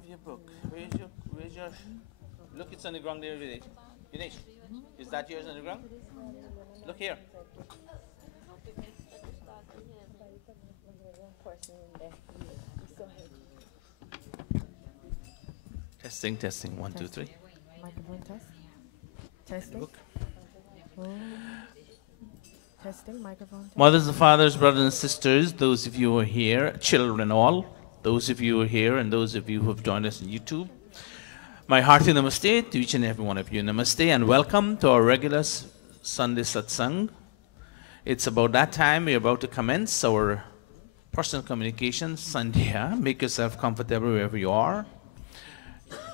have your book. Where's your, look, it's on the ground there, Vinesh. Vinesh, is that yours on the ground? Look here. Testing, testing, 1, 2, 3. Microphone test. Testing. Book. Testing, microphone test. Mothers and fathers, brothers and sisters, those of you who are here, children all, those of you who are here and those of you who have joined us on YouTube, my hearty namaste to each and every one of you. Namaste and welcome to our regular Sunday Satsang. It's about that time. We're about to commence our personal communication, Sandhya. Make yourself comfortable wherever you are.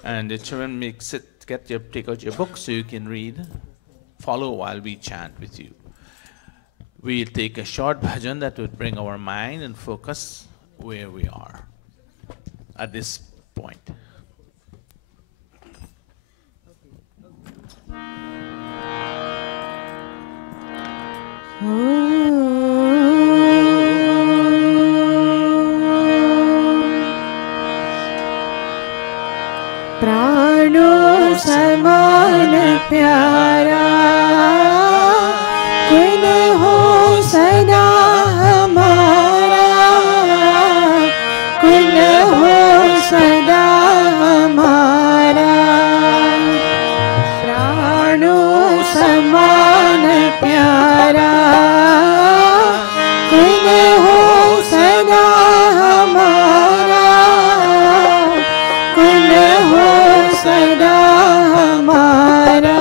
And the children, take out your book so you can read, follow while we chant with you. We'll take a short bhajan that would bring our mind and focus where we are at this point. प्राणों समान प्यारा कुल हो सदा हमारा, कुल हो सदा हमारा। प्राणों समान प्यारा कुल हो सदा हमारा, कुल हो सदा हमारा।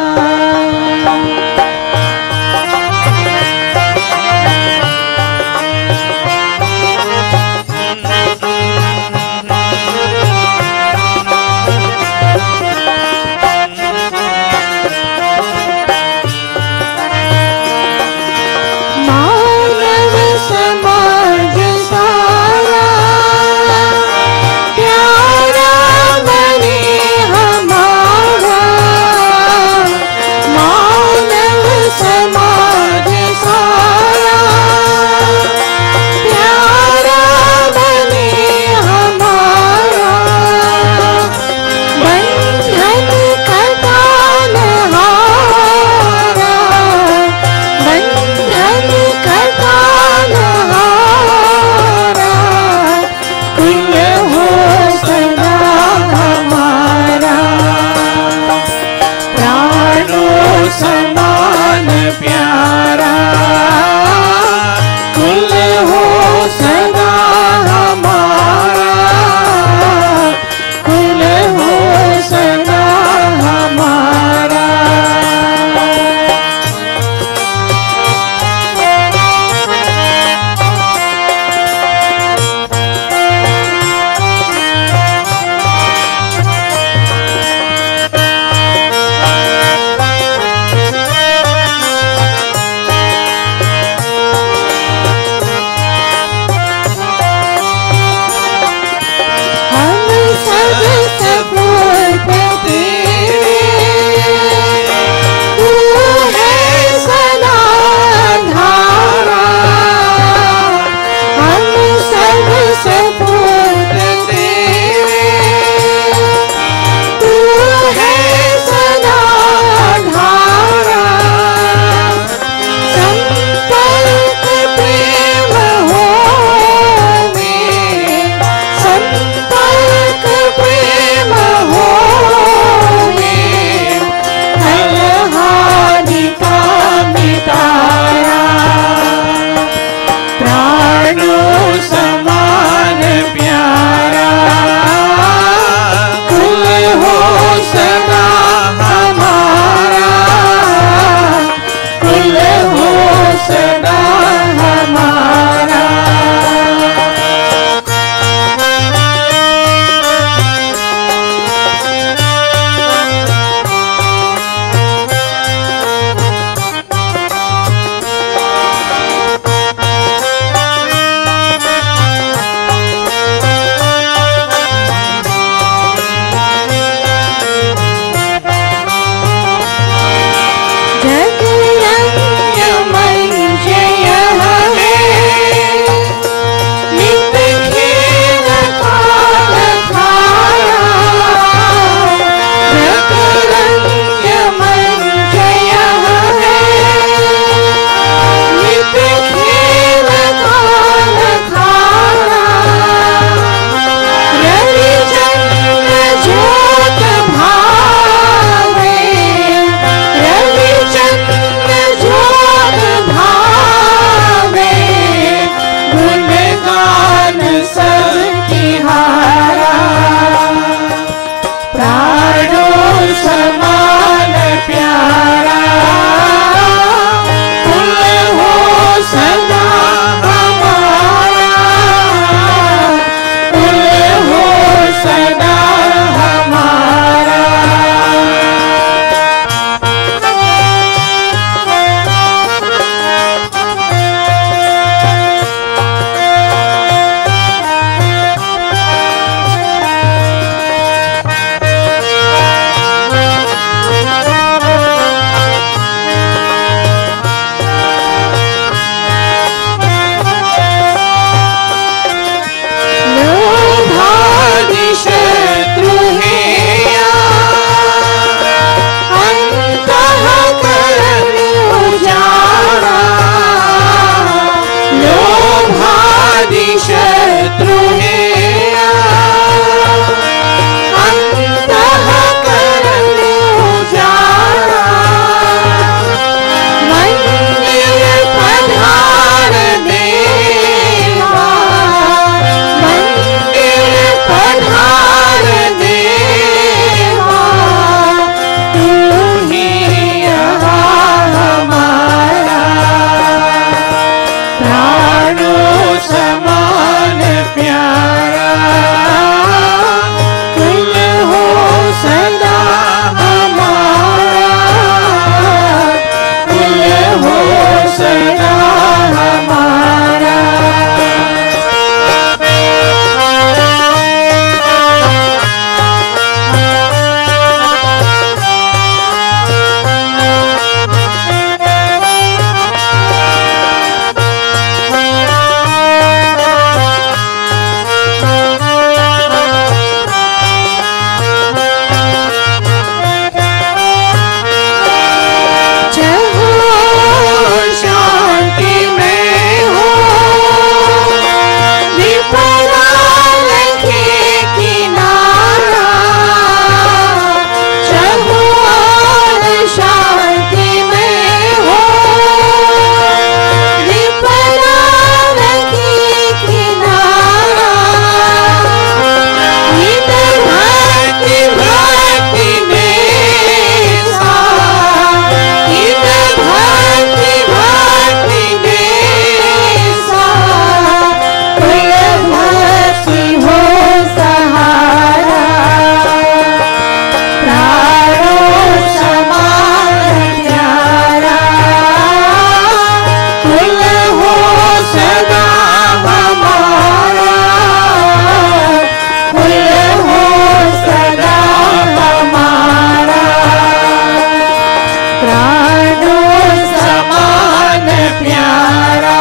प्यारा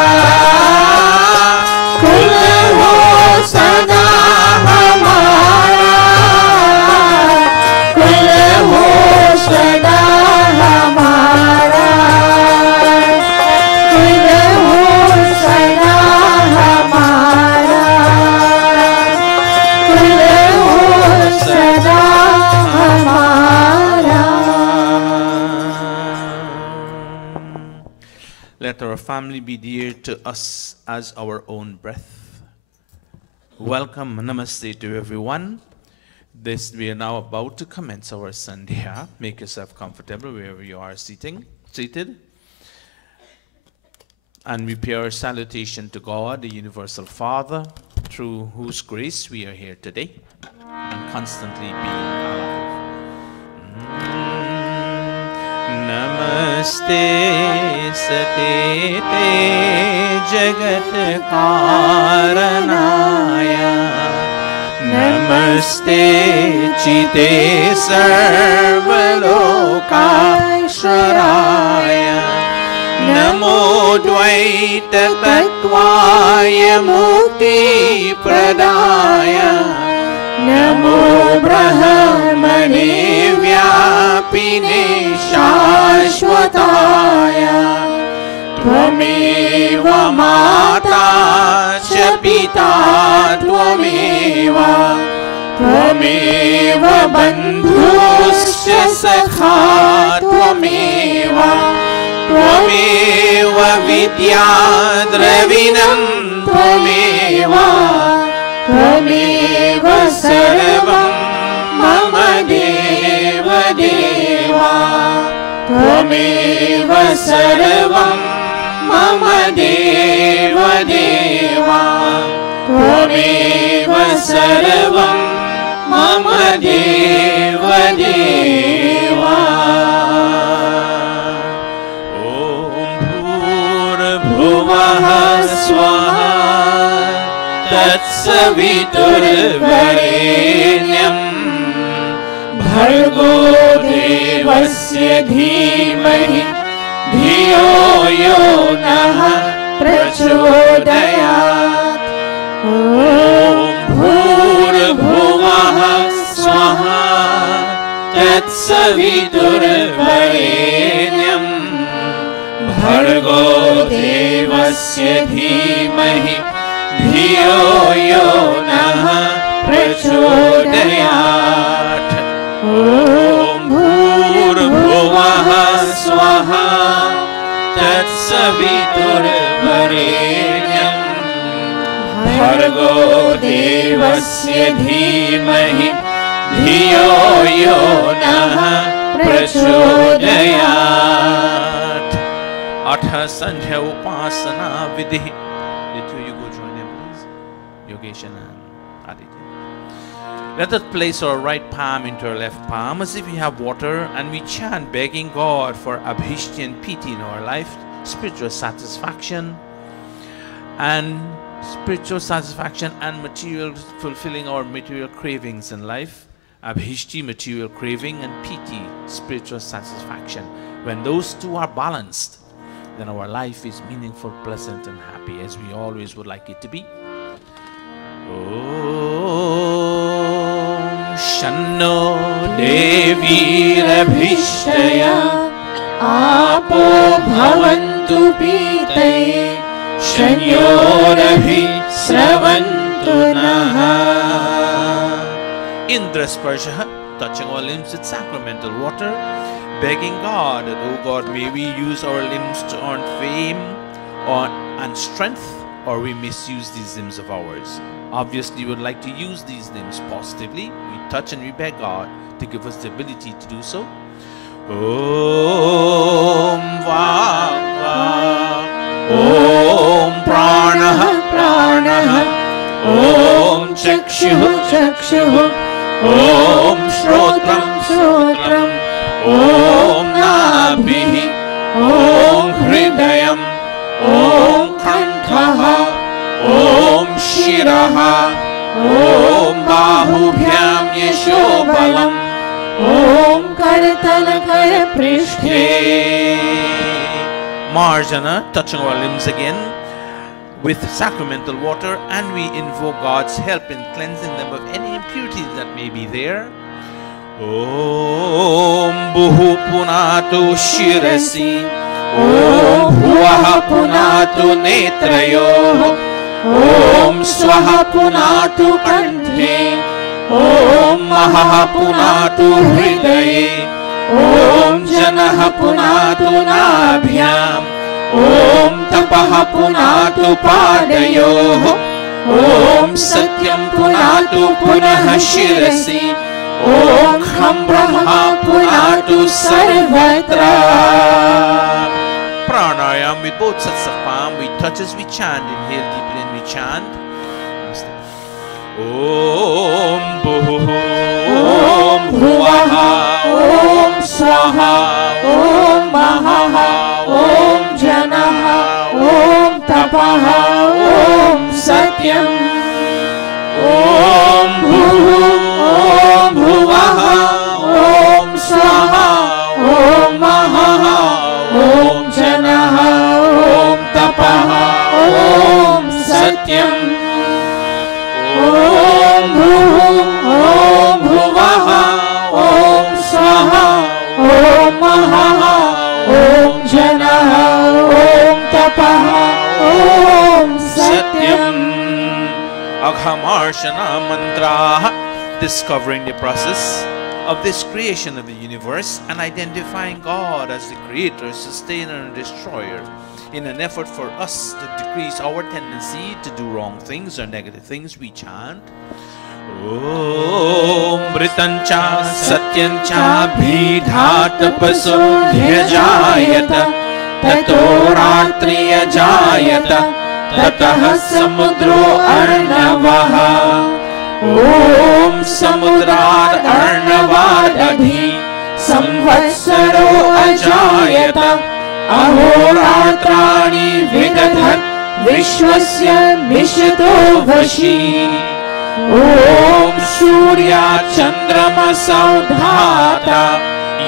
कुल हो सदा हमारा कुल हो सदा हमारा कुल हो सदा हमारा कुल हो सदा हमारा. Let our family be dear to us as our own breath. Welcome, namaste to everyone. We are now about to commence our Sandhya. Make yourself comfortable wherever you are seated. And we pay our salutation to God, the Universal Father, through whose grace we are here today and constantly being alive. Namaste Satete Jagat Karanaya Namaste Chite Sarvalokashwaraya Namo Dvaita Tattvaya Mukti Pradaya Namo Brahmane Vyapine Shashwataya Tvameva Mata Cha Pita Tvameva Tvameva Bandhuscha Sakha Tvameva Tvameva Vidya Dravinam Tvameva Tvameva Sarvam Mama Deva Deva Tvameva Sarvam Mama Deva Deva Tvameva Sarvam Mama Deva Deva. Om Bhurabhuvah Swaha Tatsaviturvarenyam Bhargo Devasya Dhimahi Dhiyo Yo Naha Prachodayat. Om Bhurabhuvah Swaha Tatsaviturvarenyam Bhargo Devasya Dhimahi Dhiyo Yo Naha Prachodayat. Om Bhurabhuvah Swaha Tatsaviturvarenyam Bhargo Devasya Dhimahi Dhiyo Yo Naha Prachodayat. Atha Sandhya Upasana Vidhi. The two you go join them, please. Yogesh and Aditya. Let us place our right palm into our left palm as if we have water, and we chant begging God for abhishti and piti in our life, spiritual satisfaction and material, fulfilling our material cravings in life. Abhishti, material craving, and piti, spiritual satisfaction. When those two are balanced, then our life is meaningful, pleasant, and happy, as we always would like it to be. Om Shanno Devi Rabhishtaya Apo Bhavantu Pitaye Shanyorabhi Sravantu Naha. Indra Sparsha, touching our limbs with sacramental water, begging God that, oh God, may we use our limbs to earn fame and strength, or we misuse these limbs of ours. Obviously, we would like to use these limbs positively. We touch and we beg God to give us the ability to do so. Om Vava, Om Pranaha, Pranaha, Om Chakshuh, Chakshuh, Om Shrotram, Shrotram, Om Nabhi, Om Hridayam, Om Kanthaha, Om Shiraha, Om Bahubhyam Yashobalam, Om Kartala Kara Prishthe, marjana, touching our limbs again with sacramental water, and we invoke God's help in cleansing them of any impurities that may be there. Om Bhuhu Punatu Shirasi, Om Bhuvaha Punatu Netrayoh, Om Swaha Punatu Kanthe, Om Mahaha Punatu Hridaye, Om Janaha Punatu Nabhyam, Om Tapaha Punatu Padayoh, Om Satyam Punatu Punaha Shirasi, Om Kham Brahma Punatu Sarvatra. Pranayam with both sets of palm. We touch as we chant. Inhale deeply and we chant. Om Bhuhu, Om Bhuvaha, Om Swaha, Om Mahaha, Om Janaha, Om Tapaha, Om Satyam. Om Bhuhu, Om Bhuvaha, Om Swaha, Om Mahaha, Om Janaha, Om Tapaha, Om Satyam. Om Bhuhu, Om Bhuvaha, Om Swaha, Om Mahaha, Om Janaha, Om Tapaha, Om Satyam. Aghamarshana mantra, discovering the process of this creation of the universe and identifying God as the creator, sustainer, and destroyer in an effort for us to decrease our tendency to do wrong things or negative things. We chant Om Britancha Satyancha Bhidhatapaso Dhyajayata Tato Ratriya Jayata Tataha Samudro Arnavaha. Om Samudrar Arnavadadhi Samvatsaro Ajayata Ahoratrani Vidathat Vishwasya Mishito Vashi. Om Surya Chandrama Saudhata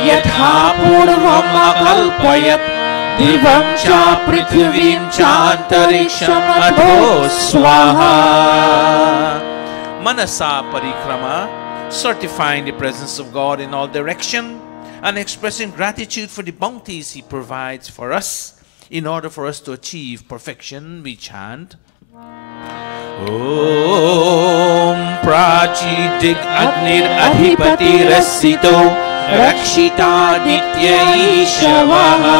Yatha Purvam Akalpayat Divam Cha Prithvim Cha Antariksham Adho Swaha. Manasa Parikrama, certifying the presence of God in all direction and expressing gratitude for the bounties He provides for us in order for us to achieve perfection. We chant Om Prachi Dig Agnir Adhipati Rasito Rakshita Nitya Ishavaha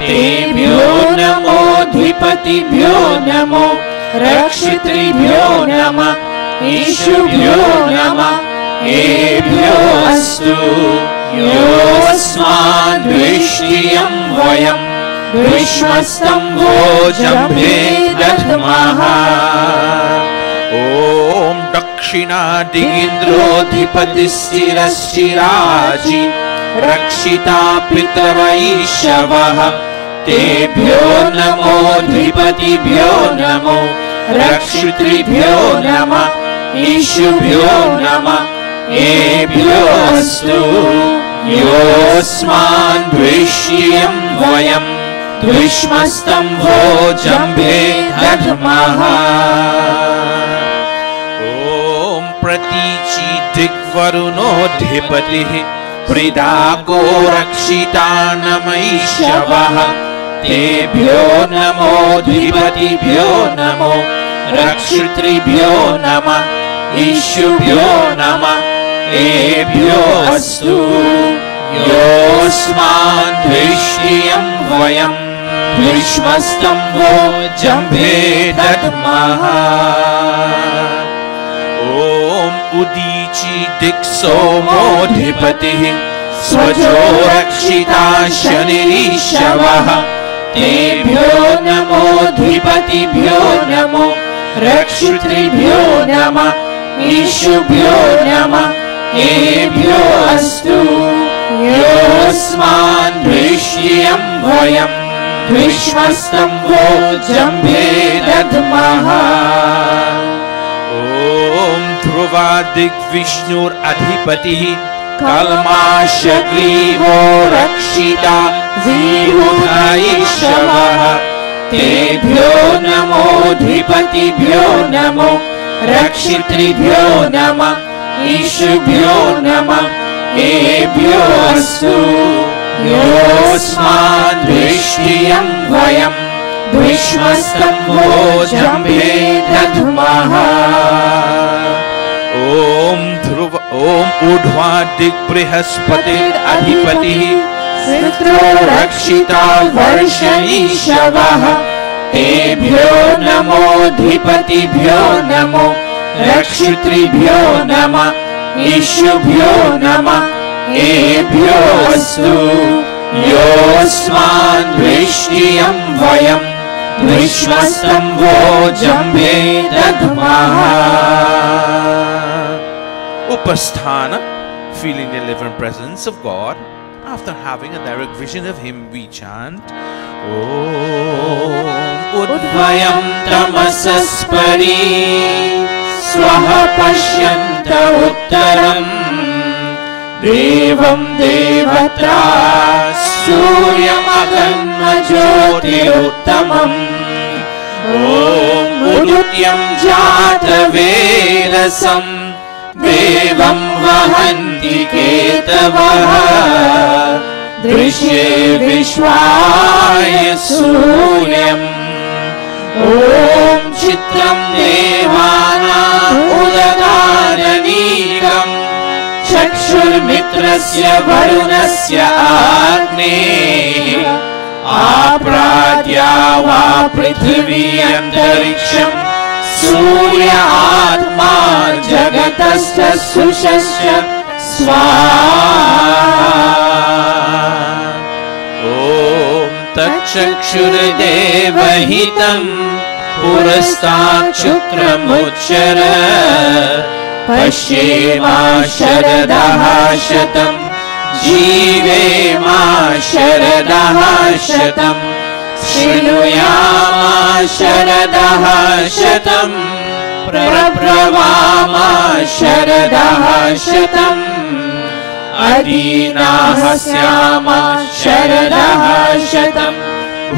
Tebhyo Namo Dhipatibhyo Namo Rakshitribhyo Nama Ishubhyo Nama Ebhyo Astu Yosman Dvishtiyam Vayam Dvishmastambo Jambhe Dadmaha. Om Dakshina Digindro Dhipatisthirashiraji Rakshita Pitara Ishavaha Tebhyo Namo Dhipatibhyo Namo Rakshitribhyo Nama Ishubhyo Nama Ebhyo Astu Yosman Dvishyam Vayam Dvishmastambo Jambhe Dadmaha. Om Pratichi Digvaruno Dhipatihi Pridago Rakshita Namaishavaha Tebhyo Namo Dhipatibhyo Namo Rakshitribhyo Nama Ishubhyo Nama Ebhyo Astu Yosman Dvishtiyam Vayam Dvishmastambo Jambhe Dadmaha. Om Udichi Diksomo Dhipatihi Swajo Rakshita Shanirishyavaha Tebhyo Namo Dhipatibhyo Namo Rakshitribhyo Nama Ishubhyo Nama Ebhyo Astu Yosman Dvishyam Vayam Dvishmastambo Jambhe Dadmaha. Om Dhruva Digvishnur Adhipatihi Kalmashagrivo Rakshita विबुधैषवः तेभ्यो नमोऽधिपतिभ्यो नमो रक्षितृभ्यो नमः ईशुभ्यो नमः एभ्योऽस्तु योऽस्माद्दृष्टियं वयं द्विष्मस्तम्भोजम्भे दध्मः ॐ ऊर्ध्वा दिग्बृहस्पतिरधिपतिः पितरो रक्षिता वर्षईशवः तेभ्यो नमोऽधिपतिभ्यो नमो रक्षितृभ्यो नमः ईशुभ्यो नमः एभ्योऽस्तु योऽस्माद्दृष्टियं वयं द्विष्मस्तम्भोजम्भे दध्मः Upasthana, feeling the living presence of God. After having a direct vision of Him, we chant Om Udvayam tamasaspari Swaha pashyanta uttaram Devam devatra Suryamaganma jyotiruttamam Om Udutyam jata vedasam Devam vahanti ketavaha Drishye vishvaya suryam Om chitram devana udadaranigam Chakshurmitrasya varunasya agne Apradya va prithvi antariksham Surya Atma Jagatasya Sushasya Swaha Om Tatchakshurdevahitam Purastat Chukramuchara Pashyema Sharadaha Shatam Jivema Sharadaha Shatam Shrunuyama Sharadaha Shatam Prabhavama Sharadaha Shatam Adinahasyama Sharadaha Shatam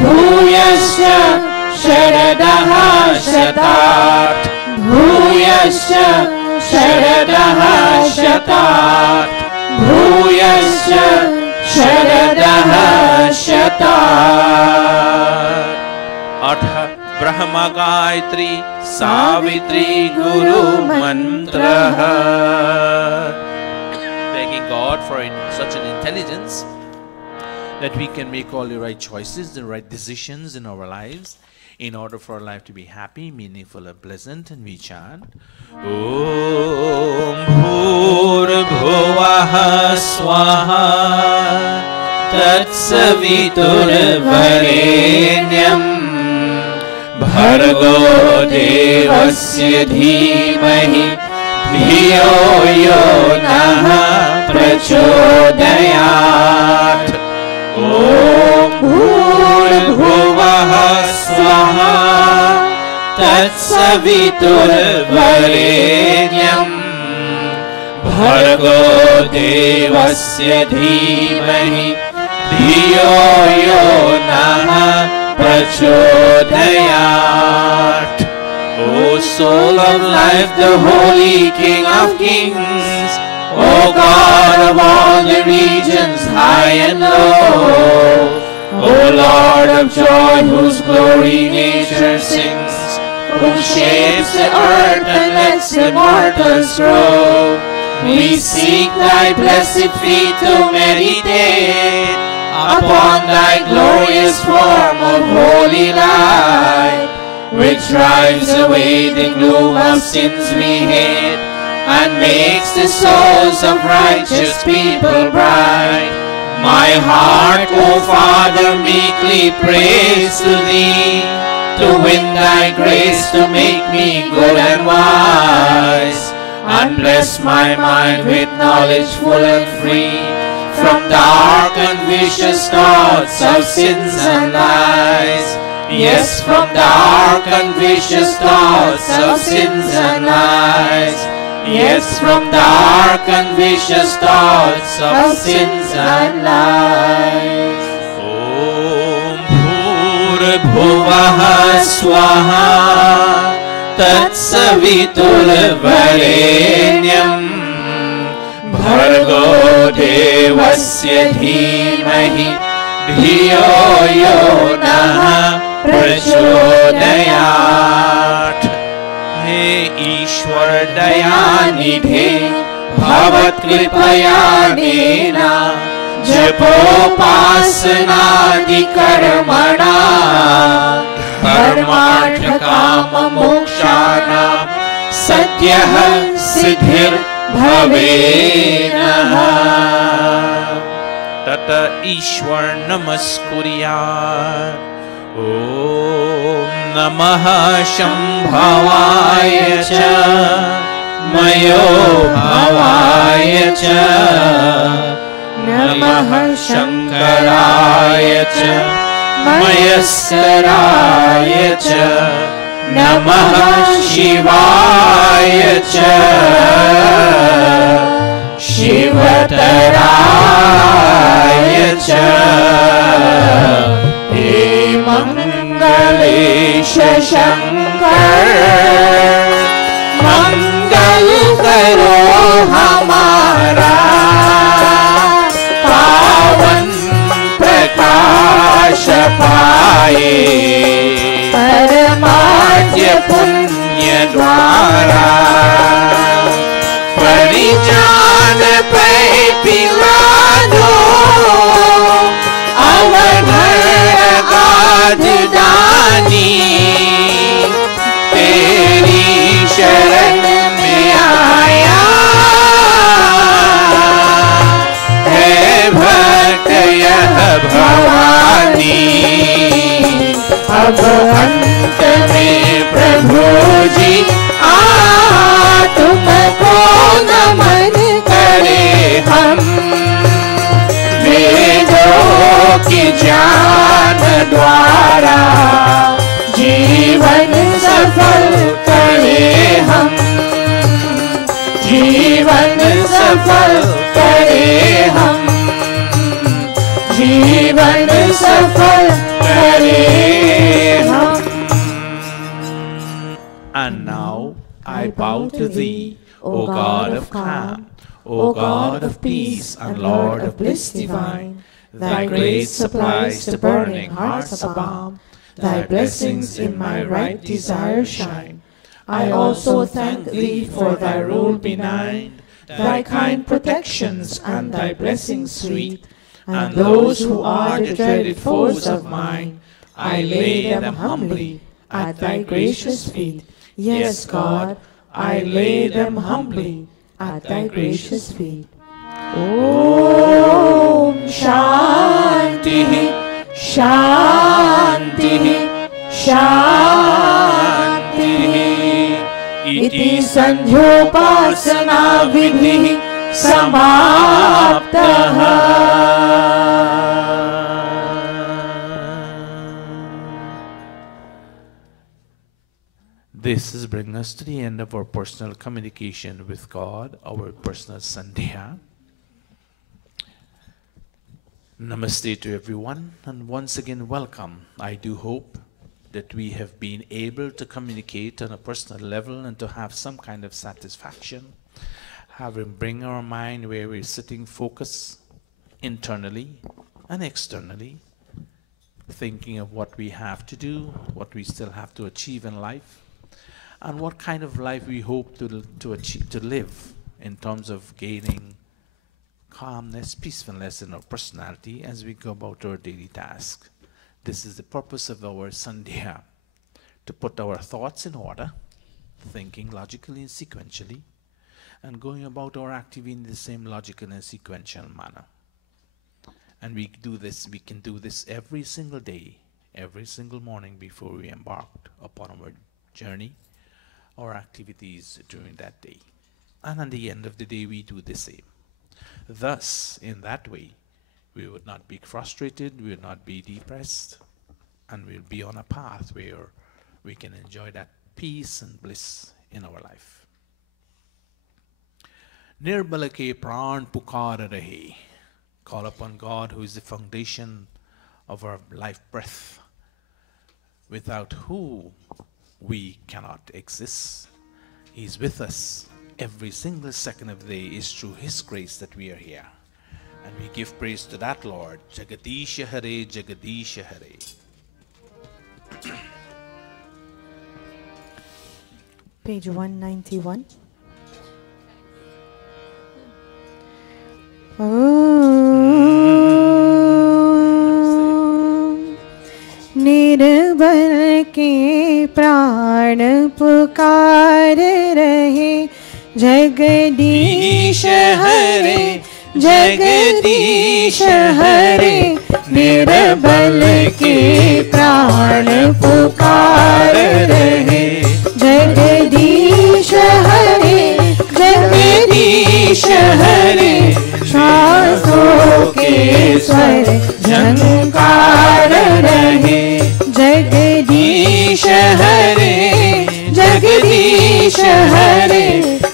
Bhuyasya Sharadaha Shatat Bhuyasya Sharadaha Shatat Bhuyasya Sharadaha Shatat Atha Brahma Gayatri Savitri Guru Mantraha. Begging God for such an intelligence that we can make all the right choices, the right decisions in our lives in order for our life to be happy, meaningful and pleasant. And we chant Om Bhurabhuvah Swaha Tatsaviturvarenyam Bhargo Devasya Dhimahi Dhiyo Yo Naha Prachodayat Om Bhurabhuvah Swaha Tatsaviturvarenyam Bhargo Devasya Dhimahi Dhiyo Yo Naha Prachodayat. O soul of life, the holy King of kings, O God of all the regions high and low, O Lord of joy, whose glory nature sings, who shapes the earth and lets the mortals grow, we seek thy blessed feet to meditate upon thy glorious form of holy light, which drives away the gloom of sins we hate and makes the souls of righteous people bright. My heart, O Father, meekly prays to thee, to win thy grace to make me good and wise, and bless my mind with knowledge full and free from dark and vicious thoughts of sins and lies. Yes, from dark and vicious thoughts of sins and lies. Yes, from dark and vicious thoughts of sins and lies. स्वाहा तत्सवितुर्वरेण्यं भर्गो देवस्य धीमहि धियो यो नः प्रचोदयात्। हे ईश्वर दयानिधे भवत्कृपयानेन जपोपासनादिकर्मणा धर्मार्थकाममोक्षाणां सद्यः सिद्धिर्भवेनः। तत ईश्वर नमस्कुर्यात्। ॐ नमः शम्भवाय च मयो भवाय च नमः शङ्कराय च मयस्कराय च नमः शिवाय च शिवतराय च। हे मंगलेश शंकर मंगल करो हमारा पावन प्रकाश पाए परमार्थ पुण्य द्वारा परिजान पे पिला दो अवधर गाध दानी तेरी शरण में आया है भक्त यह भवानी। अब अंत में प्रभु जी तुमको नमन करे हम वेदों की ज्ञान द्वारा जीवन सफल करे हम जीवन सफल करे हम जीवन सफल करे हम। And now I bow to thee, O God of calm, O God of peace and Lord of bliss divine. Thy grace supplies to burning hearts a balm. Thy blessings in my right desire shine. I also thank thee for thy rule benign, thy kind protections and thy blessings sweet. And those who are the dreaded foes of mine, I lay them humbly at thy gracious feet. Yes, God, I lay them humbly at thy gracious feet. Om Shanti Shanti Shanti Iti Sandhyopasana Vidhi Samaptaha। This is bringing us to the end of our personal communication with God, our personal Sandhya. Namaste to everyone, and once again welcome. I do hope that we have been able to communicate on a personal level and to have some kind of satisfaction, having bring our mind where we're sitting focused internally and externally, thinking of what we have to do, what we still have to achieve in life, and what kind of life we hope to achieve, to live in terms of gaining calmness, peacefulness in our personality as we go about our daily task. This is the purpose of our Sandhya, to put our thoughts in order, thinking logically and sequentially, and going about our activity in the same logical and sequential manner. And we can do this every single day, every single morning before we embark upon our journey, our activities during that day. And at the end of the day, we do the same. Thus, in that way, we would not be frustrated, we would not be depressed, and we'll be on a path where we can enjoy that peace and bliss in our life. Nirbala ke pran pukara rahe. Call upon God, who is the foundation of our life breath. without who we cannot exist. He's with us every single second of the day. It's through His grace that we are here. And we give praise to that Lord. Jagadisha Hare, Jagadisha Hare. Page 191. निर्बल के प्राण पुकार रहे, जगदीश हरे जगदीश हरे। निर्बल के प्राण पुकार रहे, जगदीश हरे जगदीश हरे। श्वासों के स्वर झंकार रहे, जगदीश हरे जगदीश हरे।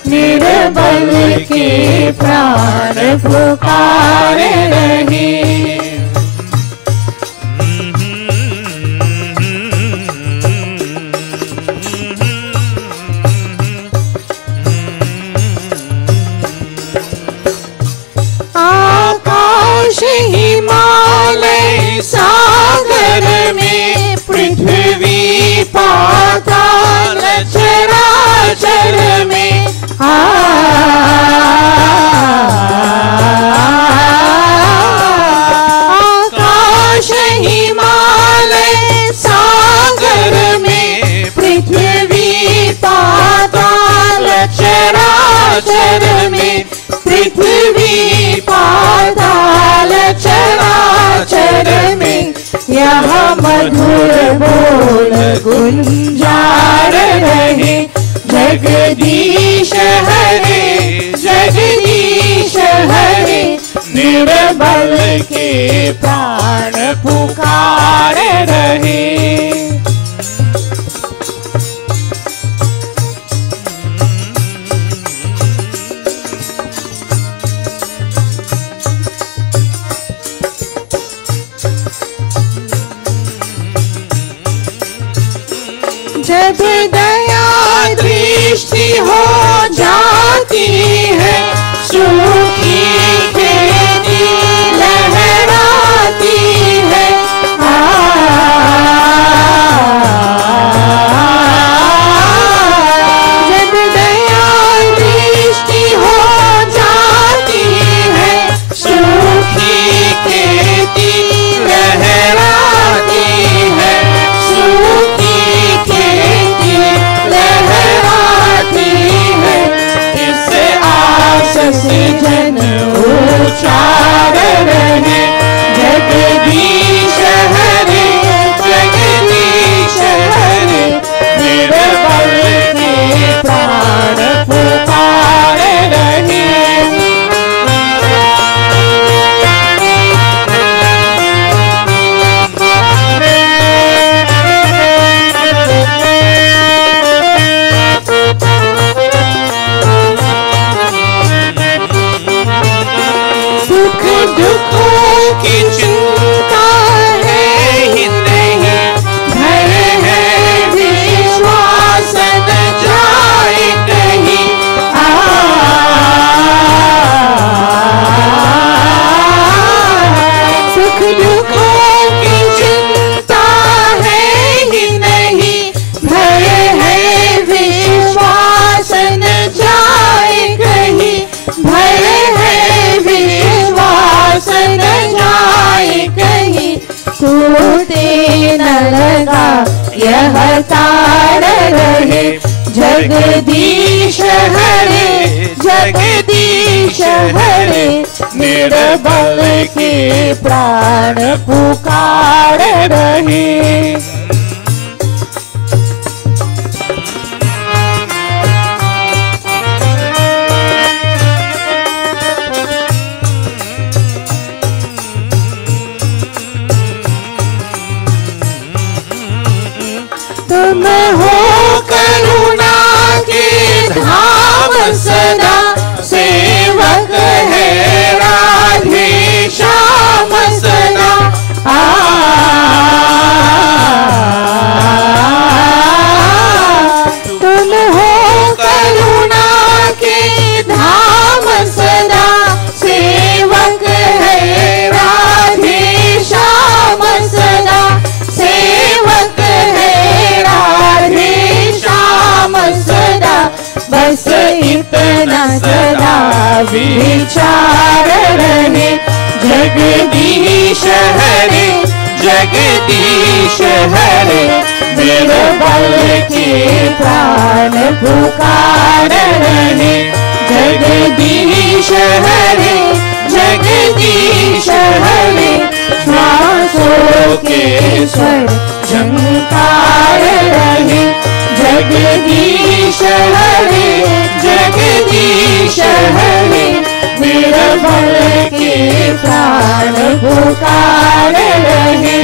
निर्बल के प्राण पुकार रहे। आकाश हिमालय सागर में, पृथ्वी पाताल चराचर में। आकाश हिमालय सागर में, पृथ्वी पाताल चराचर में। पृथ्वी पाताल चराचर में, यह मधुर बोल गुंजार रहे, जगदीश हरे जगदीश हरे। निर्बल के प्राण पुकार रहे। जब दया दृष्टि हो जाती है, सूखी खेती लहराती है। जब दया दृष्टि हो जाती है, सूखी खेती लहराती है। सूखी खेती लहराती है, इससे आस से जन उचार रहे, जगदीश हरे जगदीश हरे। निर्बल के प्राण पुकार रहे। सुख दुखों की चिंता है ही नहीं, भय है विश्वास न जाए कहीं। सुख दुखों की चिंता है ही नहीं, भय है विश्वास न जाए कहीं। भय है विश्वास न जाए कहीं। टूटे न लगा यह तार रहे, जगदीश हरे जगदीश हरे। निर्बल के प्राण पुकार रहे। तुम हो करुणा के धाम सदा, सेवक है राधे श्याम सदा। बस इतना सदा विचार रहे। जगदीश हरे जगदीश हरे, निर्बल के प्राण पुकार रहे। जगदीश हरे जगदीश हरे, श्वासों के स्वर झंकार रहे। जगदीश हरे जगदीश हरे, निर्बल के प्राण पुकार रहे।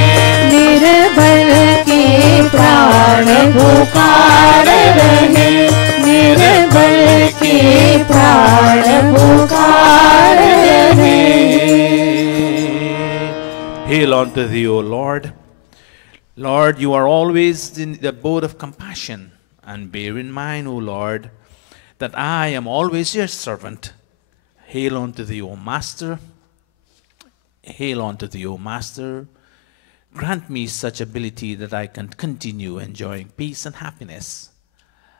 निर्बल के प्राण पुकार रहे। निर्बल के प्राण पुकार रहे। Hail unto thee, O Lord. Lord, you are always in the abode of compassion, and bear in mind, O Lord, that I am always your servant. Hail unto thee, O Master. Hail unto thee, O Master. Grant me such ability that I can continue enjoying peace and happiness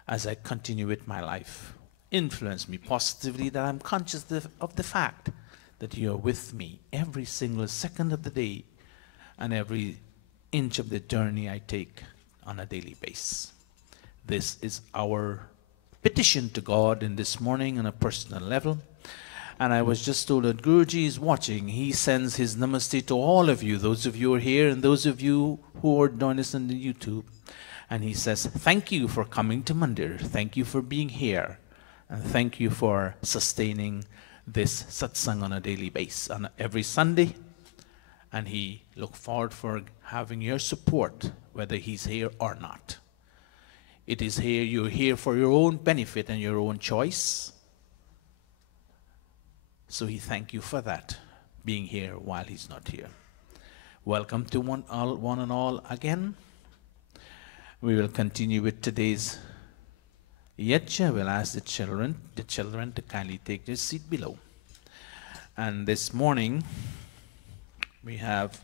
as I continue with my life. Influence me positively that I'm conscious of the fact that you are with me every single second of the day and every inch of the journey I take on a daily basis. This is our petition to God in this morning on a personal level. And I was just told that Guruji is watching. He sends his namaste to all of you, those of you who are here and those of you who are joining us on the YouTube. And he says, thank you for coming to Mandir. Thank you for being here. And thank you for sustaining this satsang on a daily basis, on every Sunday. And he look forward for having your support, whether he's here or not. It is here, you're here for your own benefit and your own choice. So he thank you for that, being here while he's not here. Welcome to one and all again. We will continue with today's Yacha. We'll ask the children to kindly take their seat below. And this morning, we have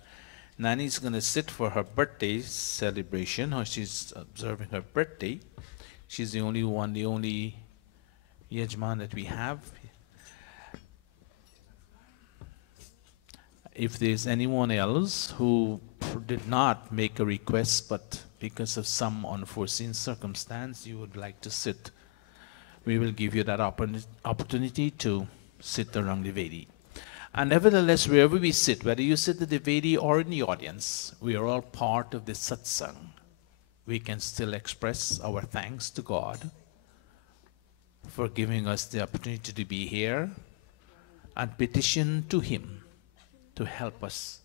Nani's going to sit for her birthday celebration, or she's observing her birthday. She's the only one, the only Yajman that we have. If there's anyone else who did not make a request, but because of some unforeseen circumstance you would like to sit, we will give you that opportunity to sit around the Vedi. And nevertheless, wherever we sit, whether you sit at the Vedi or in the audience, we are all part of this satsang. We can still express our thanks to God for giving us the opportunity to be here and petition to Him to help us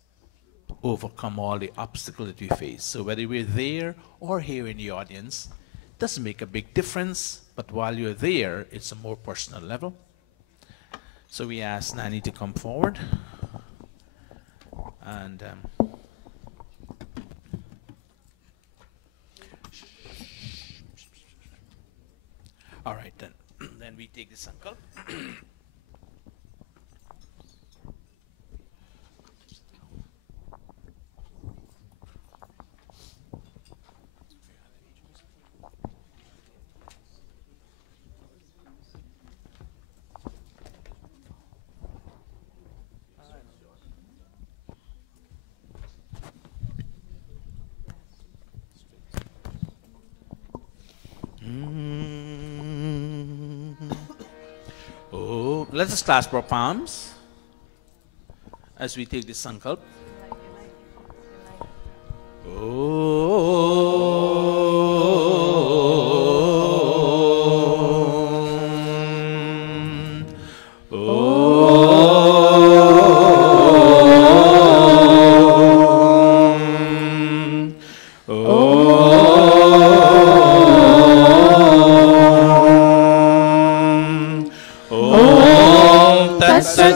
overcome all the obstacles that we face. So whether we're there or here in the audience, doesn't make a big difference, but while you're there, it's a more personal level. So we ask Nani to come forward. And all right, then we take the sankalp. Oh, let us clasp our palms as we take the sankalp.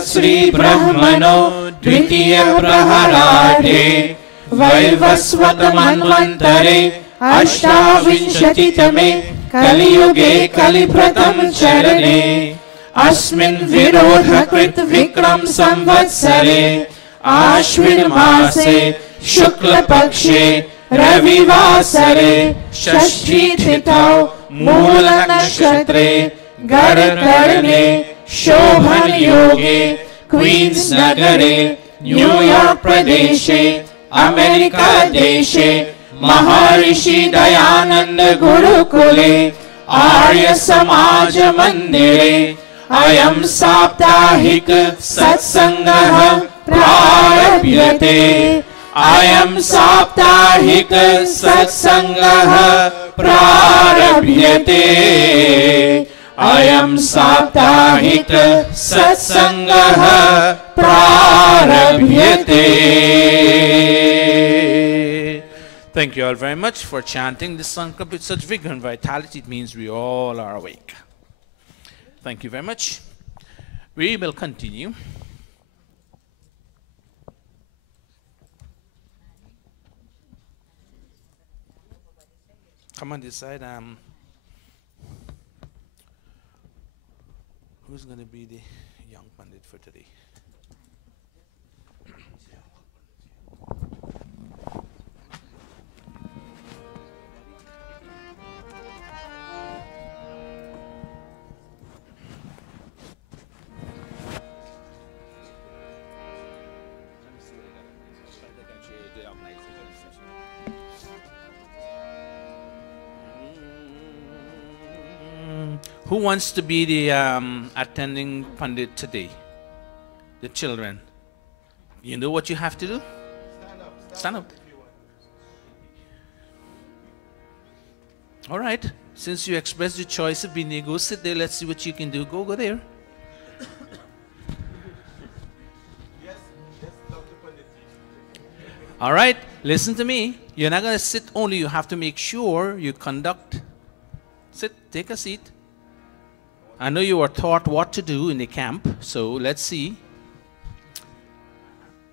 Shri ब्रह्मणो द्वितीय प्रहराढे वैवस्वत मन्वन्तरे अष्टाविंशतितमे कलियुगे कलिप्रथम चरणे अस्मिन् विरोधकृत विक्रम संवत्सरे आश्विन मासे शुक्ल पक्षे रविवासरे षष्ठी तिथौ मूल नक्षत्रे गरकरणे शोभन योगे क्वींस नगरे न्यूयॉर्क प्रदेशे अमेरिका देशे महर्षि दयानंद गुरुकुले आर्य समाज मंदिरे अयं साप्ताहिक सत्संगः प्रारभ्यते अयं साप्ताहिक सत्संगः प्रारभ्यते अयं साप्ताहिक सत्संगः प्रारभ्यते. Thank you all very much for chanting this song with such vigor and vitality. It means we all are awake. Thank you very much. We will continue. Come on this side. Who's going to be the young Pandit for today? Who wants to be the attending Pandit today? The children. You know what you have to do? Stand up. All right. Since you expressed your choice of being there, go sit there. Let's see what you can do. Go there. All right. Listen to me. You're not going to sit only. You have to make sure you conduct. Sit. Take a seat. I know you were taught what to do in the camp, so let's see.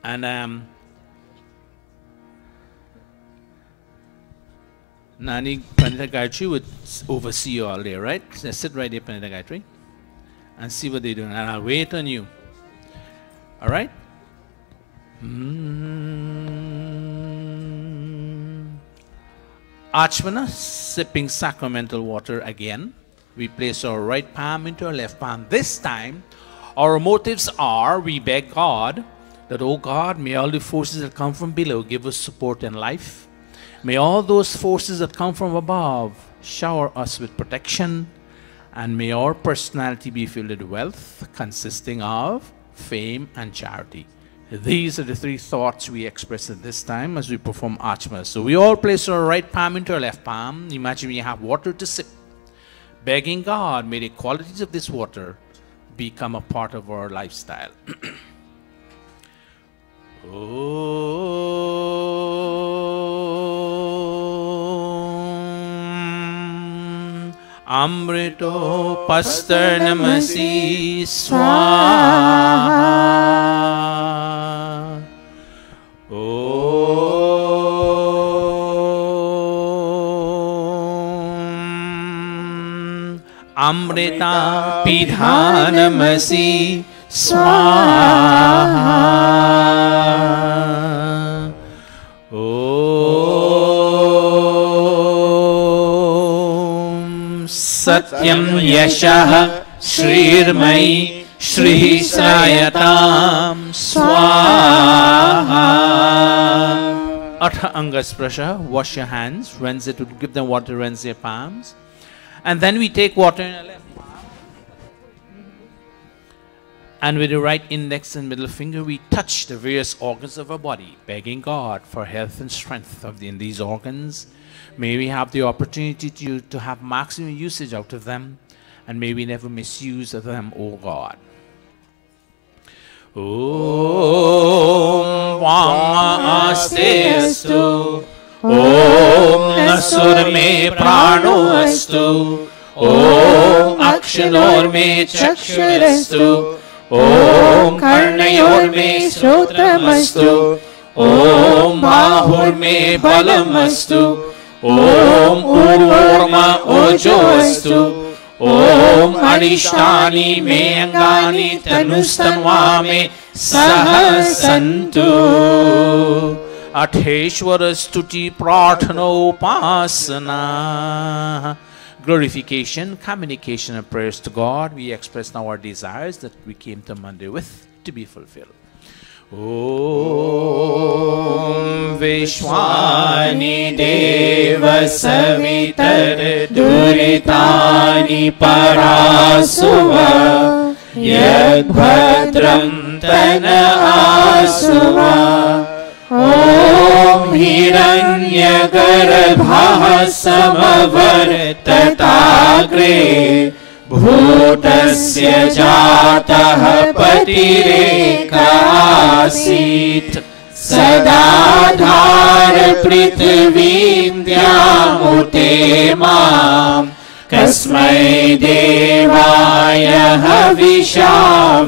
And Nani Pandita Gayatri would oversee you all there, right? So sit right there, Pandita Gayatri, and see what they're doing. And I'll wait on you. All right? Achmana, sipping sacramental water again. We place our right palm into our left palm. This time, our motives are, we beg God that, oh God, may all the forces that come from below give us support in life. May all those forces that come from above shower us with protection. And may our personality be filled with wealth consisting of fame and charity. These are the three thoughts we express at this time as we perform Achmana. So we all place our right palm into our left palm. Imagine we have water to sip. Begging God, may the qualities of this water become a part of our lifestyle. Om Amrito Pastarnamasi Swaha. Amrita Pidhanamasi Swaha. Om Satyam Yashaha Shrirmai Shri Sayatam Swaha. Atha Angasprasha, wash your hands, rinse it, give them water, rinse your palms. And then we take water in our left palm. And with the right index and middle finger, we touch the various organs of our body, begging God for health and strength in these organs. May we have the opportunity to have maximum usage out of them. And may we never misuse of them, O God. Om Vama Astestu. Om Nasur me prano astu. Om Akshanor me chakshurastu. Om Karnayor me shrotamastu. Om Bahur me balamastu. Om Urvorma ojoastu. Om Anishtani me angani tanustanva me sahasantu. Atheshwara stuti prathanopasana. glorification, communication, and prayers to God. We express now our desires that we came to Monday with to be fulfilled. Om Vishwani Deva Savitar Duritani Parasuva Yad Bhadram Tana Asuva Om Hiranya Garbha Samavartatagre Bhutasya Jatah Patireka Asit Sadadhar Prithvim Dyamute Mam Kasmai Devaya Havisha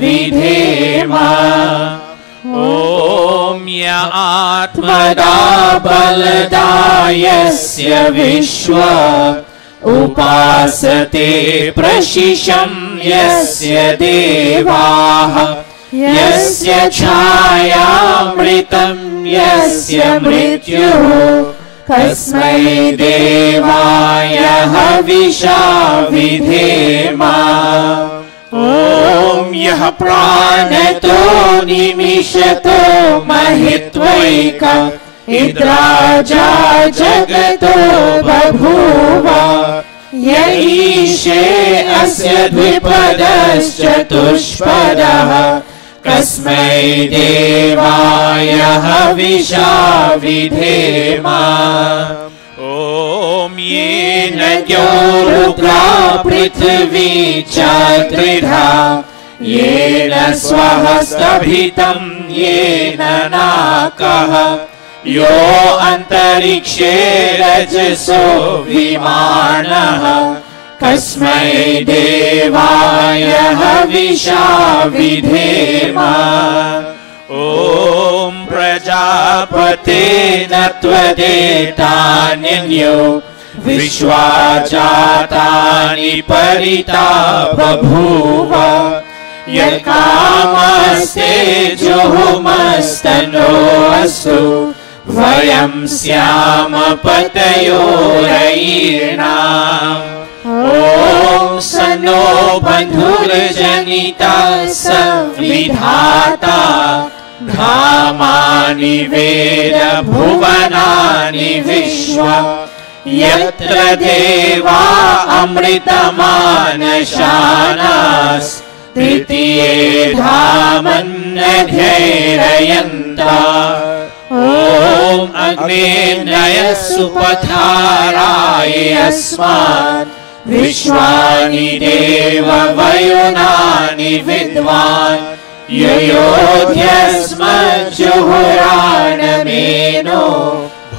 Vidhema Om Ya Atmada Baladayasya Vishwa Upasate Prashisham Yasya Devaha Yasya Chayamritam Yasya Mrityuh Kasmai Devaya Havisha Vidhema Om Yah Pranato Nimishato Mahitvaika Idraja Jagato Babhuva Yaishe Asya Dvipadas Chatushpadaha Kasmai Devaya Havisha Vidhema Om Yena Gyurukla Prithvi Chatridha Yena Swahastabhitam Yena Nakaha Yo Antarikshe Rajaso Vimanaha Kasmai Devaya Havisha Vidhema Om Prajapate Natvadetanyyo Vishwajatani Parita Babhuva Yakamaste Johumastano Astu Vayam Syama Patayorairnam Om Sano Bandhurjanita Savidhata Dhamani Veda Bhuvanani Vishwa Yatra Deva Amritamanashanas Tritiye Dhaman Adhyayanta Om Agni Naya Supatharai Asmat Vishwani Deva Vayunani Vidwan Yayodhyasmat Juhuranameno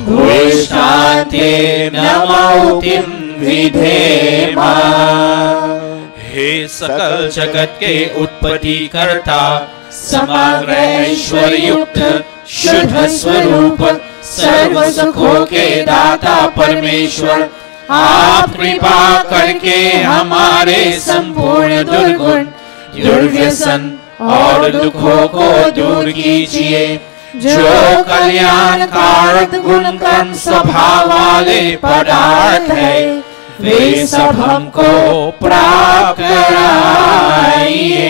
Bhushante Namautim Vidhema हे सकल जगत के उत्पत्ति कर्ता समग्र ऐश्वर्य युक्त शुद्ध स्वरूप सर्व सुखों के दाता परमेश्वर आप कृपा करके हमारे संपूर्ण दुर्गुण दुर्व्यसन और दुखों को दूर कीजिए जो कल्याणकारक गुण कर्म स्वभाव वाले पदार्थ है वे सब हमको प्राप्त कराइए।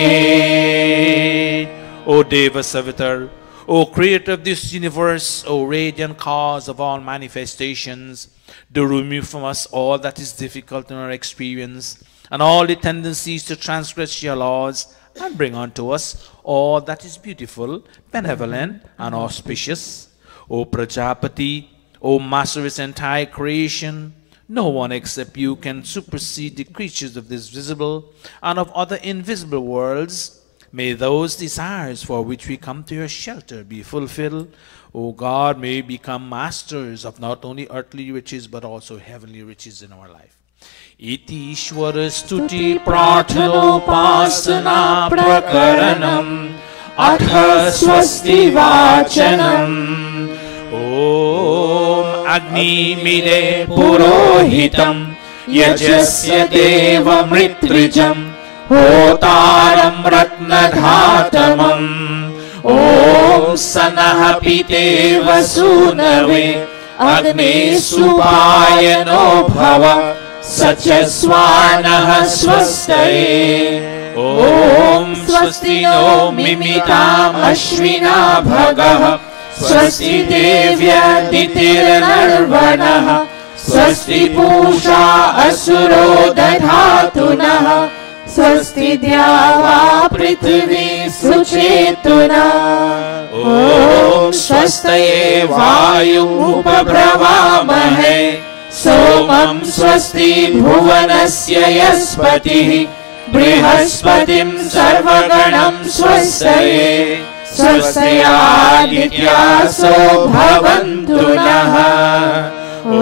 O Deva Savitar, O Creator of this universe, O radiant cause of all manifestations, do remove from us all that is difficult in our experience and all the tendencies to transgress your laws, and bring unto us all that is beautiful, benevolent, and auspicious. O Prajapati, O Master of his entire creation, no one except you can supersede the creatures of this visible and of other invisible worlds. May those desires for which we come to your shelter be fulfilled. O God, may we become masters of not only earthly riches but also heavenly riches in our life. Iti Ishwara Stuti Prarthanopasana Prakaranam Atha Swasti Vachanam Om Agni Mide Purohitam Yajasya Deva Mritrijam Hotaram Ratnadhatamam Om Sanahapite Vasunave Agni Supayano Bhava सचस्वानः स्वस्तये ॐ स्वस्ति no मिमिताम् अश्विना भगः स्वस्ति देव्यदितिर्नर्वणः स्वस्ति पूषा असुरो दधातु नः स्वस्ति द्यावा पृथिवी सुचेतुना ॐ स्वस्तये वायुमुपब्रवामहे सोमं स्वस्ति भुवनस्य यस्पतिः बृहस्पतिं सर्वगणं स्वस्तये स्वस्यादित्यासो भवन्तु नः ॐ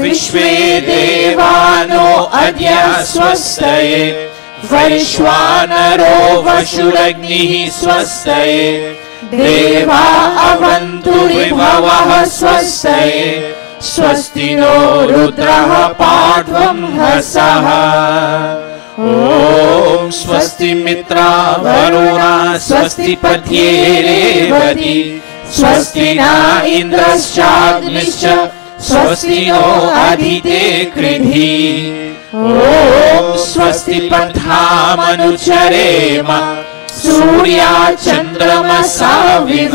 विश्वे देवानो अद्य स्वस्तये वैश्वानरो वशुरग्निः स्वस्तये देवा अवन्तु ऋभवः स्वस्तये स्वस्ति नो रुद्रः पार्श्वं हसः ॐ स्वस्ति मित्रा वरुणा स्वस्ति पत्ये रेवती स्वस्ति न इन्द्रश्चाग्निश्च स्वस्ति नो अदिते कृधि ॐ स्वस्ति पन्थामनुचरेम सूर्या चन्द्रमसाविव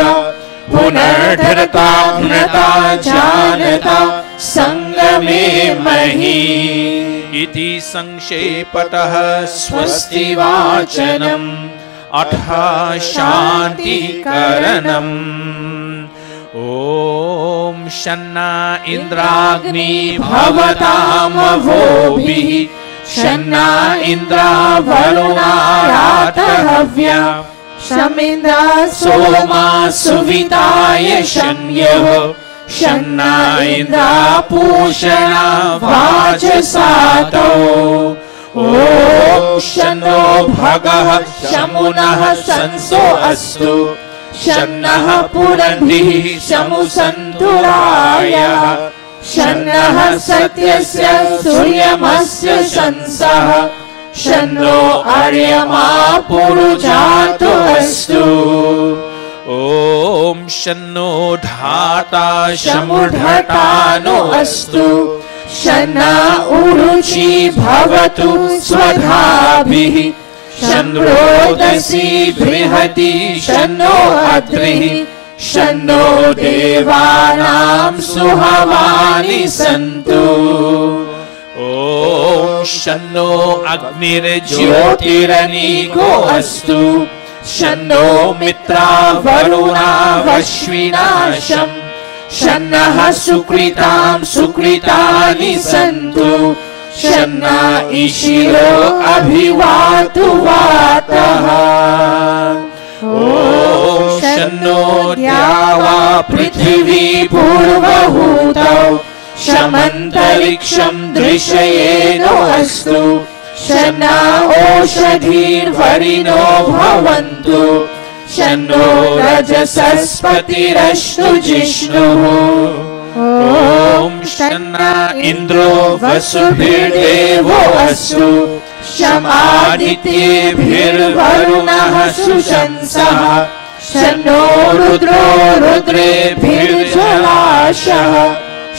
पुनर्धरता घ्नता जानता संगमे मही इति संक्षेपतः स्वस्ति वाचनम् अथ शान्तिकरणम् ॐ शन्ना इन्द्राग्नि भवतामवोभिः शन्ना इन्द्रा वरुणा रातहव्या शमिन्द्रा सोमा सुविताय शन्यः शन्ना इन्द्रा पूषणा वाचसातौ ॐ शन्नो भगः शमुनः शंसो अस्तु शन्नः पुरन्धिः शमुसन्तुरायः शन्नः सत्यस्य सूर्यमस्य शंसः शन्नो अर्यमा पुरुजातो अस्तु ॐ शन्नो धाता शमुर्धतानो अस्तु शन्ना उरुचि भवतु स्वधाभिः शन्रोदसी बृहति शन्नो अद्रिः शन्नो देवानां सुहवानि सन्तु ॐ शन्नो अग्निर्ज्योतिरनीको अस्तु शन्नो मित्रा वरुणा वश्विनाशम् शन्नः सुकृतां सुकृतानि सन्तु शन्ना इशिरो अभिवातु वातः ॐ शन्नो द्यावा पृथिवी पूर्वहूतौ शमन्तरिक्षं दृशयेनो अस्तु शन्ना ओषधीर्वरिणो भवन्तु शन्नो रजसस्पतिरस्तु जिष्णुः ॐ शन्ना इन्द्रो वसुभिर्देवो अस्तु शमादित्येभिर्वरुणः सुशंसः शन्नो रुद्रो रुद्रेभिर्जलाशः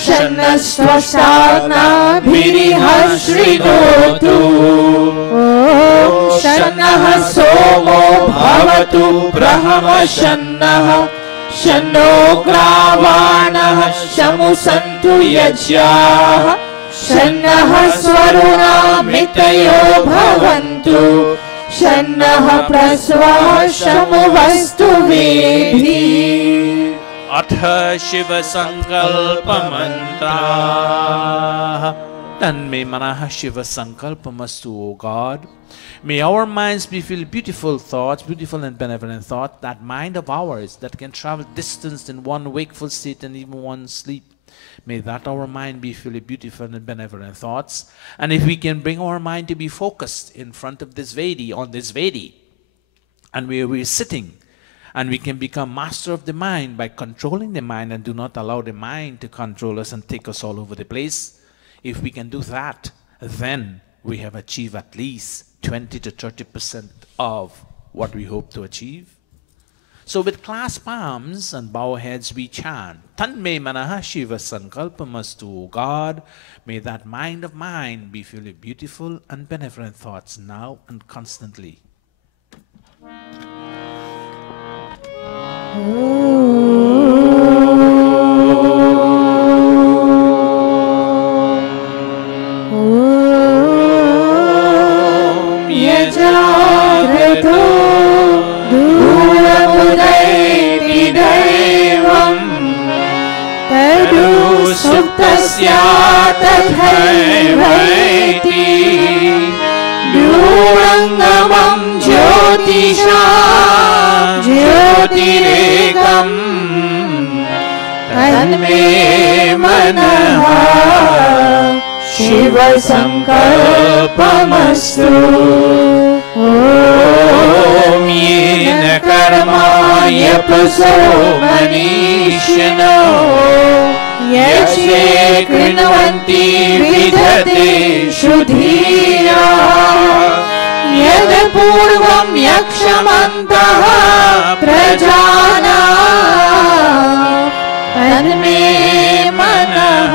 शन्नस्त्वष्टानाभिरिह श्रीदोतु ॐ शन्नः सोमो भवतु ब्रह्मशन्नः शन्नो ग्रावाणः शमुसन्तु यज्ञाः शन्नः स्वरुणामितयो भवन्तु शन्नः प्रस्वः शमुवस्तु वेभिः अथ शिव संकल्पमन्त्राः तन्मे मनः Shiv संकल्पमस्तु. O God, may our minds be filled with beautiful thoughts, beautiful and benevolent thoughts, that mind of ours that can travel distance in one wakeful state and even one sleep. May that our mind be filled with beautiful and benevolent thoughts. And if we can bring our mind to be focused in front of this Vedi, on this Vedi, and where we're sitting, and we can become master of the mind by controlling the mind and do not allow the mind to control us and take us all over the place. If we can do that, then we have achieved at least 20 to 30% of what we hope to achieve. So with clasped palms and bowed heads we chant, Tanme Manaha Shiva Sankalpamastu. O God, may that mind of mine be filled with beautiful and benevolent thoughts now and constantly. तथैवैति दूरङ्गमं ज्योतिषां ज्योतिरेकं तन्मे मनः शिवसङ्कल्पमस्तु। ॐ येन कर्मा यपसो मनीषिणो यशे कृण्वन्ति विदते शुधिया यद् पूर्वं यक्षमन्तः प्रजानां तन्मे मनः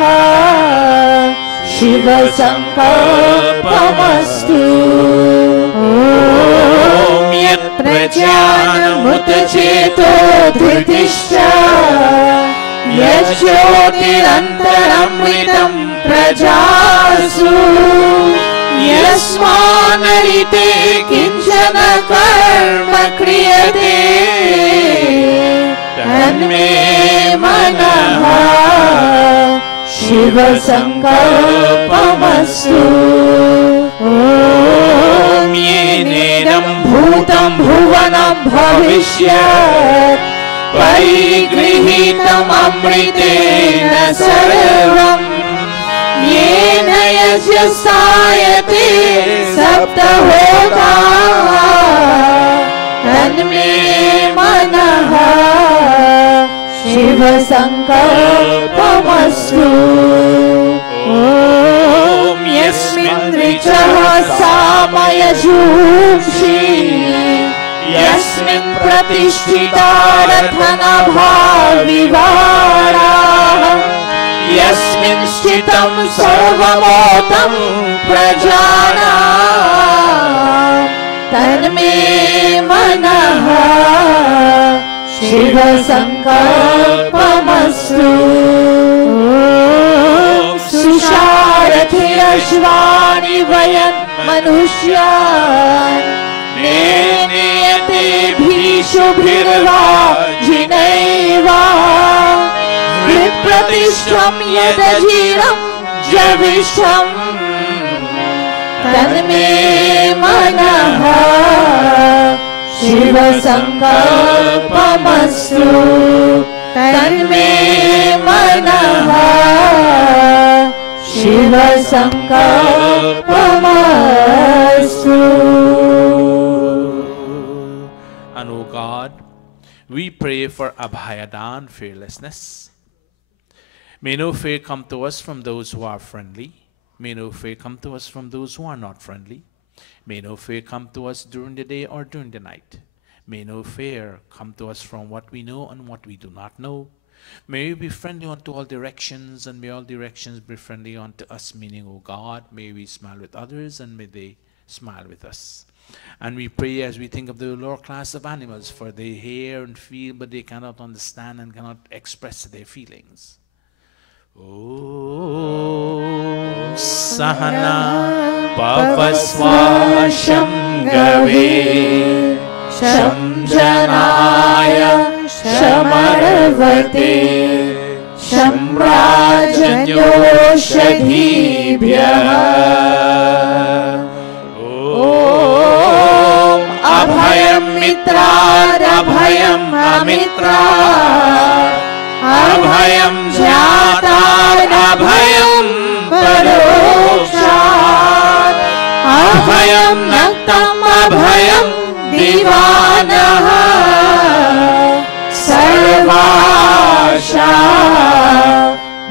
शिवसङ्कल्पमस्तु। ॐ यत् प्रजानमुतचेतो धृतिश्च यज्ज्योतिरन्तरमृतं प्रजासु यस्मानरिते किञ्चन कर्म क्रियते तन्मे मनः शिवसङ्कल्पमस्तु। ॐ येनेदं भूतं भुवनं भविष्यत् परिगृहीतममृतेन सर्वं येन यजसायते सप्तहोताः तन्मे मनः शिवसङ्कल्पमस्तु। ॐ यस्मिन् ऋचः सामयजूंषि यस्मिन् प्रतिष्ठिता रथनभाविवाराः यस्मिन् स्थितं सर्वमोतं प्रजानां तन्मे मनः शिवसङ्कल्पमस्तु। सुषारथिरश्वानि वयन् मनुष्यान् नेनेयते भीषुभिर्वा जिनैवा विप्रतिष्ठं यदजीरं जविषं तन्मे मनः शिवसङ्कल्पमस्तु। तन्मे मनः शिवसङ्कल्पमस्तु। And O God, we pray for Abhayadan, fearlessness. May no fear come to us from those who are friendly. May no fear come to us from those who are not friendly. May no fear come to us during the day or during the night. May no fear come to us from what we know and what we do not know. May we be friendly unto all directions, and may all directions be friendly unto us, meaning, O God, may we smile with others, and may they smile with us. And we pray as we think of the lower class of animals, for they hear and feel, but they cannot understand and cannot express their feelings. Om Sahana Pavasva Shamgave Sham Janaya Shamarvate Sham Rajanyoshadhibhyah. Om Abhayam Mitra Abhayam Amitra Abhayam Jata Abhayam Parokshat Abhayam Naktam Abhayam Divanaha Sarvasha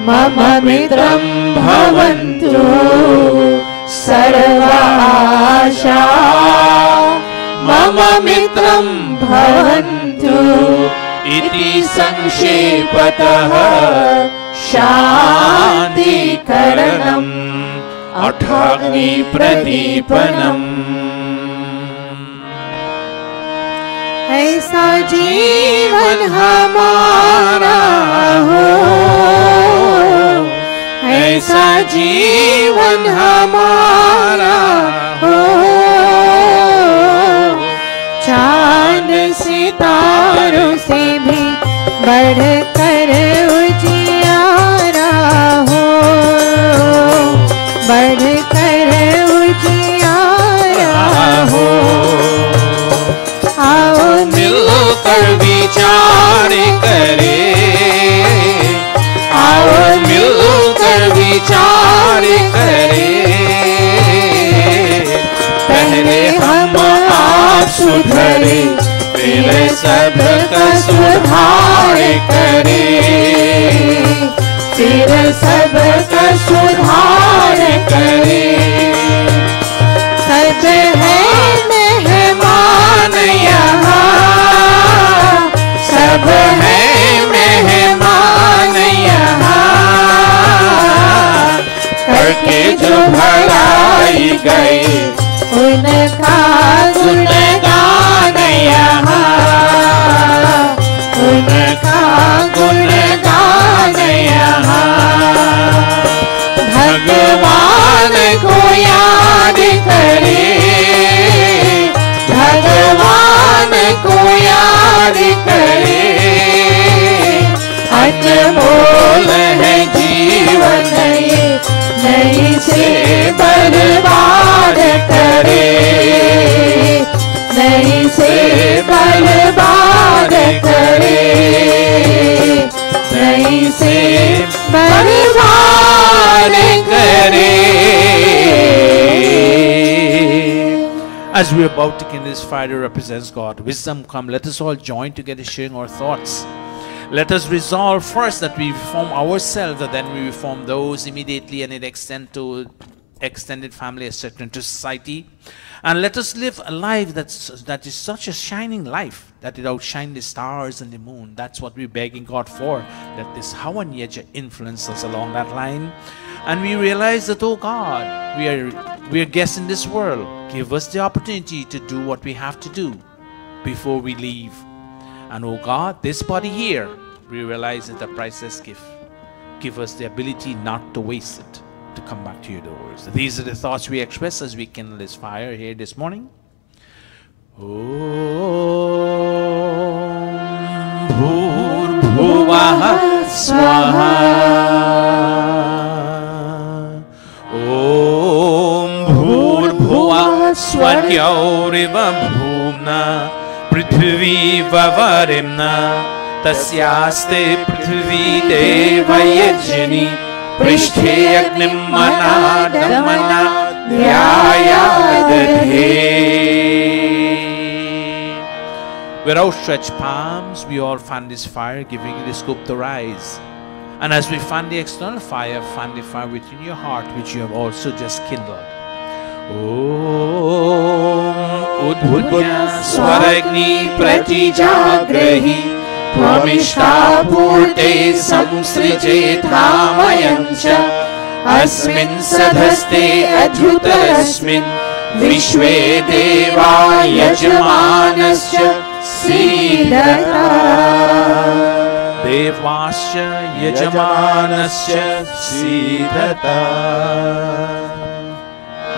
Mama Mitram Bhavantu Sarvasha Mama Mitram Bhavantu. इति संक्षेपतः शान्तिकरणम् अथाग्निप्रदीपनम्। ऐसा जीवन हमारा हो, ऐसा जीवन हमारा हो, चांद सितारों से भी बढ़कर उजियारा हो, बढ़कर उजियारा हो। आओ मिलकर विचार करें, आओ मिलकर विचार करें, पहले हम आप सुधरे फिर सबका सुधार करें, फिर सबका सुधार करें। सब है मेहमान यहाँ, सब है मेहमान यहाँ, करके जो भलाई गए उनका गुणगान यहाँ, उनका गुणगान यहाँ। भगवान को याद करें, भगवान को याद करें, अनमोल है जीवन ये, नहीं से बर्बाद करें, नहीं से बर्बाद करें, नहीं से बर्बाद करें। As we are about to kindle this fire that represents God, wisdom come, let us all join together sharing our thoughts. Let us resolve first that we reform ourselves, and then we reform those immediately, and it extend to extended family, etc., to society. And let us live a life that is such a shining life that it outshine the stars and the moon. That's what we're begging God for, that this Havan Yaja influence us along that line. And we realize that, oh God, we are guests in this world. Give us the opportunity to do what we have to do before we leave. And oh God, this body here, we realize it's a priceless gift. Give us the ability not to waste it, to come back to your doors. These are the thoughts we express as we kindle this fire here this morning. Om Bhur-Bhuvah Swaha. Om Bhur-Bhuvah Swargyoriva Bhumna Prithvi Vavarimna Tasyaste Prithvi Devayajani Prishte Agnim Manadamana Dhyayadadhe. With outstretched palms, we all fan this fire, giving it the scope to rise. And as we fan the external fire, fan the fire within your heart, which you have also just kindled. Om Udbhunya Swaragni Pratijagrahi Tvamishta Purte Samsrije Dhamayancha Asmin Sadhaste Adhutarasmin Vishwe Deva Yajamanascha Siddhata Devasya Yajamanasya Siddhata.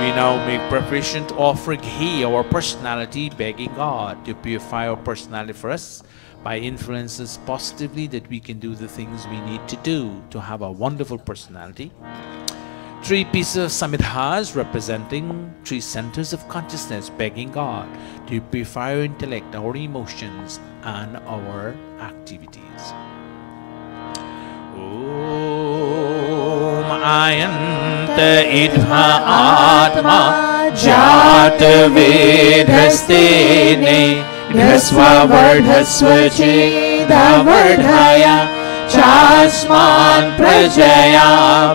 We now make preparation to offer Ghee, our personality, begging God to purify our personality for us by influences positively, that we can do the things we need to do to have a wonderful personality. 3 pieces of samidhas representing 3 centers of consciousness, begging God to purify our intellect, our emotions, and our activities. Om Ayanta Idha Atma Jata Vedhastene Dhasva Vardhasva Cheda Vardhaya Chasman Prajaya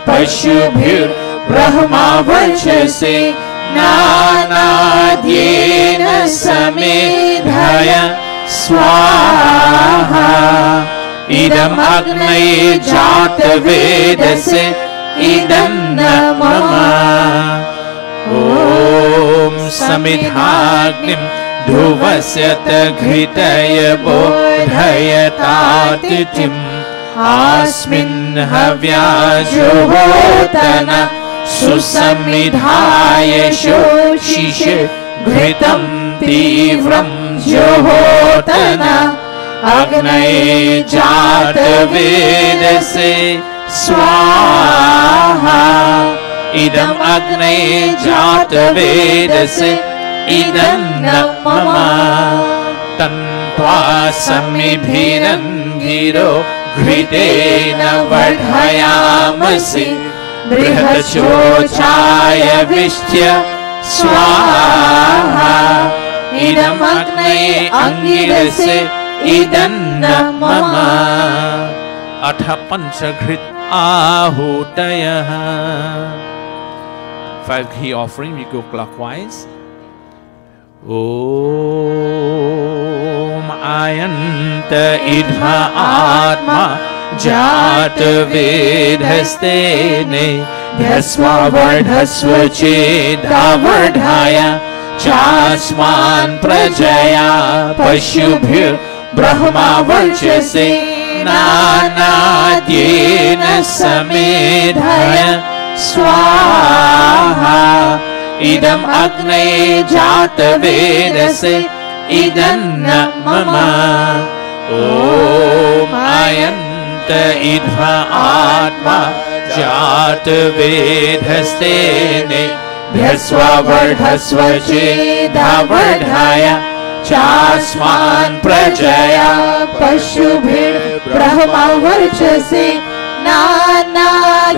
Pashubhir Brahma Varchase Nanadyena Samedhaya स्वाहा इदम् अग्नये जातवेदसे इदं न मम ॐ समिधाग्निं ध्रुवस्य घृतय बोधयतातिथिम् अस्मिन् हव्याजुहोतन सुसमिधाय शोषिषे घृतं तीव्रं जुहोतन अग्नये जातवेदसे स्वाहा इदम् अग्नये जातवेदसे इदं न मम तन्त्वा समिभिरङ्गिरो घृतेन वर्धयामसि बृहच्चोचाय विष्ट्य स्वाहा इदम् अग्नये अंगिरसे इदं न मम अथ पंचघृत आहूतयः 5 ghee offering, we go clockwise. Om Ayant idha atma jat vedhastene dhasva vardhasva chedha vardhaya chasman prajaya pashubhyur brahma varchase नानाद्येन समेधाय स्वाहा इदम् अग्नये जातवेदसे इदं न मम ॐ अयन्त इद्वा आत्मा जातवेदस्तेने ध्यस्व वर्धस्व चेदा वर्धाय चास्मान् प्रजया पशुभिर्ब्रह्मा वर्चसे नानाद्येन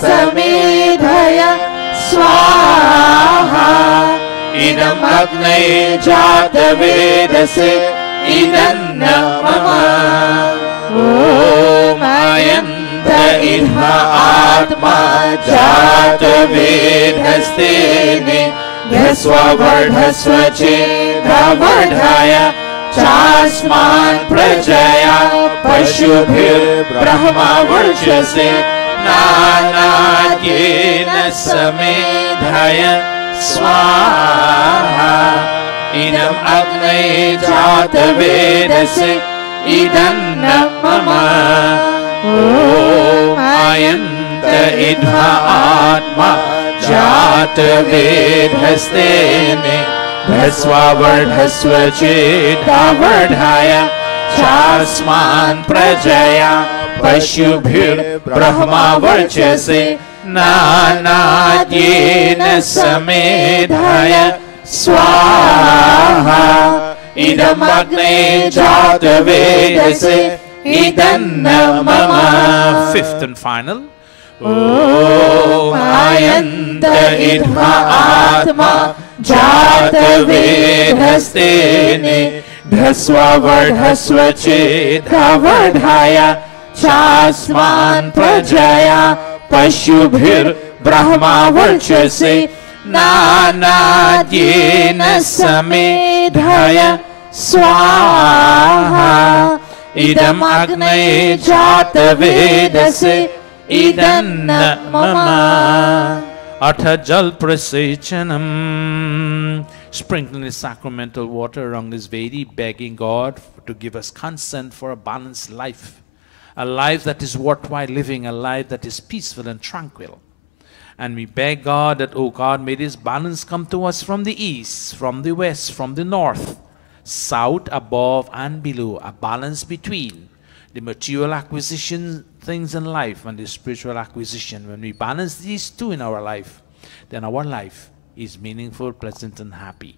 समेधय स्वाहा इदम् अग्नये जातवेदसे इदं न मम ॐ अयन्त इद्वा आत्मा जातवेदस्तेने ध्यस्व वर्धस्व चेदा वर्धाय चास्मान् प्रजया पशुभिर्ब्रह्मा वर्चसे नानाद्येन समेधाय स्वाहा इदम् अग्नये जातवेदसे इदं न मम ॐ अयन्त इद्वा आत्मा जातवेदस्तेने ध्यस्व वर्धस्व चेदा वर्धाय चास्मान् प्रजया पशुभिर्ब्रह्मा वर्चसे नानाद्येन समेधाय स्वाहा इदम् अग्नये जातवेदसे इदं न मम 5th and final ॐ अयन्त इद्वा आत्मा जातवेदस्तेने ध्यस्व वर्धस्व चेदा वर्धाय चास्मान् प्रजया पशुभिर्ब्रह्मा वर्चसे नानाद्येन समेधाय स्वाहा इदम् अग्नये जातवेदसे इदं न मम अथ जल prasechanam, sprinkling the sacramental water around this Vedi, begging God to give us consent for a balanced life, a life that is worthwhile living, a life that is peaceful and tranquil. And we beg God that, oh God, may this balance come to us from the east, from the west, from the north, south, above and below, a balance between the material acquisition things in life and the spiritual acquisition. When we balance these two in our life, then our life is meaningful, pleasant and happy.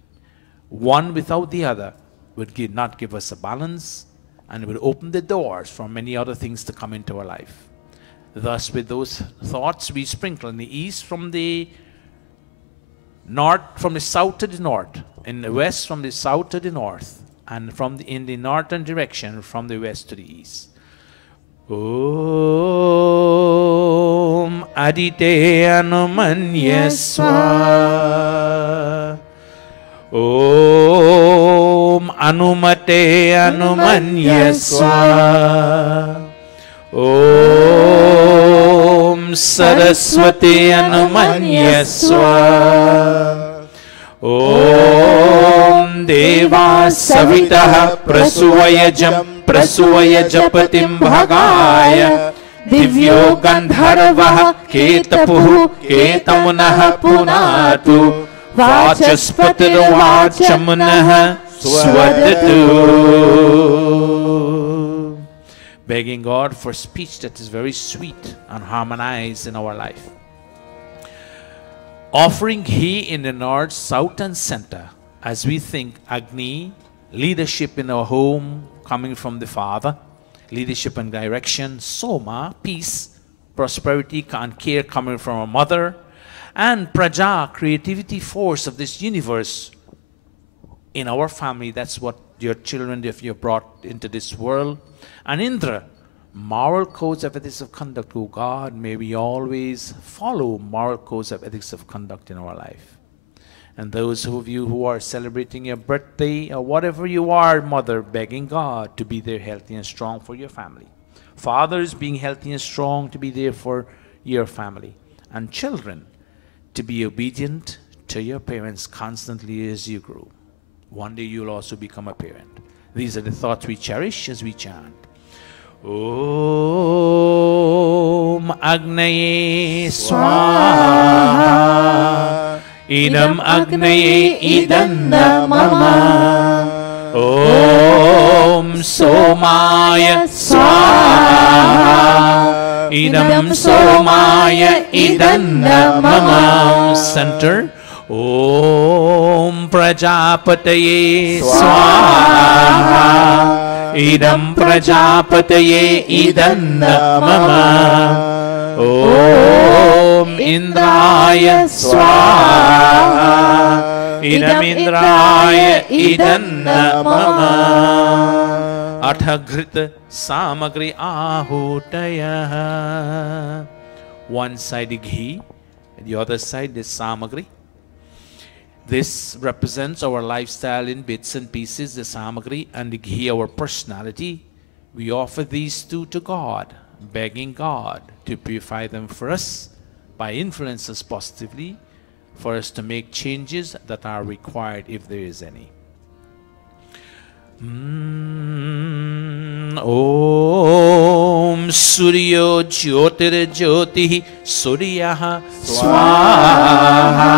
One without the other would not give us a balance and would open the doors for many other things to come into our life. Thus, with those thoughts, we sprinkle in the east from the north, from the south to the north, in the west from the south to the north, and in the northern direction from the west to the east. Om Adite Anumanyaswa. Om Anumate Anumanyaswa. Om Saraswati Anumanyaswa. Om Deva Savitah Prasuvayajam Bhagaya Divyo Gandharvah Ketapuh Ketamunah Punatu Vachaspatiravachamnah Swadatu. Begging God for speech that is very sweet and harmonized in our life. Offering ghee in the north, south and center as we think Agni, leadership in our home coming from the Father, leadership and direction, Soma, peace, prosperity and care coming from our mother, and Praja, creativity force of this universe in our family. That's what your children, if you're brought into this world. And Indra, moral codes of ethics of conduct. Oh God, may we always follow moral codes of ethics of conduct in our life. And those of you who are celebrating your birthday or whatever you are, mother, begging God to be there healthy and strong for your family. Fathers, being healthy and strong to be there for your family. And children, to be obedient to your parents constantly as you grow. One day you'll also become a parent. These are the thoughts we cherish as we chant. Om Agnaye Swaha. Idam Agnaye Idanna Mama. Om Somaya Swaha. Idam Somaya Idanna Mama. Center. Om Prajapataye Swaha. Idam Prajapataye Idanna Mama. Om Indraya Swaha. Idam Indraya Idanna Mama. Athagrita Samagri Ahutaya. One side ghee, and the other side is Samagri. This represents our lifestyle in bits and pieces, the samagri, and the ghee, our personality. We offer these two to God, begging God to purify them for us by influence us positively, for us to make changes that are required if there is any. Om Suryo Jyotir Jyotihi Suryaha Swaha.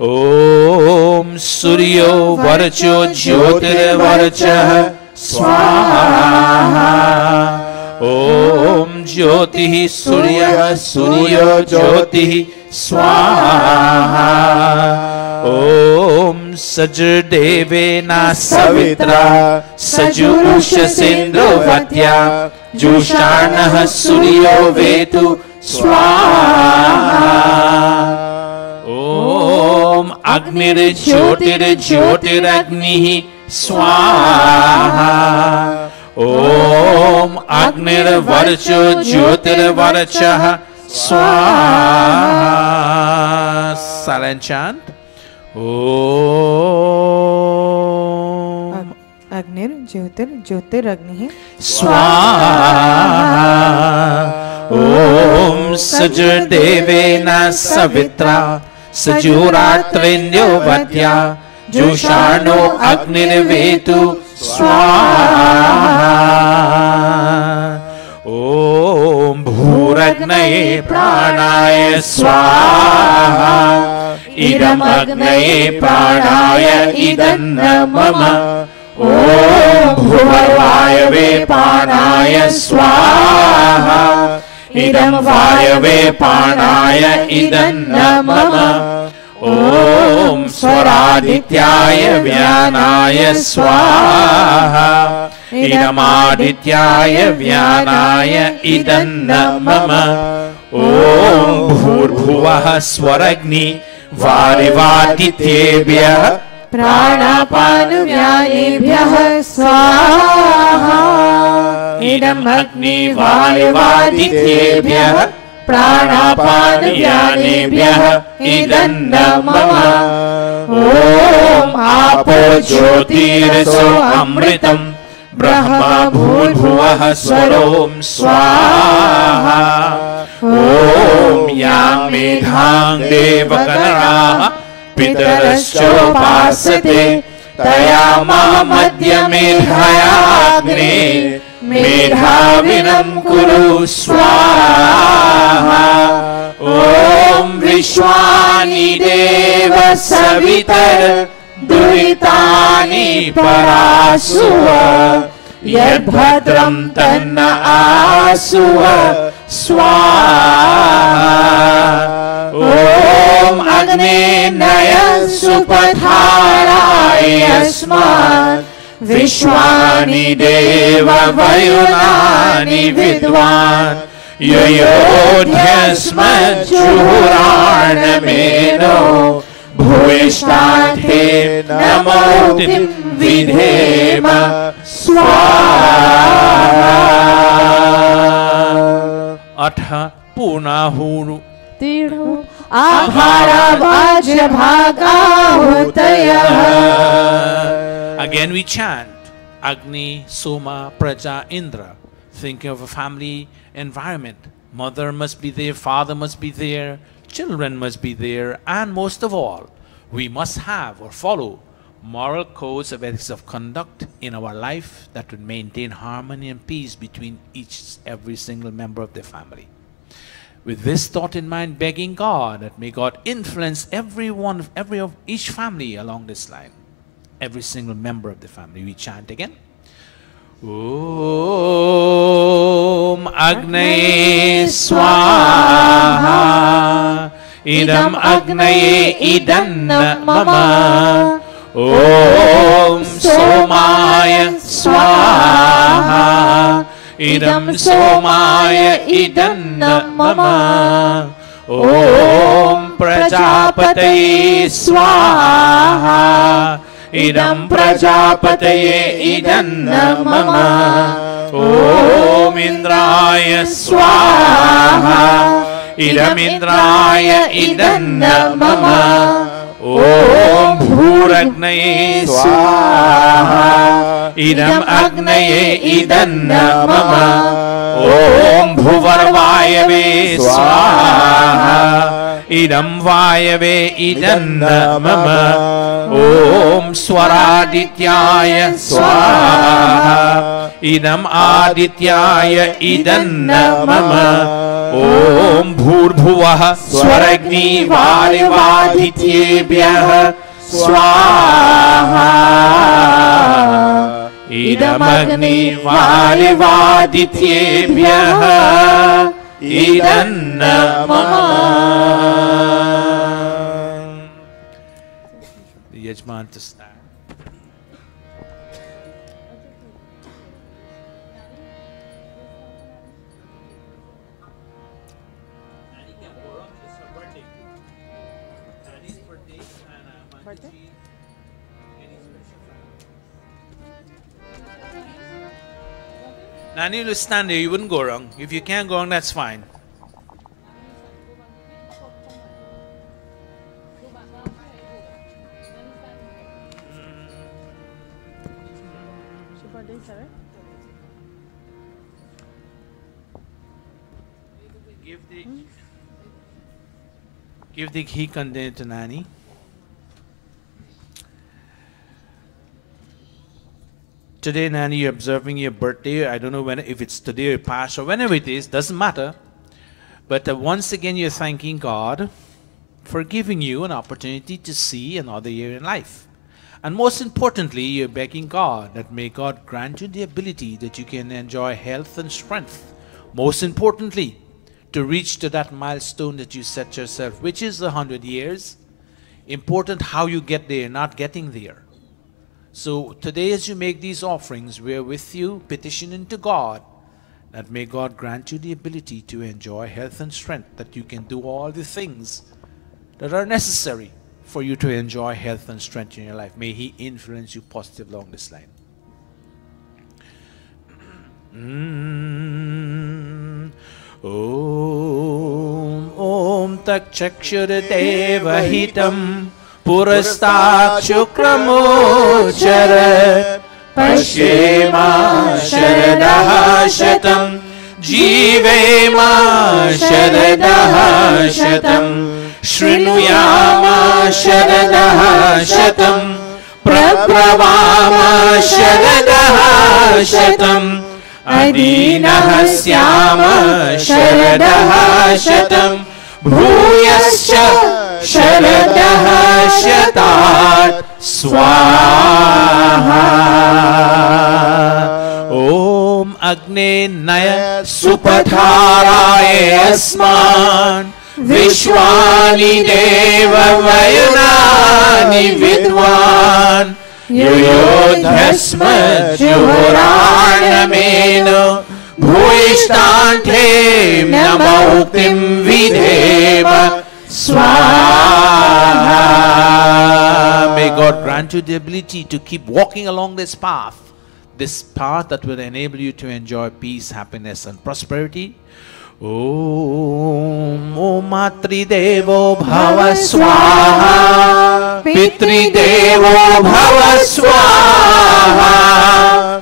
Om Suryo Varcho Jyotir Varchah Swaha. Om Jyotihi Surya Suryo Jyotihi Swaha. Om Sajur Devena Savitra Sajurusha Sindro Vatya Jushanah Suryo Vetu Swaha. Om Agnir Jyotir Jyotir Agnihi Swaha. Om Agnir Varcho Jyotir Varchah Swaha. Silent chant. Om Agnir Jyotir Jyotir Agnihi Swaha. Om Sajur Devena Savitra Sajuratrindyo Vatya Jushano Agnirvetu Swaha. Om Bhuragnaye Pranaya Swaha. Idam Agnaye Pranaya Idanna Mama. Om Bhuvayave Pranaya Swaha. Idam Vayave Pranaya Idanna Mama. Om Swaradityaya Vyanaya Swaha. Idam Adityaya Vyanaya Idanna Mama. Om Bhurbhuvah Swaragni Varivatithyebhyah Pranapanu Vyayebhyah Swaha. Idam Agni Varivatithyebhyah प्राणापानव्यानेभ्यः इदन्न मम ॐ आपो ज्योतिरसो अमृतम् ब्रह्म भूर्भुवः स्वरों स्वाहा ॐ यां मेधां देवगणाः पितरश्चोपासते तया मद्य मेधायाग्ने मेधाविनं कुरु स्वाहा ॐ विश्वानि देव सवितर दुरितानि परासुव यद्भद्रं तन्न आसुव स्वाहा ॐ अग्ने नय सुपथाराय अस्मान् विश्वानि देव वयुनानि विद्वान् ययोध्यस्मज्जुहुरार्णमेनो भूयिष्ठान्ते नमोतिं विधेम स्वाहा अथ पूर्णाहुरु तीर्णो आहारवाज्य भागाहुतयः. Again we chant Agni, Soma, Praja, Indra, thinking of a family environment. Mother must be there, father must be there, children must be there, and most of all, we must have or follow moral codes of ethics of conduct in our life that would maintain harmony and peace between every single member of the family. With this thought in mind, begging God that may God influence each family along this line. Every single member of the family. We chant again. Om Agnaye Swaha Idam Agnaye Idanna Mama Om Somaya Swaha Idam Somaya Idanna Mama Om Prajapataye Swaha Idam Prajapataye Idanna Mama Om Indraya Swaha Idam Indraya Idanna Mama Om Bhuragnaye Swaha Idam Agnaye Idanna Mama Om Bhuvarvayave Swaha Idam Vayave Idanna Mama Om Swaradityaya Swaha Idam Adityaya Idanna Mama Om Bhurbhuvaha Swaragni Varivadhityebhyah Swaha Idam Agni Varivadhityebhyah Idanna Mama. The Yajman to stand. Nani will stand there, you wouldn't go wrong. If you can't go wrong, that's fine. Give the ghee container to Nani. Today, Nani, you're observing your birthday. I don't know if it's today or past or whenever it is, doesn't matter. But once again, you're thanking God for giving you an opportunity to see another year in life. And most importantly, you're begging God that may God grant you the ability that you can enjoy health and strength. Most importantly, to reach to that milestone that you set yourself, which is 100 years. Important how you get there, not getting there. So today as you make these offerings, we are with you petitioning to God that may God grant you the ability to enjoy health and strength, that you can do all the things that are necessary for you to enjoy health and strength in your life. May He influence you positively along this line. Oh. Prutak Chakshuradevahitam Purastat Shukramocharat Pashyema Sharadaha Shatam Jivema Sharadaha Shatam Shrinuyama Sharadaha Shatam Prabhavama Sharadaha Shatam Adinaha Syama Sharadaha Shatam Bhuyascha Sharadaha Shatat Swaha Om Agne Naya Supatharaya Asman Vishwani Deva Vayanani Vidwan Yuyodhasma Juhoranameno Bhuishtante Namoktim Vidhema Swaha. May God grant you the ability to keep walking along this path that will enable you to enjoy peace, happiness and prosperity. Om Matri Devo Bhava Swaha Pitri Devo Bhava Swaha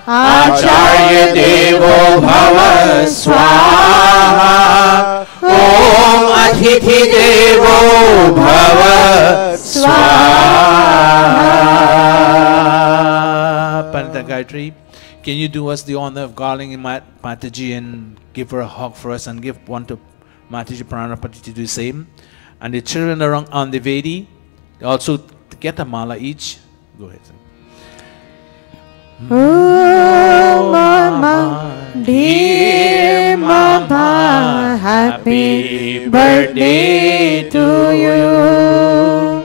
Acharya Devo Bhava Swaha Om Atithi Devo Bhava Swaha. Pandita Gayatri, can you do us the honor of calling Mataji and give her a hug for us, and give one to Mataji Pranapati to do the same? And the children around on the Vedi, they also get a mala each. Go ahead. Oh Mama, dear Mama, happy birthday to you.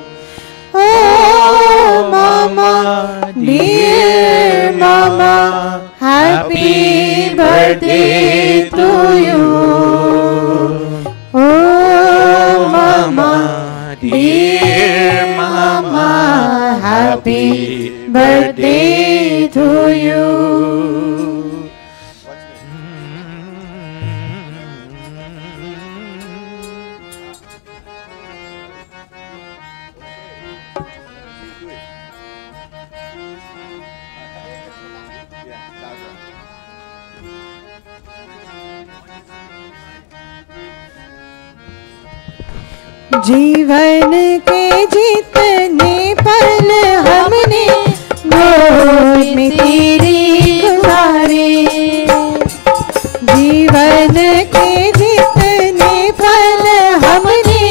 Oh Mama, dear Mama, happy birthday to you. Oh Mama, dear Mama, happy birthday to you. जीवन के जितने पल हमने गोद में तेरी गुजारे, जीवन के जितने पल हमने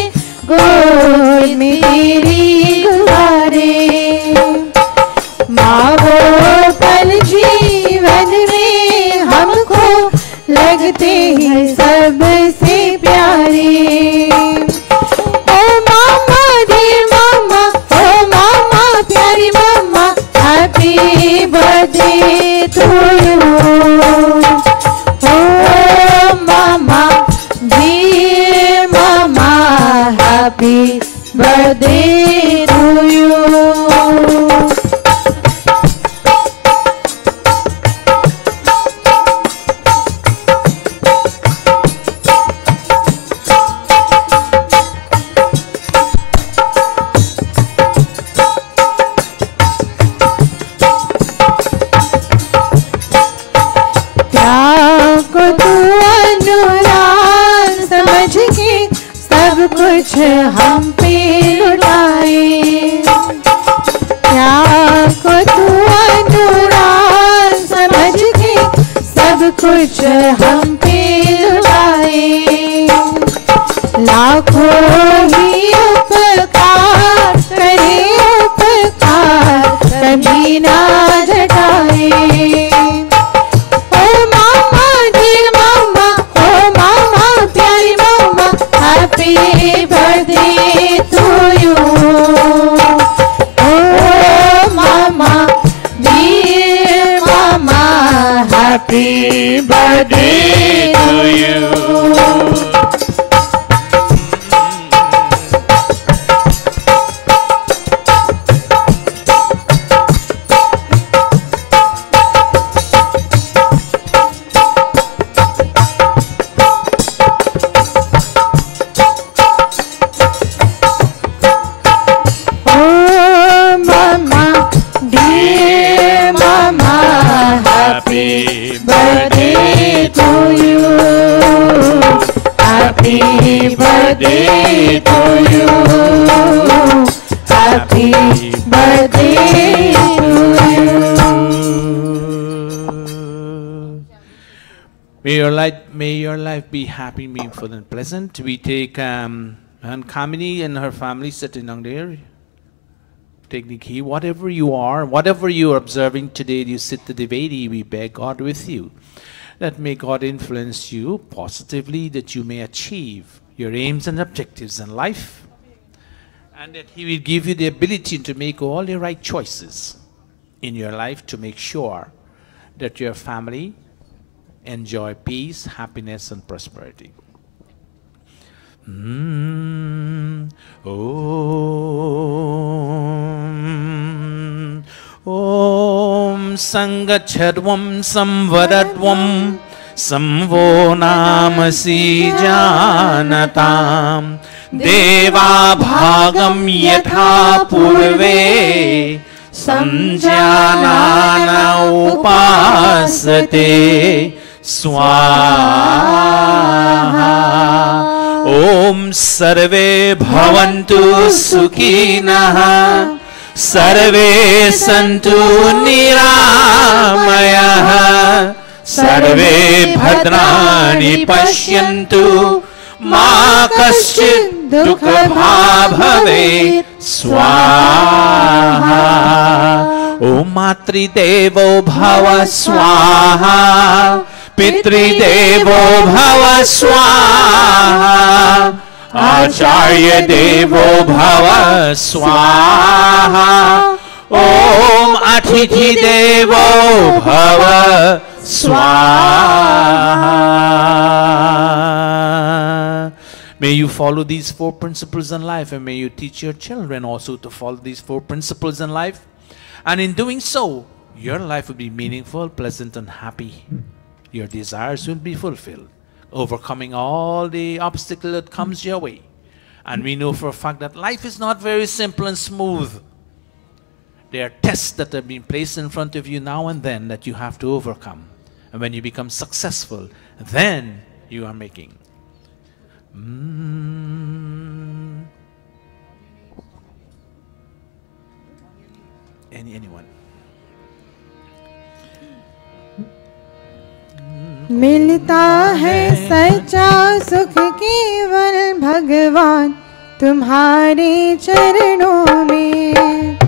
गोद में तेरी गुजारे, माँ वो पल जीवन में हमको लगते हैं सबसे प्यारे। हम पे लुटाए, क्या को तू अनुराग समझ के सब कुछ हम पे लुटाए, लाखों ही उपकार करे उपकार कभी ना जटाए। Happy birthday to you. Oh Mama, dear Mama, happy birthday to you. birthday to you. Happy birthday to you. May your life be happy, meaningful, and pleasant. We take and Kamini and her family sitting down there. Take the key. Whatever you are observing today, you sit the devotee, we beg God with you. That may God influence you positively, that you may achieve your aims and objectives in life. And that He will give you the ability to make all the right choices in your life to make sure that your family enjoy peace, happiness, and prosperity. Om Sangachadvam Samvaradvam Samvo Namasi Janatam Deva Bhagam Yatha Purve Samjanana Upasate Swaha. Om Sarve Bhavantu Sukhinah Sarve Santu Niramayah Sarve Bhadrani Pashyantu Ma Kaschid Dukha Bhave Swaha. Om Matri Devo Bhava Swaha Pitri Devo Bhava Swaha Acharya Devo Bhava Swaha Om Atithi Devo Bhava Swaha. May you follow these four principles in life, and may you teach your children also to follow these four principles in life. And in doing so, your life will be meaningful, pleasant, and happy. Your desires will be fulfilled, overcoming all the obstacle that comes your way. And we know for a fact that life is not very simple and smooth. There are tests that have been placed in front of you now and then that you have to overcome. And when you become successful, then you are making. Anyone? मिलता है सच्चा सुख केवल भगवान तुम्हारे चरणों में.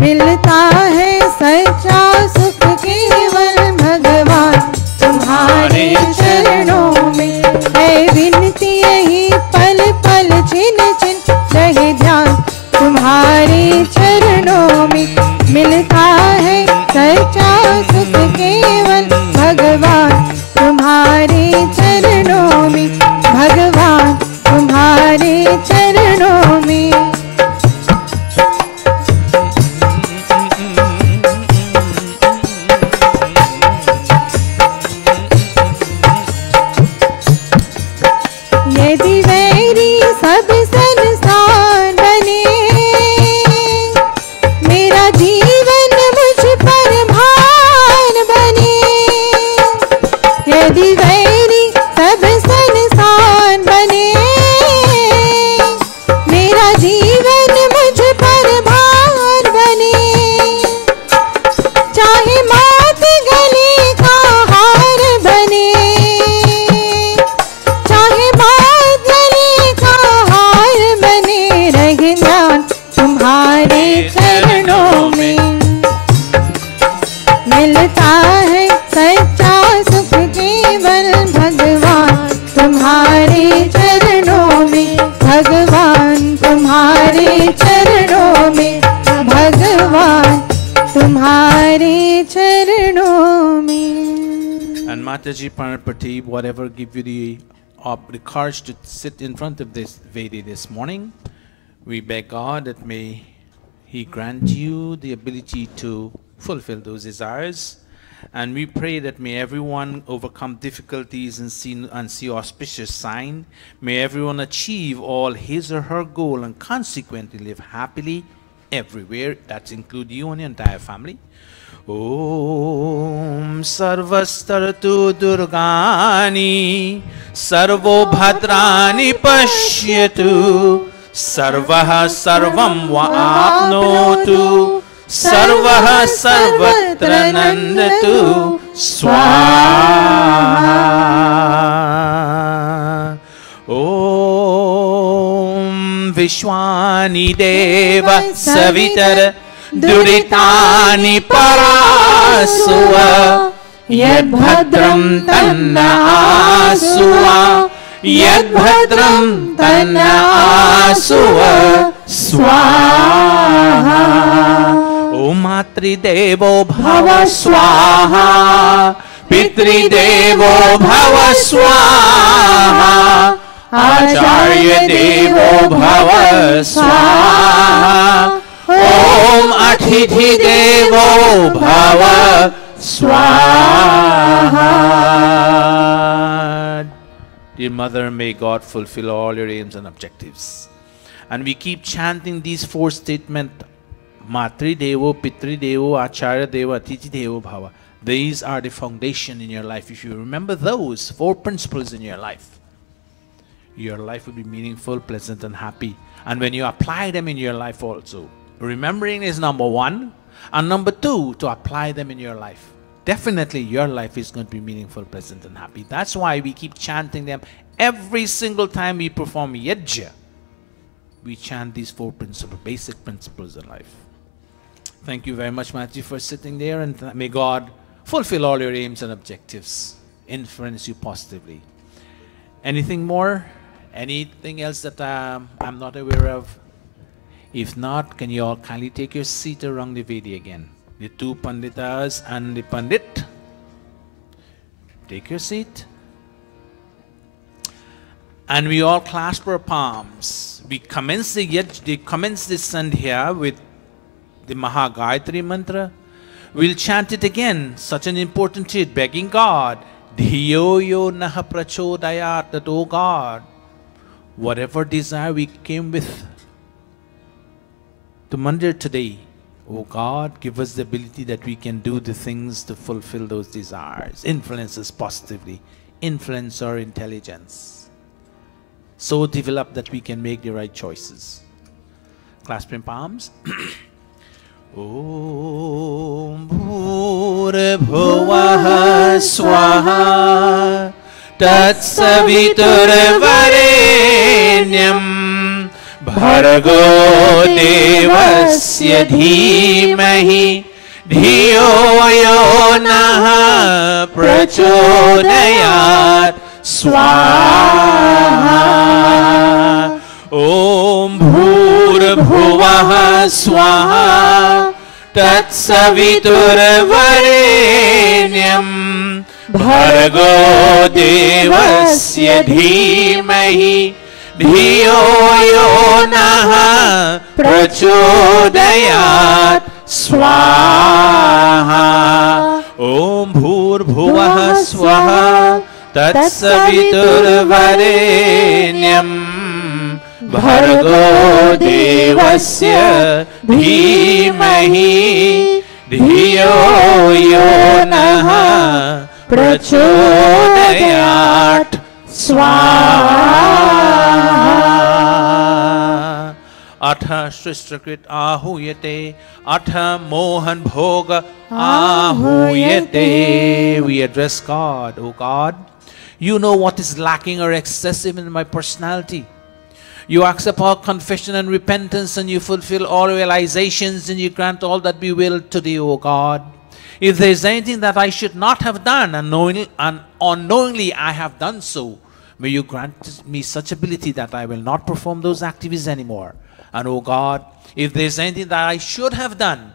मिलता है सच्चा सुख केवल भगवान तुम्हारे चरणों में. है विनती यही पल पल छिन छिन रहे ध्यान तुम्हारे चरणों में. मिलता है सच्चा सुख केवल भगवान तुम्हारे चरणों में. भगवान तुम्हारे चरणों में. यदि वैरी सब संसार बने मेरा जीवन मुझ पर भार बने. यदि वैरी सब संसार बने मेरा जीवन मुझ पर भार बने. चाहे मात गले का हार बने चाहे मात गले का हार बने. रहे ध्यान तुम्हारे चरणों में. मिलता है सच्चा सुख केवल भगवान तुम्हारे चरणों में. भगवान तुम्हारे चरणों में. भगवान तुम्हारे चरणों में. And Mataji Pranapati, whatever give you the courage to sit in front of this Vedi this morning, we beg God that may He grant you the ability to fulfill those desires. And we pray that may everyone overcome difficulties and see auspicious sign. May everyone achieve all his or her goal and consequently live happily everywhere. That includes you and your entire family. Om Sarvastartu Durgani Sarvo Bhadrani Pashyatu Sarvaha Sarvam Vaapnotu Sarvaha Sarvatra Nandatu Swaha. Om Vishwani Deva Savitar Duritani Parasuva Yad Bhadram Tanna Asuva Yad Bhadram Tanna Asuva Swaha. Om Matri Devo Bhava Swaha Pitri Devo Bhava Swaha Acharya Devo Bhava Swaha Om Atithi Devo Bhava Swaha. Dear Mother, may God fulfill all your aims and objectives. And we keep chanting these four statements. Matri Devo, Pitri Devo, Acharya Devo, Atithi Devo Bhava. These are the foundation in your life. If you remember those four principles in your life will be meaningful, pleasant and happy. And when you apply them in your life also, remembering is number one, and number two, to apply them in your life. Definitely your life is going to be meaningful, pleasant and happy. That's why we keep chanting them every single time we perform yajna. We chant these four principles, basic principles in life. Thank you very much, Mataji, for sitting there, and may God fulfill all your aims and objectives, influence you positively. Anything more? Anything else that I'm not aware of? If not, can you all kindly take your seat around the Vedi again? The two Panditas and the Pandit. Take your seat. And we all clasp our palms. We commence the Sandhya with the Mahagayatri mantra. We'll chant it again, such an important treat, begging God, Dhiyo yo naha prachodayat, that, oh God, whatever desire we came with to mandir today, oh God, give us the ability that we can do the things to fulfill those desires. Influence us positively. Influence our intelligence. So develop that we can make the right choices. Clasping palms. Om Bhurabhuvah Swaha Tatsaviturvarenyam Bhargo Devasya Dhimahi Dhiyo yo naha prachodayat Swaha. Om Bhurabhuvah Swaha Tatsaviturvarenyam Bhargo Devasya Dhimahi Dhiyo yo naha prachodayat Swaha. Om Bhurabhuvah Swaha Tatsaviturvarenyam Bhargo Devasya Dhimahi Dhiyo yo naha prachodayat Swaha. Atha Sristakrit Ahuyate Atha Mohan Bhoga Ahuyate. We address God. O God, you know what is lacking or excessive in my personality. You accept all confession and repentance, and you fulfill all realizations, and you grant all that we will today, O God. If there is anything that I should not have done, and unknowingly I have done so, may you grant me such ability that I will not perform those activities anymore. And O God, if there is anything that I should have done,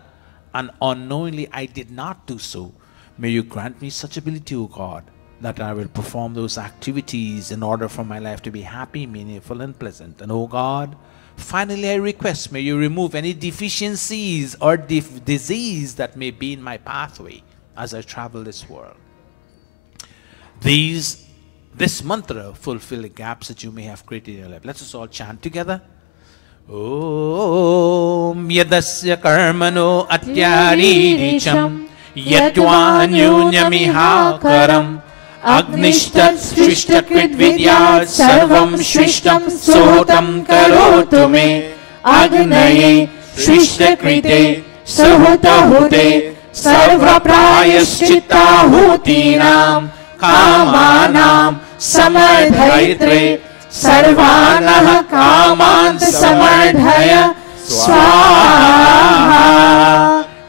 and unknowingly I did not do so, may you grant me such ability, O God, that I will perform those activities in order for my life to be happy, meaningful, and pleasant. And, oh God, finally I request, may you remove any deficiencies or disease that may be in my pathway as I travel this world. This mantra fulfill the gaps that you may have created in your life. Let us all chant together. Om Yadasya Karmano Atyari Richam Yatvanyunyamiha Agnishtat Shrishtakrit Vidyat Sarvam Shrishtam Sohotam Karotu Me Agnaye Shrishtakrite Sohotahute Sarva Prayaschitta Hutinam Kamanam Samardhaitre Sarvanah Kaman Samardhaya Swaha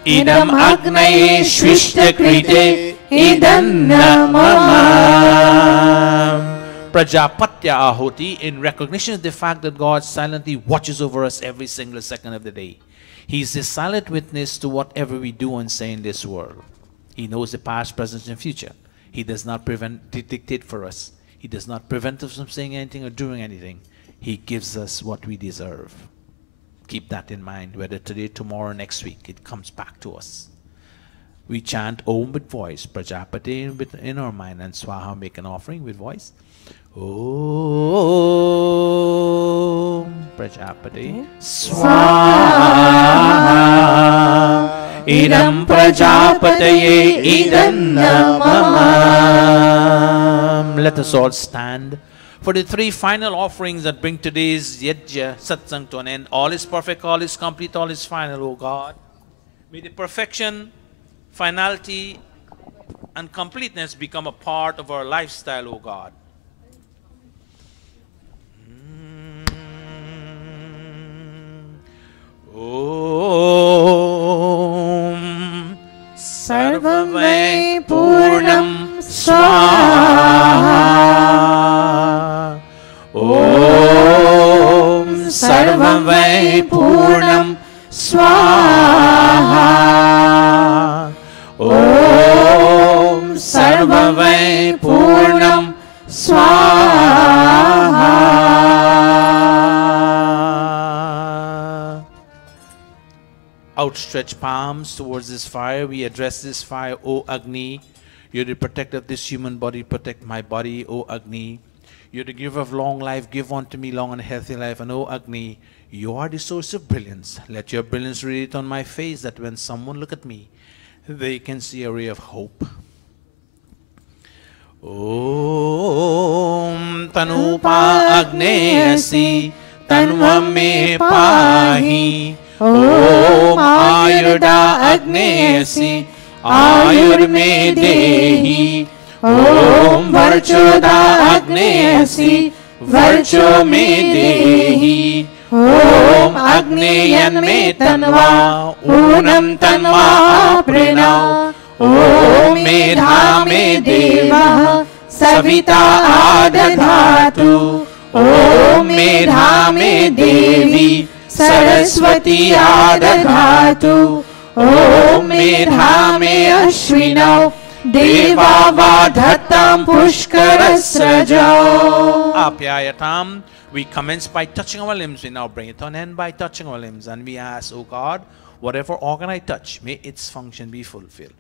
Idam Agnaye Shrishtakrite Idam Namam. Prajapatya Ahuti, in recognition of the fact that God silently watches over us every single second of the day. He is a silent witness to whatever we do and say in this world. He knows the past, present, and future. He does not dictate for us. He does not prevent us from saying anything or doing anything. He gives us what we deserve. Keep that in mind, whether today, tomorrow, or next week, it comes back to us. We chant Om with voice, Prajapati in our mind, and Swaha make an offering with voice. Om Prajapati Swaha Idam Prajapataye Idam Namam. Let us all stand for the three final offerings that bring today's Yajna Satsang to an end. All is perfect, all is complete, all is final, O God. May the perfection, finality, and completeness become a part of our lifestyle, O God. Om Sarvam Vai Purnam Swaha. Om Sarvam Vai Purnam Swaha. Om Sarvam Vai Purnam Swaha. Outstretched palms towards this fire, we address this fire. O Agni, you're the protector of this human body, protect my body. O Agni, you're the giver of long life, give unto me long and healthy life. And O Agni, you are the source of brilliance. Let your brilliance radiate on my face, that when someone look at me, they can see a ray of hope. Om Tanupa Agneyasi Tanvam Me Pahi. Om Ayurda Agneyasi Ayur Me Dehi. Om Varchoda Agneyasi Varcho Me Dehi. Om Agneyan Me Tanva Unam Tanva Prinav. Om Medha Me Deva Savita Adadhatu. Om Medha Me Devi Saraswati Adadhatu. Om Medha Me Ashwinav Deva Vadhatam Pushkarasrajau. Apyayatam. We commence by touching our limbs. We now bring it on end by touching our limbs. And we ask, O God, whatever organ I touch, may its function be fulfilled.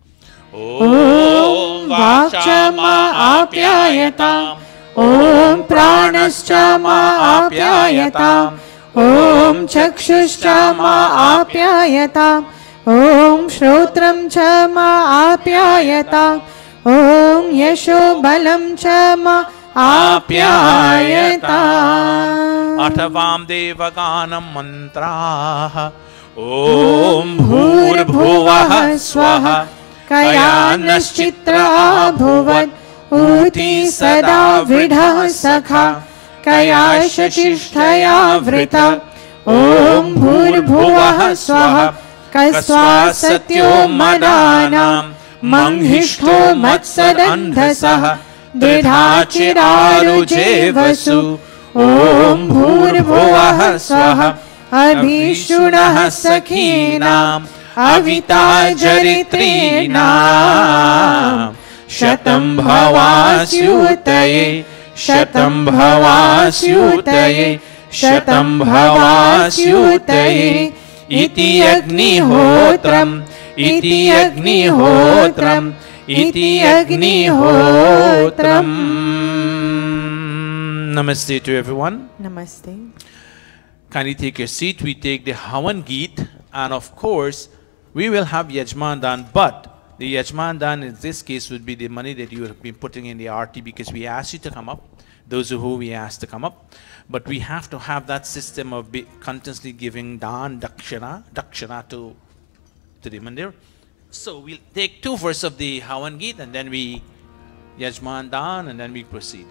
Om Vakchama Apyayatam. Om Pranashchama Apyayatam. Om Chakshuschama Apyayatam. Om Shrotram Chama Apyayatam. Om Yasho Balam Chama Apyayatam. Atavam Devaganam Mantraha. Om Bhur Bhuvah Swaha. Kayanaschitra Bhuvad Uti Sada Vidha Sakha. Kayashashishtaya Vrita. Om Bhur Bhuvah Swaha. Kaswa Satyo Madanam Manghishto Matsadandhasaha. Dridhachiraru Jevasu. Om Bhur Bhuvah Swaha. Abhishunah Sakhinam Avita Jaritrinam. Shatam Bhavasyutaye. Shatam Bhavasyutaye. Shatam Bhavasyutaye. Iti Agnihotram. Iti Agnihotram. Iti Agnihotram. Namaste to everyone. Namaste. Kindly take your seat. We take the Havan Geet, and of course, we will have Yajman done, but The Yajman Dan in this case would be the money that you have been putting in the arti, because we asked you to come up, those who we asked to come up. But we have to have that system of continuously giving dan, dakshana to the mandir. So we'll take 2 verses of the Havan Geet and then we Yajman Dan and then we proceed.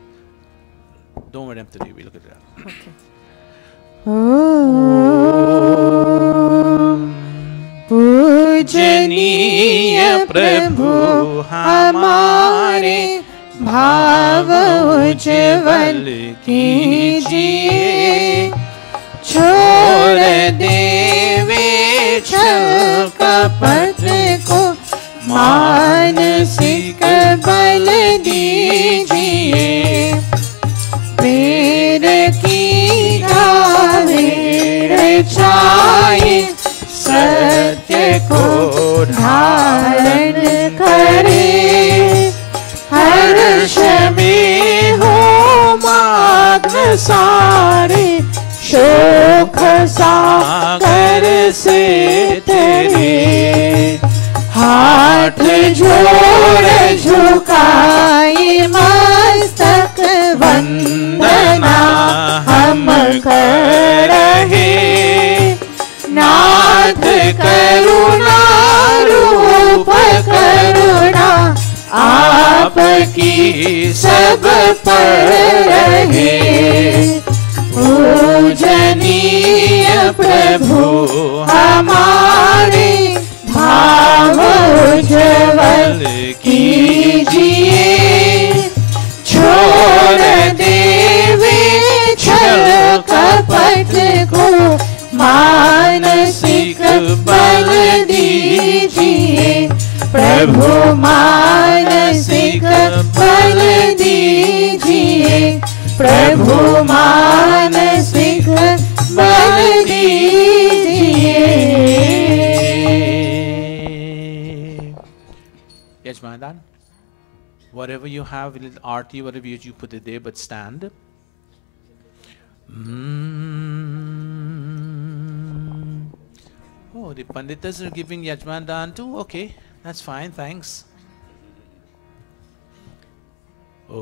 Don't worry today, we look at that. Okay. Om पूजनीय प्रभु हमारे भाव उज्ज्वल कीजिए छोड़ देवे छल कपट को मानसिक बल दीजिए पेड़ की गावेड़ छाए सत्य को धारण करे हर्ष में हो मग्न सारे शोक सागर से तेरे हाथ जोड़ झुकाए मस्तक वंदना हम कर रहे नाथ करुणा रूप करुणा आपकी सब पर रहे पूजनीय प्रभु हमारे भाव उज्ज्वल कीजिए छोड़ देवे छल कपट को मानसिक बल दीजिए प्रभु मानसिक बल दीजिए प्रभु मानसिक बल दीजिए Yajman Dan, whatever you have, little arti, whatever you put it there, but stand. Oh, the Panditas are giving Yajman Dan too? Okay, that's fine, thanks. Om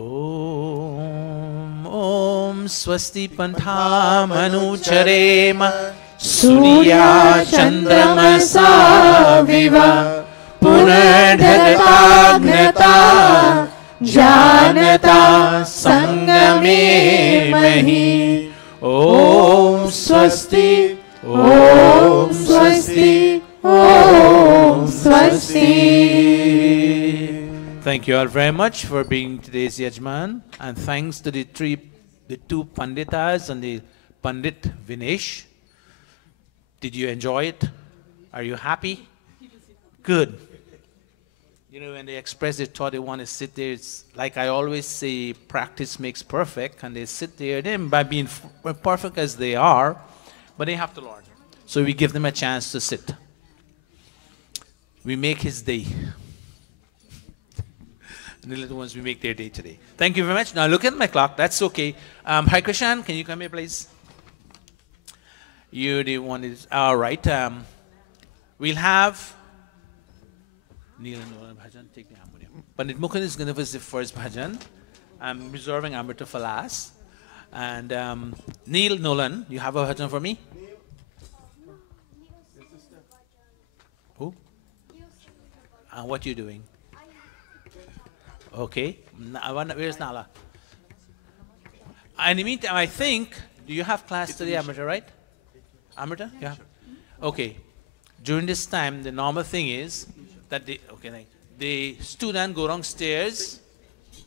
Swasti Pantha Manucharema Surya Chandramasa Viva Punadhatagnata Janata Sangame Mahi Om Swasti Om Swasti Om Swasti. Thank you all very much for being today's Yajman, and thanks to the two Panditas and the Pandit Vinesh. Did you enjoy it? Are you happy? Good. You know, when they express their thought, they want to sit there. It's like I always say, practice makes perfect, and they sit there. Then by being perfect as they are, but they have to learn. So we give them a chance to sit. We make his day. And the little ones, we make their day today. Thank you very much. Now look at my clock. That's okay. Hi, Krishan. Can you come here, please? You the one is all right. We'll have Neil and Nolan bhajan. Take the harmonium. Pandit Mukund is going to visit the first bhajan. I'm reserving Amrita for last. And Neil, Nolan, you have a bhajan for me? Who? What are you doing? Okay. Where's Nala? In the meantime, I think, do you have class today, Amrita, right? Amrita? Yeah. Okay. During this time, the normal thing is that the student go downstairs,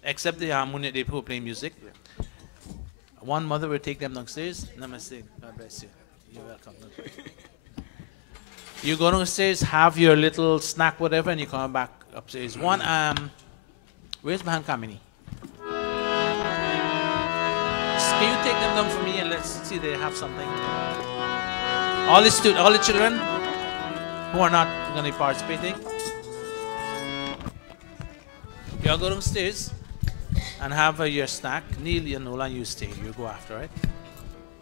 except the harmonium, they who play music. One mother will take them downstairs. Namaste. God bless you. You're welcome. You go downstairs, have your little snack, whatever, and you come back upstairs. Where's Mahan Kamini? Can you take them down for me and let's see they have something? All the children who are not going to be participating, you all go downstairs and have your snack. Neil, you Nola, you stay. You go after, right?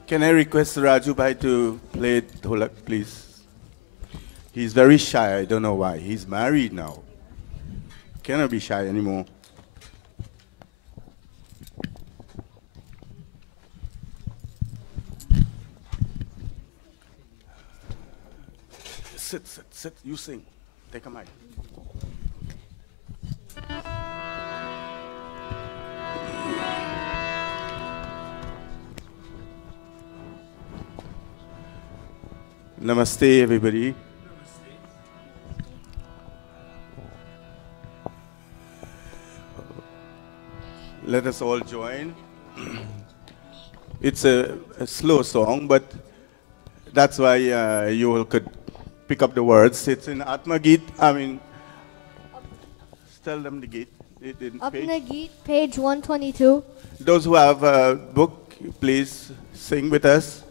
Can I request Raju Bhai to play Dholak, please? He's very shy. I don't know why. He's married now. cannot be shy anymore. Sit, sit, sit. You sing. Take a mic. Namaste, everybody. Let us all join. It's a slow song, but that's why you all could pick up the words. It's in Atma Geet. I mean, tell them the Geet. Apna Geet, page 122. Those who have a book, please sing with us.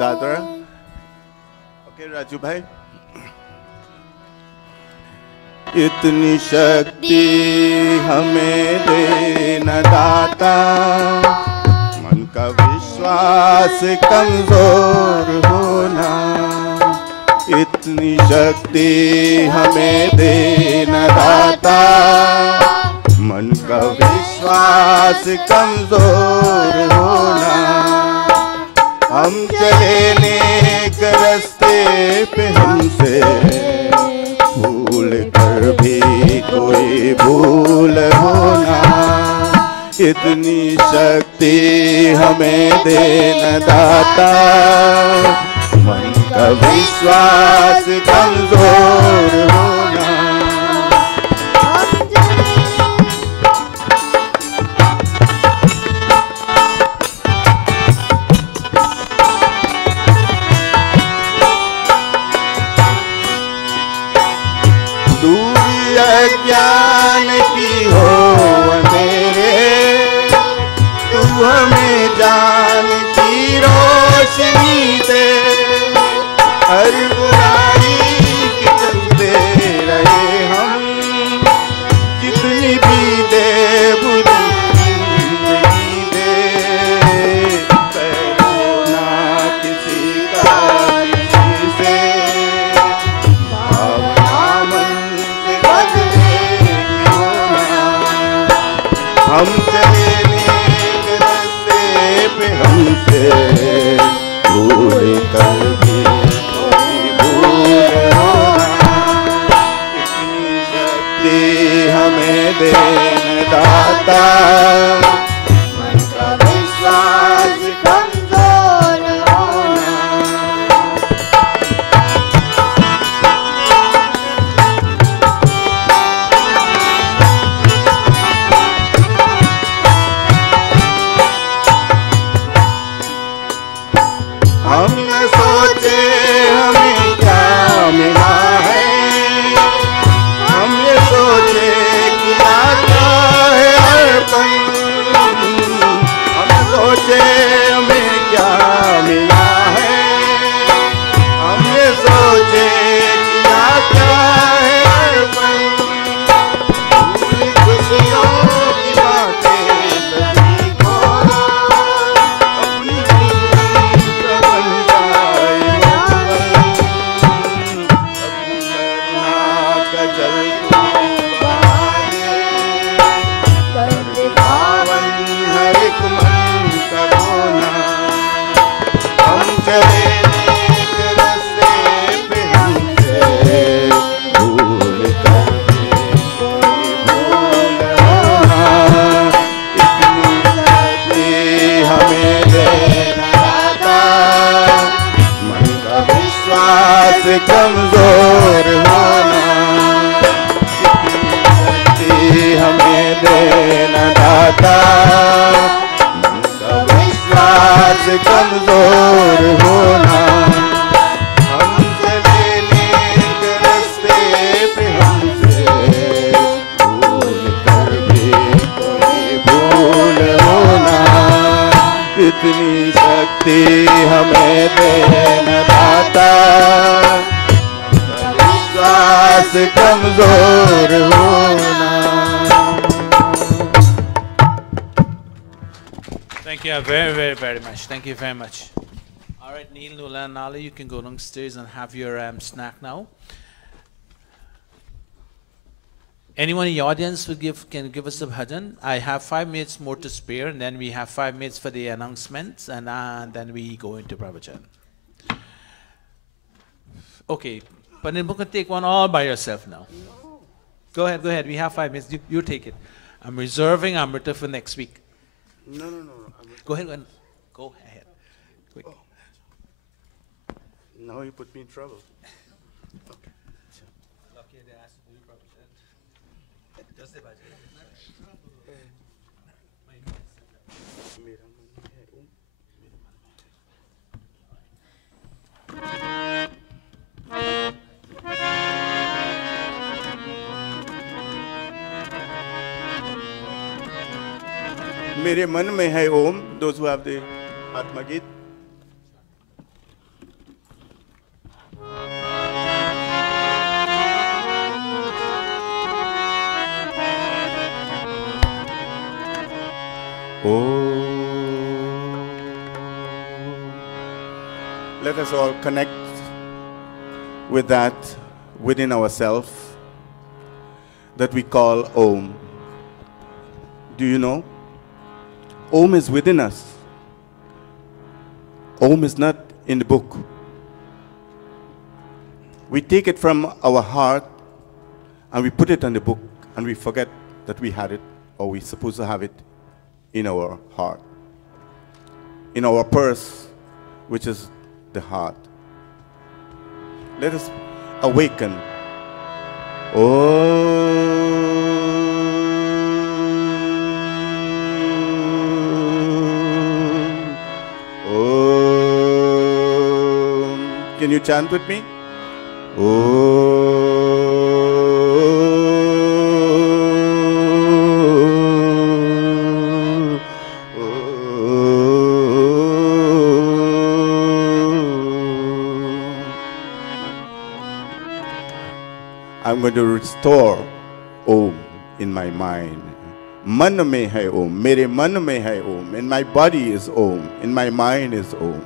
Dadra. Okay, Raju bhai. इतनी शक्ति हमें दे न दाता, मन का विश्वास कमजोर होना। इतनी शक्ति हमें दे न दाता, मन का विश्वास कमजोर होना। हम चले नेक रास्ते पे हमसे भूल कर भी कोई भूल होना। इतनी शक्ति हमें दे न दाता, मन का विश्वास कमजोर होना। ज्ञान की हो अंधेरे, तू हमें जान की रोशनी दे। हर बुराई के चलते रहे हम, जितनी भी दे बुरी जिंदगी दे। करो ना किसी का किसी से, हम चले नेक रास्ते पे हमसे भूल कर भी कोई भूल होना। इतनी शक्ति हमें दे न दाता, मन का विश्वास कमजोर होना। हम न सोचे हमें क्या मिला है, हम ये सोचे कि आता है अर्पण। हम सोचे हमें क्या मिला है, हम ये सोचे कि आता है अर्पण। खुशियों की बातें सभी को अपनी कमजोर होना। इतनी शक्ति हमें दे न दाता, मन का विश्वास कमजोर होना। हम चले नेक रास्ते पे हमसे भूल कर भी कोई भूल होना। इतनी शक्ति हमें दे न दाता, विश्वास कमजोर होना। Thank you very, very, very much. Thank you very much. All right, Neil, Nula, and Nala, you can go downstairs and have your snack now. Anyone in the audience who can give us a bhajan? I have 5 minutes more to spare, and then we have 5 minutes for the announcements, and then we go into pravachan. Okay, but then you can take one all by yourself now. Go ahead, go ahead. We have 5 minutes. You take it. I'm reserving Amrita for next week. No. Go ahead. Go ahead. Quick. Now you put me in trouble. मेरे मन में है ओम. Those who have the Atma Git. Let us all connect with that within ourselves that we call Om. Do you know? Om is within us. Om is not in the book. We take it from our heart and we put it on the book and we forget that we had it or we're supposed to have it in our heart. In our purse, which is the heart. Let us awaken. Can you chant with me? I'm going to restore Om in my mind. Man mein hai Om. Mere man mein hai Om. In my body is Om. In my mind is Om.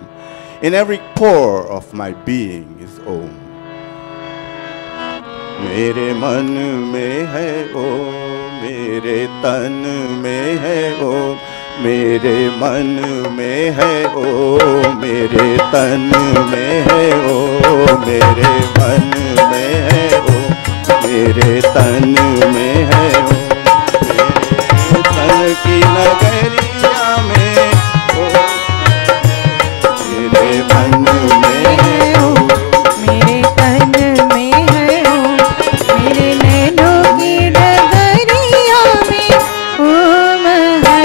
In every pore of my being is Om. Mere man mein hai Om. Mere tan mein hai Om. Mere man mein hai Om. Mere tan mein hai Om. Mere man mein hai Om. मेरे तन में है ओ, मेरे तन की नगरिया में ओ, मेरे मन में है ओ, मेरे तन में है ओ, मेरे नैनों की डगरिया में ओम है,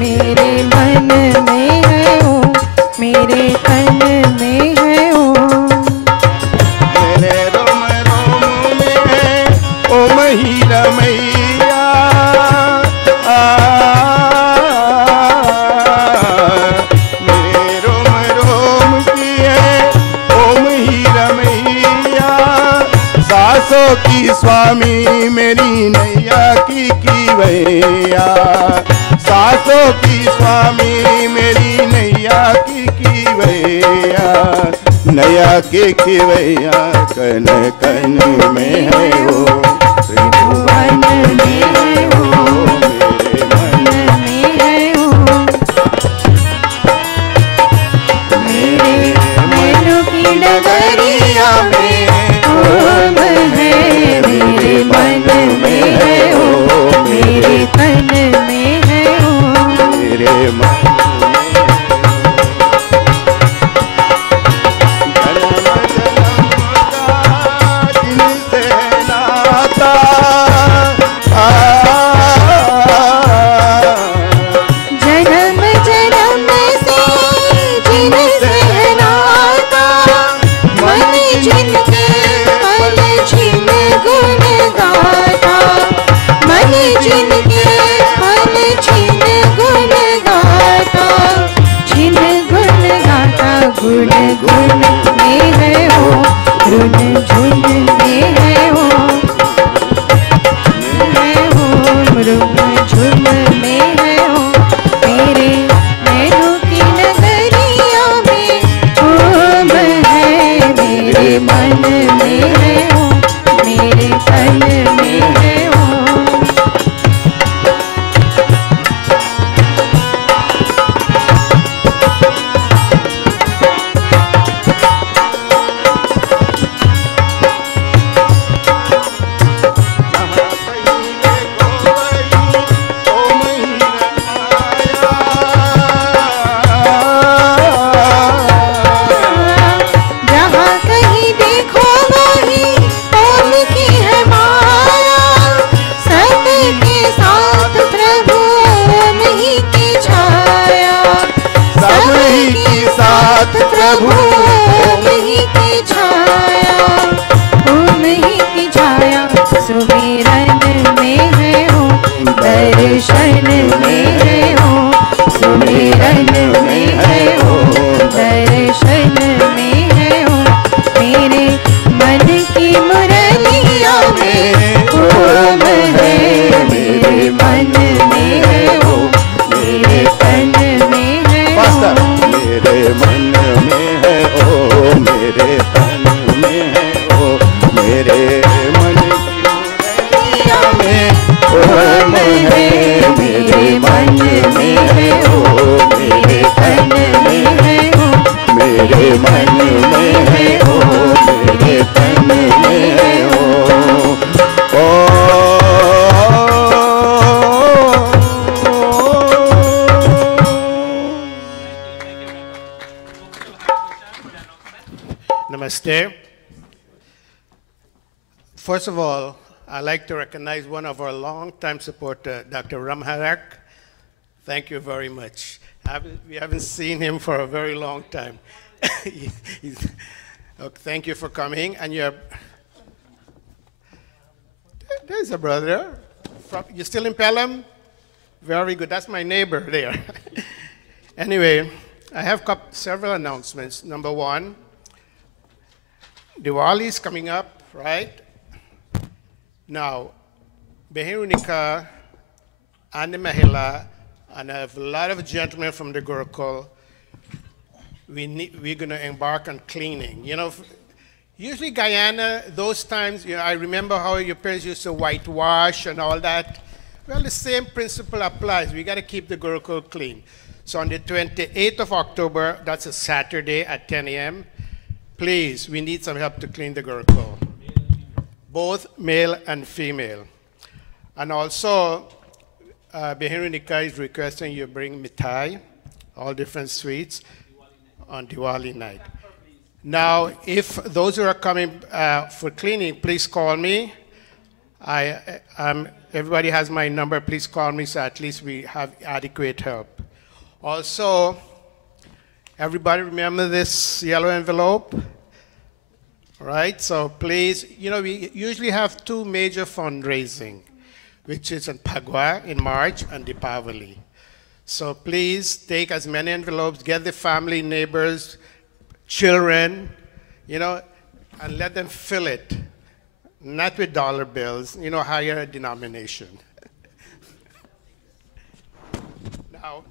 मेरे मन में है ओ, मेरे तन में है ओ, मेरे रोम रोम में है ओम ही रमैया। मेरे रोम रोम की है ओम ही रमैया। सासों की स्वामी मेरी नैया की भैया। सासों की स्वामी मेरी नैया की भैया। नया के भैया कन कन में है ओ, त्रिभुवन में है ओ, मेरे मन में है ओ, मेरे नैनों की डगरिया में ओम है, मेरे मन में है ओ, मेरे तन में है ओ, मेरे मन जन्म जन्म का जिनसे मिलन में है ओम, दर्शन में है ओम, मेरे मन की मुरलिया में ओम है, मेरे मन में है ओम, मेरे तन में है ओम, मेरे मन में है ओम, मेरे तन में है ओम, मेरे मन की मुरलिया में ओम है, मेरे मन में है ओम, मेरे तन में है ओम, मेरे मन में है ओम, मेरे तन में है ओम। Namaste. First of all, I'd like to recognize one of our long-time supporter, Dr. Ramharak. Thank you very much. We haven't seen him for a very long time. Thank you for coming. And there's a brother. You still in Pelham? Very good. That's my neighbor there. Anyway, I have several announcements. Number one, Diwali is coming up, right? Now, Behirunika and the Mahila, and I have a lot of gentlemen from the Gurukul, we're going to embark on cleaning. You know, usually Guyana, those times, you know, I remember how your parents used to whitewash and all that. Well, the same principle applies. We got to keep the Gurukul clean. So on the 28th of October, that's a Saturday at 10 a.m., please, we need some help to clean the Gurukul, both male and female. And also, Behirunika is requesting you bring mithai, all different sweets, on Diwali night. Now, if those who are coming for cleaning, please call me. Everybody has my number. Please call me so at least we have adequate help. Also, everybody remember this yellow envelope? Right? So please, you know, we usually have two major fundraising, which is in Pagwa in March and Deepavali. So please take as many envelopes, get the family, neighbors, children, you know, and let them fill it. Not with dollar bills, you know, higher denomination. Now,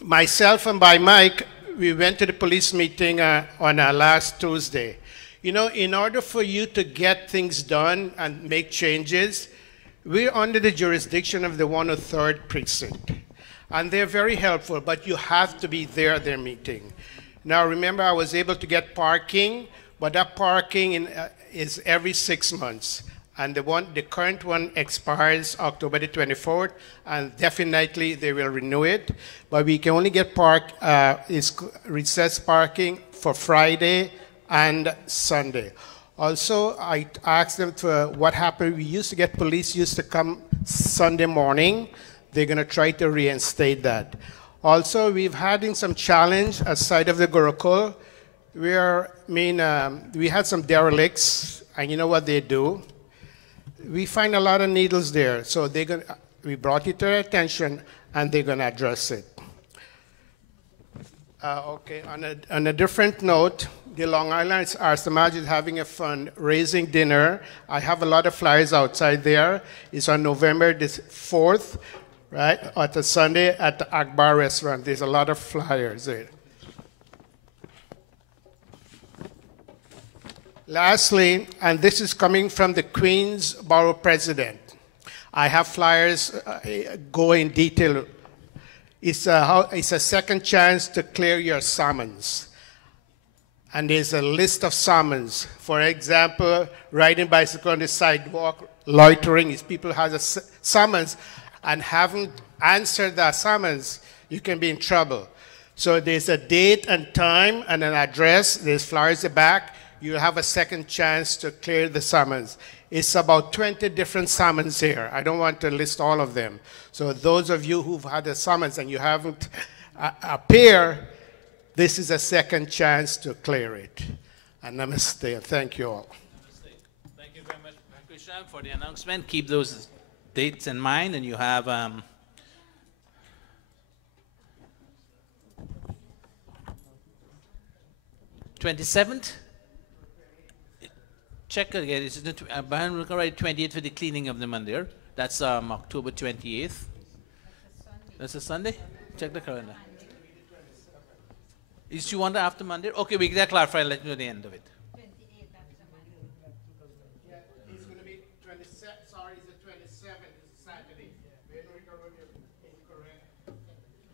myself and by Mike, we went to the police meeting on last Tuesday. You know, in order for you to get things done and make changes, we're under the jurisdiction of the 103rd precinct. And they're very helpful, but you have to be there at their meeting. Now, remember, I was able to get parking, but that parking is every 6 months. And the current one expires October the 24th, and definitely they will renew it. But we can only get recessed parking for Friday and Sunday. Also, I asked them for what happened. We used to get police used to come Sunday morning. They're going to try to reinstate that. Also, we've had some challenge aside of the Gurukul. We had some derelicts, and you know what they do? We find a lot of needles there, so we brought it to their attention, and they're going to address it. Okay, on a different note, the Long Island Arts Samaj is having a fundraising dinner. I have a lot of flyers outside there. It's on November the 4th, right, at a Sunday at the Akbar restaurant. There's a lot of flyers there. Lastly, and this is coming from the Queens Borough President, I have flyers go in detail. It's a second chance to clear your summons. And there's a list of summons. For example, riding bicycle on the sidewalk, loitering, if people have a summons and haven't answered that summons, you can be in trouble. So there's a date and time and an address. There's flyers at the back. You'll have a second chance to clear the summons. It's about 20 different summons here. I don't want to list all of them. So those of you who've had a summons and you haven't appear, this is a second chance to clear it. And namaste. Thank you all. Namaste. Thank you very much, Krishna, for the announcement. Keep those dates in mind, and you have 27th? Check again. Is it the 28th for the cleaning of the mandir? That's October 28th. That's a Sunday? Check the calendar. Is you want after Monday? Okay, we can clarify and let you know the end of it. Yeah, it's going to be 27. Sorry, it's the 27th. It's Saturday.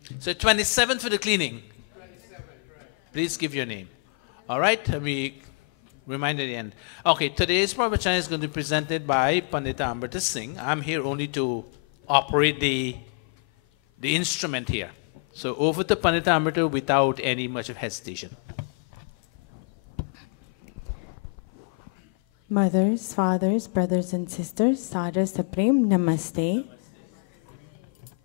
Incorrect. So 27th for the cleaning. 27th, right. Please give your name. All right, we remind at the end. Okay, today's pravachana is going to be presented by Pandita Amrita Singh. I'm here only to operate the instrument here. So over to Pandita Amrita without any much of hesitation. Mothers, fathers, brothers and sisters, Sadar Supreme, Namaste.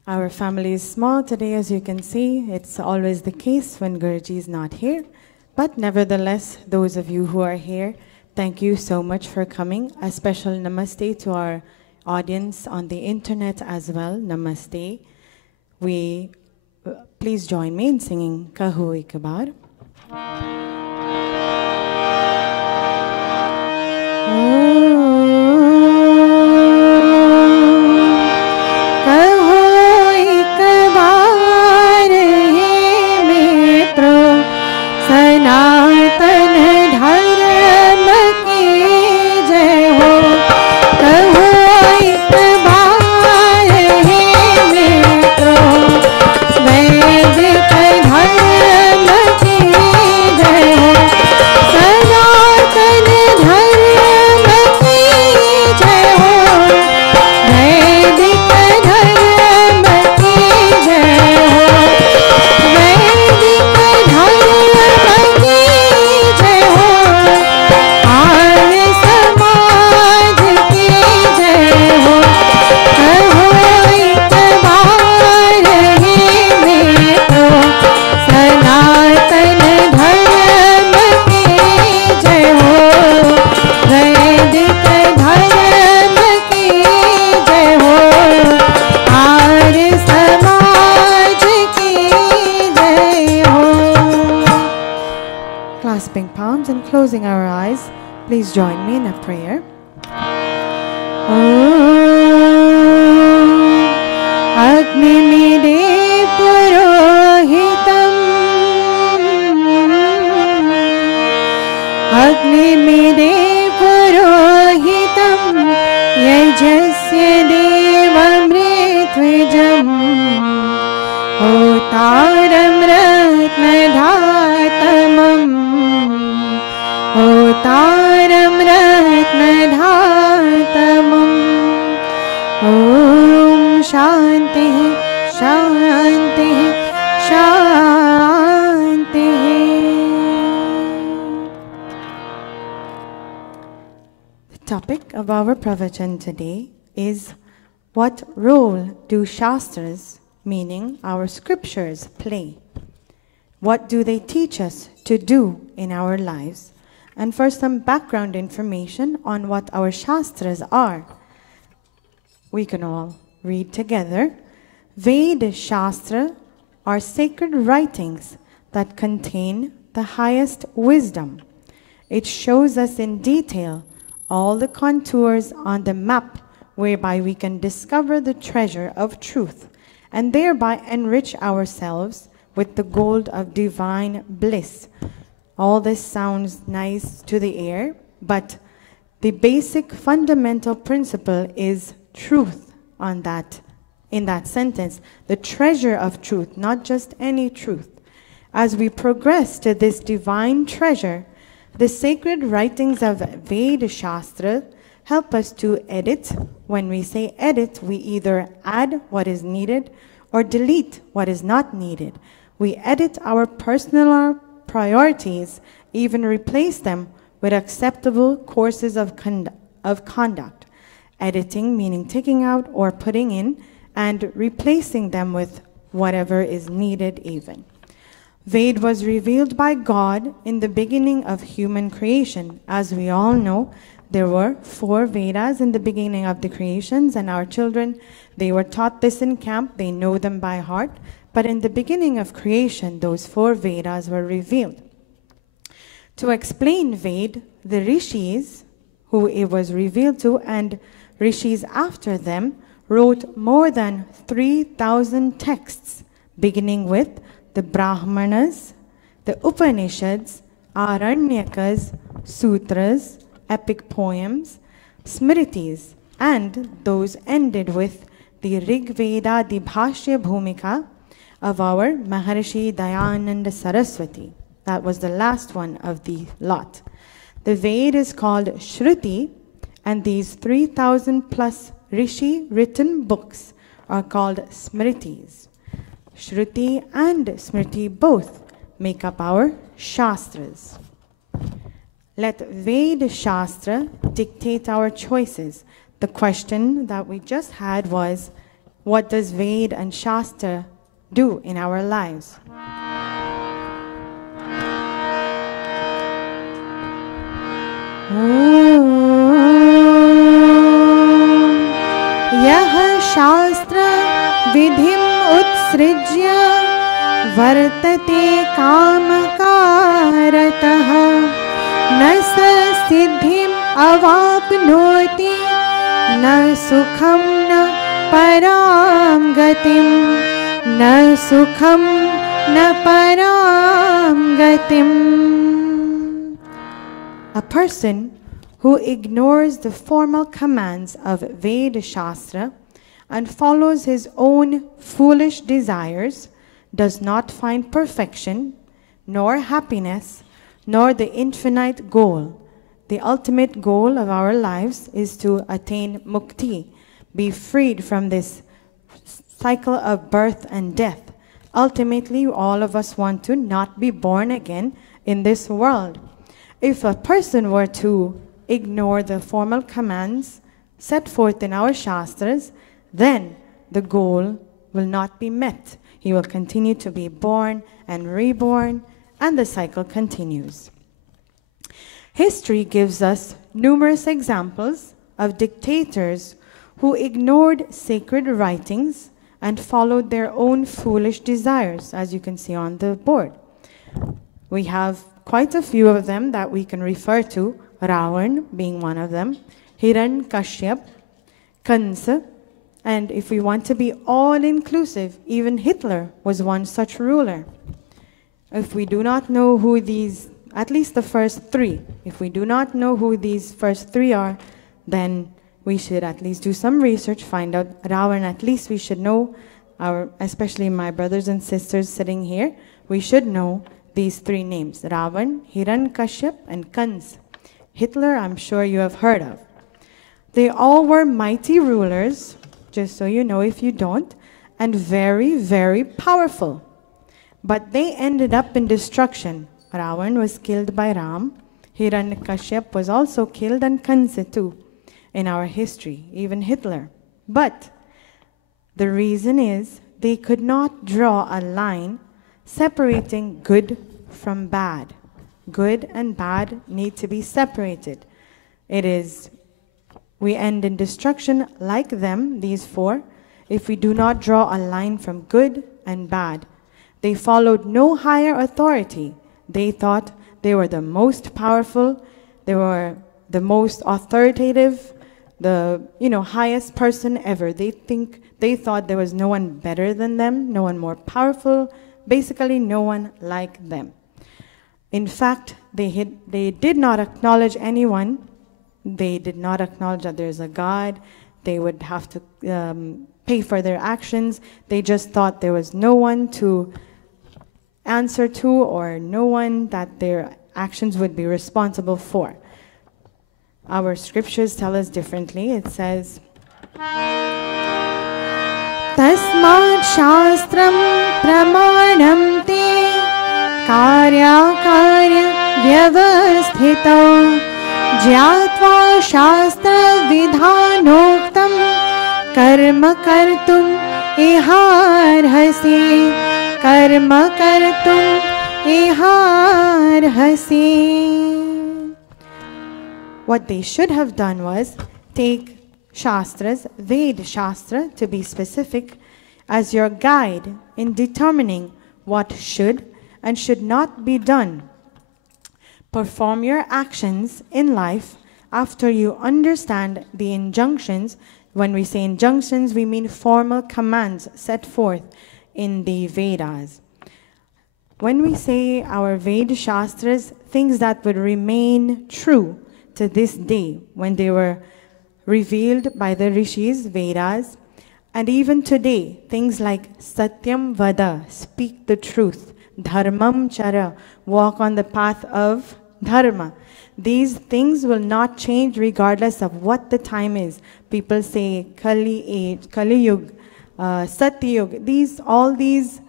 Our family is small today, as you can see. It's always the case when Guruji is not here. But nevertheless, those of you who are here, thank you so much for coming. A special namaste to our audience on the internet as well. Namaste. Please join me in singing Kaho Ek Baar. Closing our eyes, please join me in a prayer. Agni mide purohitam, Agni mide purohitam, yajasya devamritwijam, Otaram ratnadhatamam, Otaram ratnadhatamam. Om Shanti, Shanti, Shanti. The topic of our pravachan today is, what role do Shastras, meaning our scriptures, play? What do they teach us to do in our lives? And for some background information on what our Shastras are, we can all read together. Veda Shastra are sacred writings that contain the highest wisdom. It shows us in detail all the contours on the map whereby we can discover the treasure of truth and thereby enrich ourselves with the gold of divine bliss. All this sounds nice to the ear, but the basic fundamental principle is truth in that sentence, the treasure of truth, not just any truth. As we progress to this divine treasure, the sacred writings of Veda Shastra help us to edit. When we say edit, we either add what is needed or delete what is not needed. We edit our personal priorities, even replace them with acceptable courses of conduct. Editing meaning taking out or putting in and replacing them with whatever is needed even. Ved was revealed by God in the beginning of human creation. As we all know, there were 4 Vedas in the beginning of the creations, and our children, they were taught this in camp, they know them by heart. But in the beginning of creation, those 4 Vedas were revealed. To explain Ved, the rishis, who it was revealed to, and rishis after them, wrote more than 3,000 texts, beginning with the Brahmanas, the Upanishads, Aranyakas, Sutras, epic poems, Smritis, and those ended with the Rig Veda, the Bhashya Bhumika of our Maharshi Dayananda Saraswati. That was the last one of the lot. The Ved is called Shruti, and these 3,000 plus Rishi written books are called Smritis. Shruti and Smriti both make up our Shastras. Let Ved Shastra dictate our choices. The question that we just had was, what does Ved and Shastra do in our lives? यः शास्त्र विधिम् उत्सृज्य वर्तते कामकारतः न स सिद्धिम् अवाप्नोति न सुखं न परां गतिम् न सुखं न परां गतिम्. A person who ignores the formal commands of Veda Shastra and follows his own foolish desires does not find perfection, nor happiness, nor the infinite goal. The ultimate goal of our lives is to attain mukti, be freed from this cycle of birth and death. Ultimately, all of us want to not be born again in this world. If a person were to ignore the formal commands set forth in our Shastras, then the goal will not be met. He will continue to be born and reborn, and the cycle continues. History gives us numerous examples of dictators who ignored sacred writings and followed their own foolish desires, as you can see on the board. We have quite a few of them that we can refer to, Ravan being one of them, Hiranyakashyap, Kansa, and if we want to be all-inclusive, even Hitler was one such ruler. If we do not know who these, at least the first three, if we do not know who these first three are, then we should at least do some research, find out Ravan. At least we should know, especially my brothers and sisters sitting here, we should know these three names, Ravan, Hiranyakashyap, and Kans. Hitler, I'm sure you have heard of. They all were mighty rulers, just so you know if you don't, and very, very powerful. But they ended up in destruction. Ravan was killed by Ram. Hiranyakashyap was also killed, and Kansa too, in our history, even Hitler. But the reason is they could not draw a line separating good from bad. Good and bad need to be separated. We end in destruction like them, these four, if we do not draw a line from good and bad. They followed no higher authority. They thought they were the most powerful, they were the most authoritative, the highest person ever. They thought there was no one better than them, no one more powerful, basically no one like them. In fact, they did not acknowledge anyone. They did not acknowledge that there's a God. They would have to pay for their actions. They just thought there was no one to answer to, or no one that their actions would be responsible for. Our scriptures tell us differently. It says, Tasmad Shastram Pramanam Te Karya Vyavasthito Jyatva Shastra Vidhanoktam Karma Kartum Iharhasi Karma Kartum Iharhasi. What they should have done was take Shastras, Ved Shastra to be specific, as your guide in determining what should and should not be done. Perform your actions in life after you understand the injunctions. When we say injunctions, we mean formal commands set forth in the Vedas. When we say our Veda Shastras, things that would remain true to this day when they were revealed by the Rishis, Vedas, and even today, things like Satyam Vada, speak the truth, Dharmam Chara, walk on the path of Dharma. These things will not change regardless of what the time is. People say Kali age, Kali Yug, Satya Yug. All these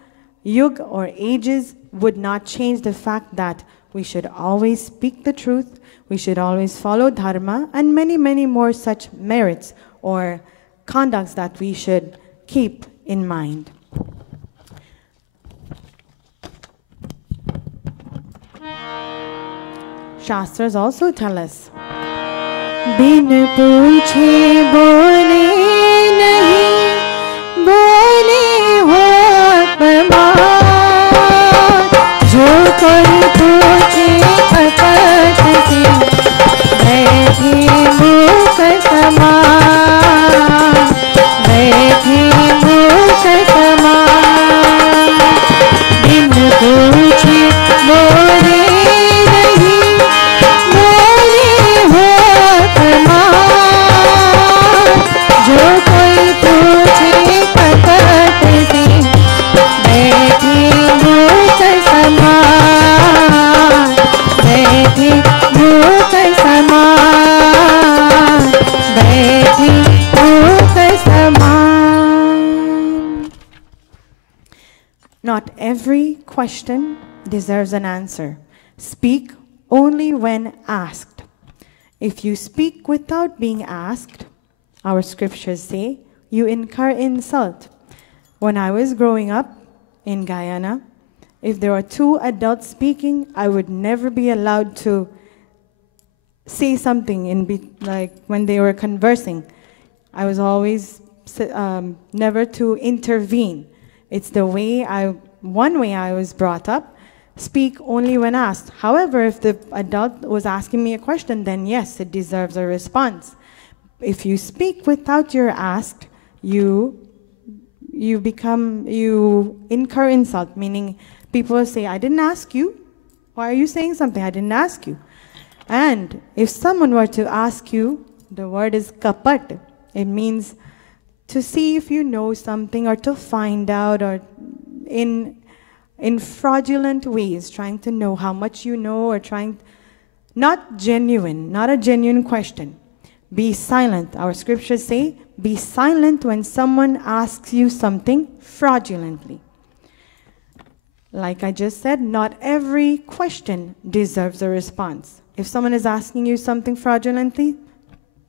Yug or ages would not change the fact that we should always speak the truth, we should always follow Dharma, and many, many more such merits or conducts that we should keep in mind. Shastras also tell us, bin puche bole nahi, bole ho apman, jo koi puche apat se, baithe mukh saman, baithe mukh saman, bin puche bole Not every question deserves an answer. Speak only when asked. If you speak without being asked, our scriptures say, you incur insult. When I was growing up in Guyana, if there were two adults speaking, I would never be allowed to say something like when they were conversing. I was always never to intervene. It's one way I was brought up, speak only when asked. However, if the adult was asking me a question, then yes, it deserves a response. If you speak without you're asked, you incur insult, meaning people will say, I didn't ask you. Why are you saying something? I didn't ask you. And if someone were to ask you, the word is kapat. It means to see if you know something or to find out, or in fraudulent ways, trying to know how much you know, or not a genuine question. Be silent. Our scriptures say, be silent when someone asks you something fraudulently. Like I just said, not every question deserves a response. If someone is asking you something fraudulently,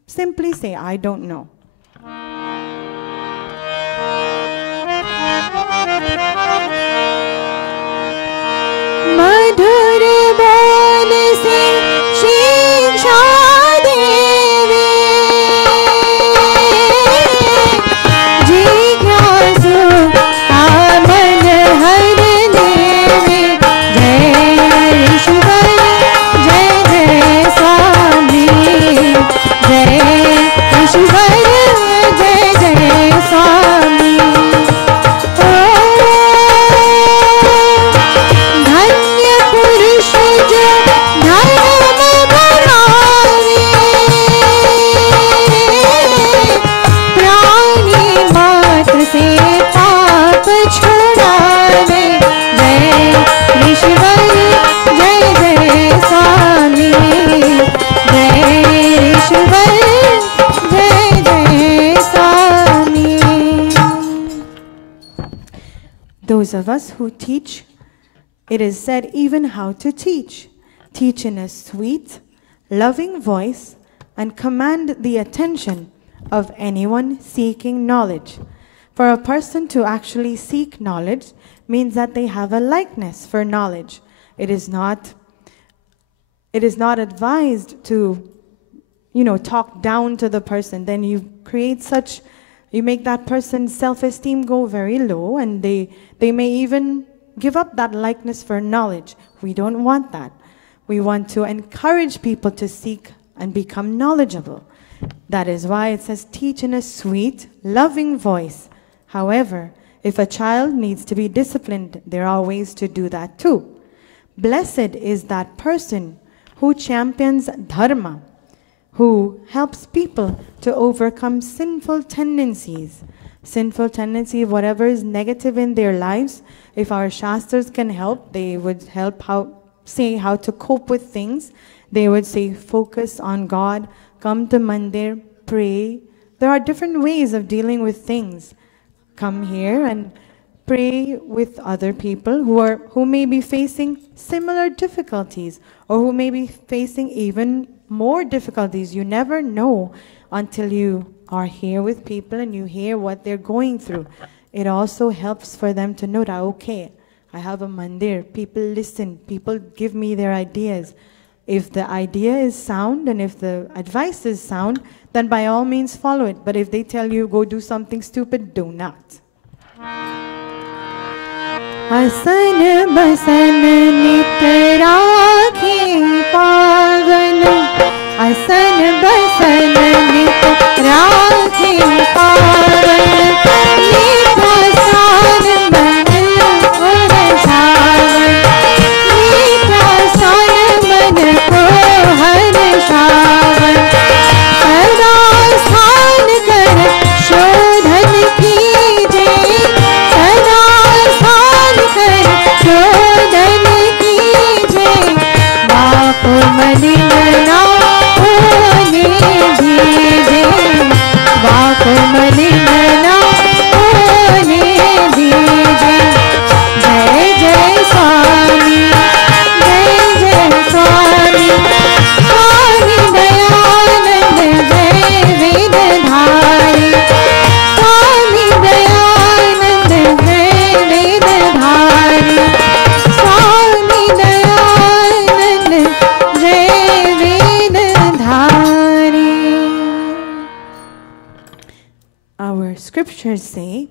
simply say, I don't know. मधुर बोल से शिक्षा देवे, जिज्ञासु का मन हर देवे। जय ईश्वर जय जय स्वामी, जय ईश्वर जय जय स्वामी। Those of us who teach, it is said even how to teach. Teach in a sweet, loving voice and command the attention of anyone seeking knowledge. For a person to actually seek knowledge means that they have a likeness for knowledge. It is not advised to, talk down to the person. Then you make that person's self-esteem go very low, and they may even give up that likeness for knowledge. We don't want that. We want to encourage people to seek and become knowledgeable. That is why it says, teach in a sweet, loving voice. However, if a child needs to be disciplined, there are ways to do that too. Blessed is that person who champions dharma, who helps people to overcome sinful tendencies. Sinful tendency, whatever is negative in their lives, if our Shastras can help, they would help say how to cope with things. They would say, focus on God, come to mandir, pray. There are different ways of dealing with things. Come here and pray with other people who may be facing similar difficulties, or who may be facing even more difficulties. You never know until you are here with people and you hear what they're going through. It also helps for them to know that, okay, I have a mandir, people listen, people give me their ideas. If the idea is sound and if the advice is sound, then by all means follow it. But if they tell you go do something stupid, do not. Asan basan nit rakhi pavan, asan basan nit rakhi pavan, nitasan man urshavan, nitasan man ko harshavan, sada sthan kar shodhan kije, sada sthan kar shodhan kije, baap malina hone dije, baap malina hone dije. Jai jai Swami, jai jai Swami, Swami Dayanand jai Vedadhari, Swami Dayanand jai Vedadhari, Swami Dayanand jai Vedadhari. Our scriptures say,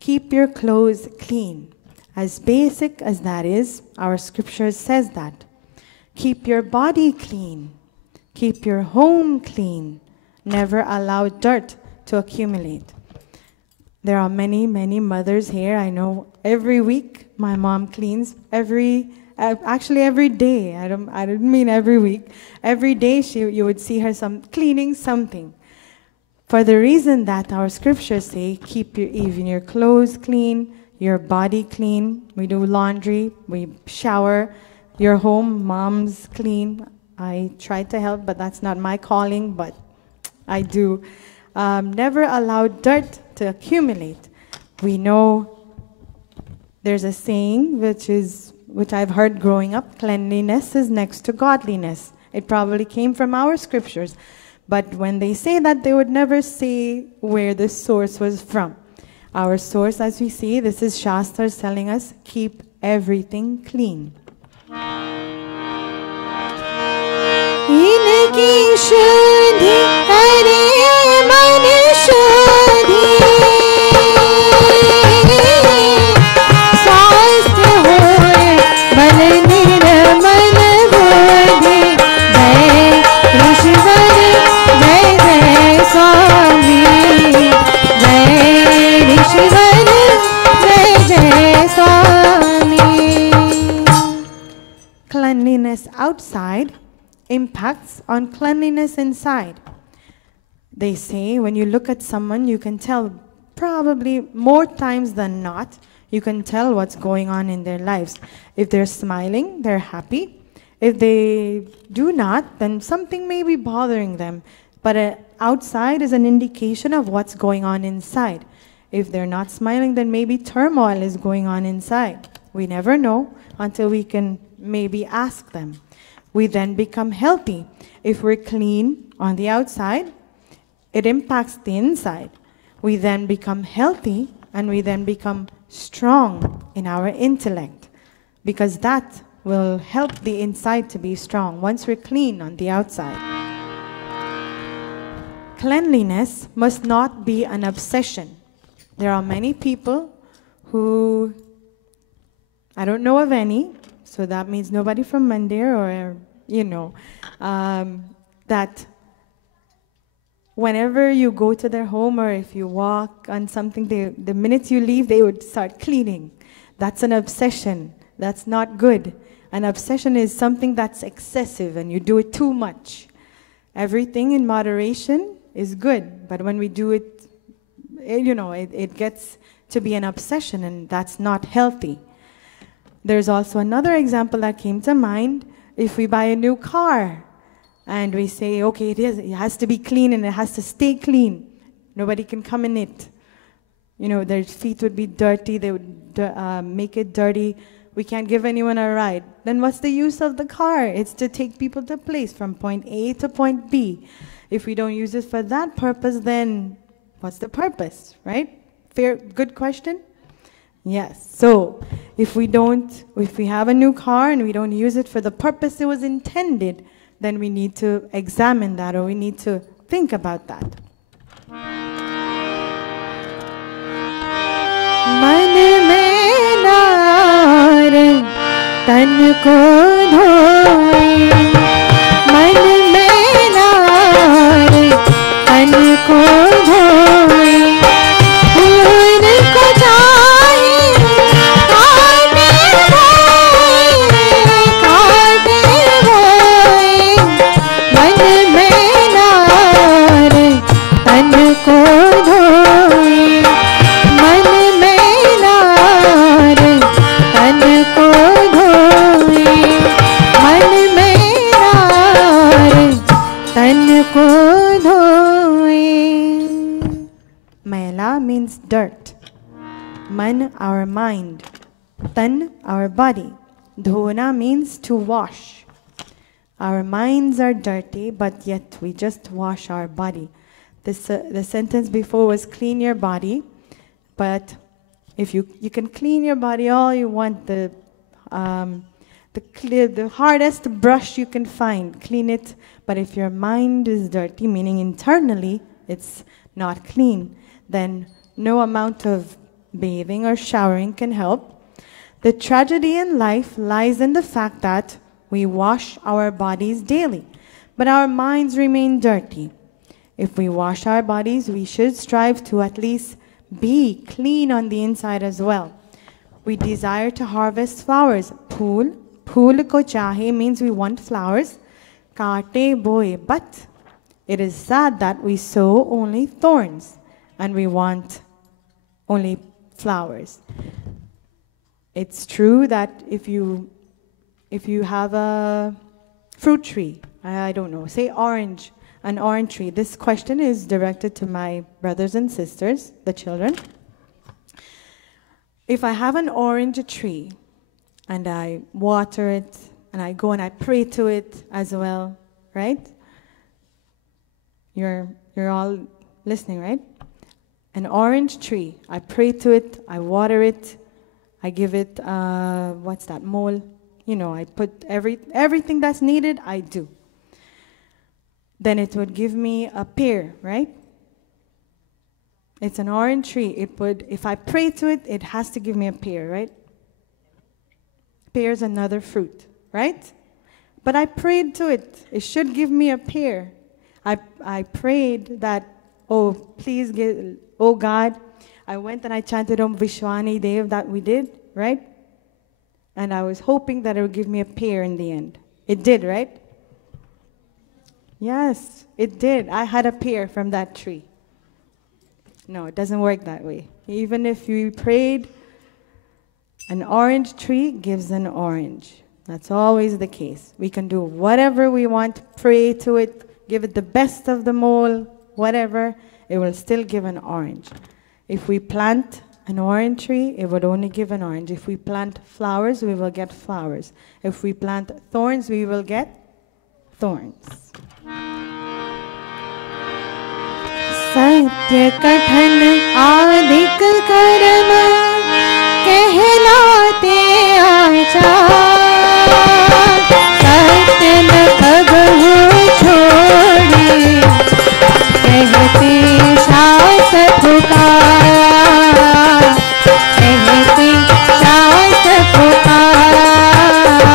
keep your clothes clean. As basic as that is, our scripture says that. Keep your body clean. Keep your home clean. Never allow dirt to accumulate. There are many, many mothers here. I know every week my mom cleans. Actually every day. I don't mean every week. Every day you would see her cleaning something. For the reason that our scriptures say, keep even your clothes clean, your body clean. We do laundry, we shower, your home, mom's clean. I try to help, but that's not my calling, but I do. Never allow dirt to accumulate. We know there's a saying which I've heard growing up, cleanliness is next to godliness. It probably came from our scriptures. But when they say that, they would never say where the source was from. Our source, as we see, this is Shastras telling us, keep everything clean. Inki shuddhi kare man shuddhi, swasth hoye bal nirmal buddhi, jai Rishvar jai jai Swami, jai Rishvar jai jai Swami. Cleanliness outside impacts on cleanliness inside. They say when you look at someone, you can tell probably more times than not, you can tell what's going on in their lives. If they're smiling, they're happy. If they do not, then something may be bothering them. But outside is an indication of what's going on inside. If they're not smiling, then maybe turmoil is going on inside. We never know until we can maybe ask them. We then become healthy. If we're clean on the outside, it impacts the inside. We then become healthy and we then become strong in our intellect, because that will help the inside to be strong once we're clean on the outside. Cleanliness must not be an obsession. There are many people who, I don't know of any, So that means nobody from Mandir, or, that whenever you go to their home or if you walk on something, the minute you leave, they would start cleaning. That's an obsession. That's not good. An obsession is something that's excessive and you do it too much. Everything in moderation is good, but when we do it, it gets to be an obsession, and that's not healthy. There's also another example that came to mind. If we buy a new car and we say, okay, it has to be clean and it has to stay clean. Nobody can come in it. Their feet would be dirty. They would make it dirty. We can't give anyone a ride. Then what's the use of the car? It's to take people to place from point A to point B. If we don't use it for that purpose, then what's the purpose, right? Fair, good question? Yes. So if we have a new car and we don't use it for the purpose it was intended, then we need to examine that, or we need to think about that. मन में नार तन को धोए, मन में नार तन को धोए, फूल को चाहे काटे बोए, मन में नार तन को धोए, मन Maila means dirt. Man, our mind. Tan, our body. Dhona means to wash. Our minds are dirty, but yet we just wash our body. The sentence before was clean your body, but if you can clean your body all you want, the hardest brush you can find, clean it. But if your mind is dirty, meaning internally it's not clean, then no amount of bathing or showering can help. The tragedy in life lies in the fact that we wash our bodies daily, but our minds remain dirty. If we wash our bodies, we should strive to at least be clean on the inside as well. We desire to harvest flowers. Phool ko chahe means we want flowers. Kaate boye, but it is sad that we sow only thorns and we want only flowers. It's true that if you have a fruit tree, I don't know, say orange, an orange tree. This question is directed to my brothers and sisters, the children. If I have an orange tree and I water it and I go and I pray to it as well, right? You're all listening, right? An orange tree, I pray to it, I water it, I give it, what's that, mole? I put everything that's needed, I do. Then it would give me a pear, right? It's an orange tree. If I pray to it, it has to give me a pear, right? Pear is another fruit, right? But I prayed to it. It should give me a pear. I prayed that, oh, please give, oh God. I went and I chanted Om Vishwani Dev that we did, right? And I was hoping that it would give me a pear in the end. It did, right? Yes, it did. I had a pear from that tree. No, it doesn't work that way. Even if you prayed, an orange tree gives an orange. That's always the case. We can do whatever we want, pray to it, give it the best of the mole, whatever, it will still give an orange. If we plant an orange tree, it would only give an orange. If we plant flowers, we will get flowers. If we plant thorns, we will get thorns. सत्य कथन आदिक कर्म कहलाते आचार, सत्य न कबहू छोड़े कहते शास्त्र पुकारा, कहते शास्त्र पुकारा,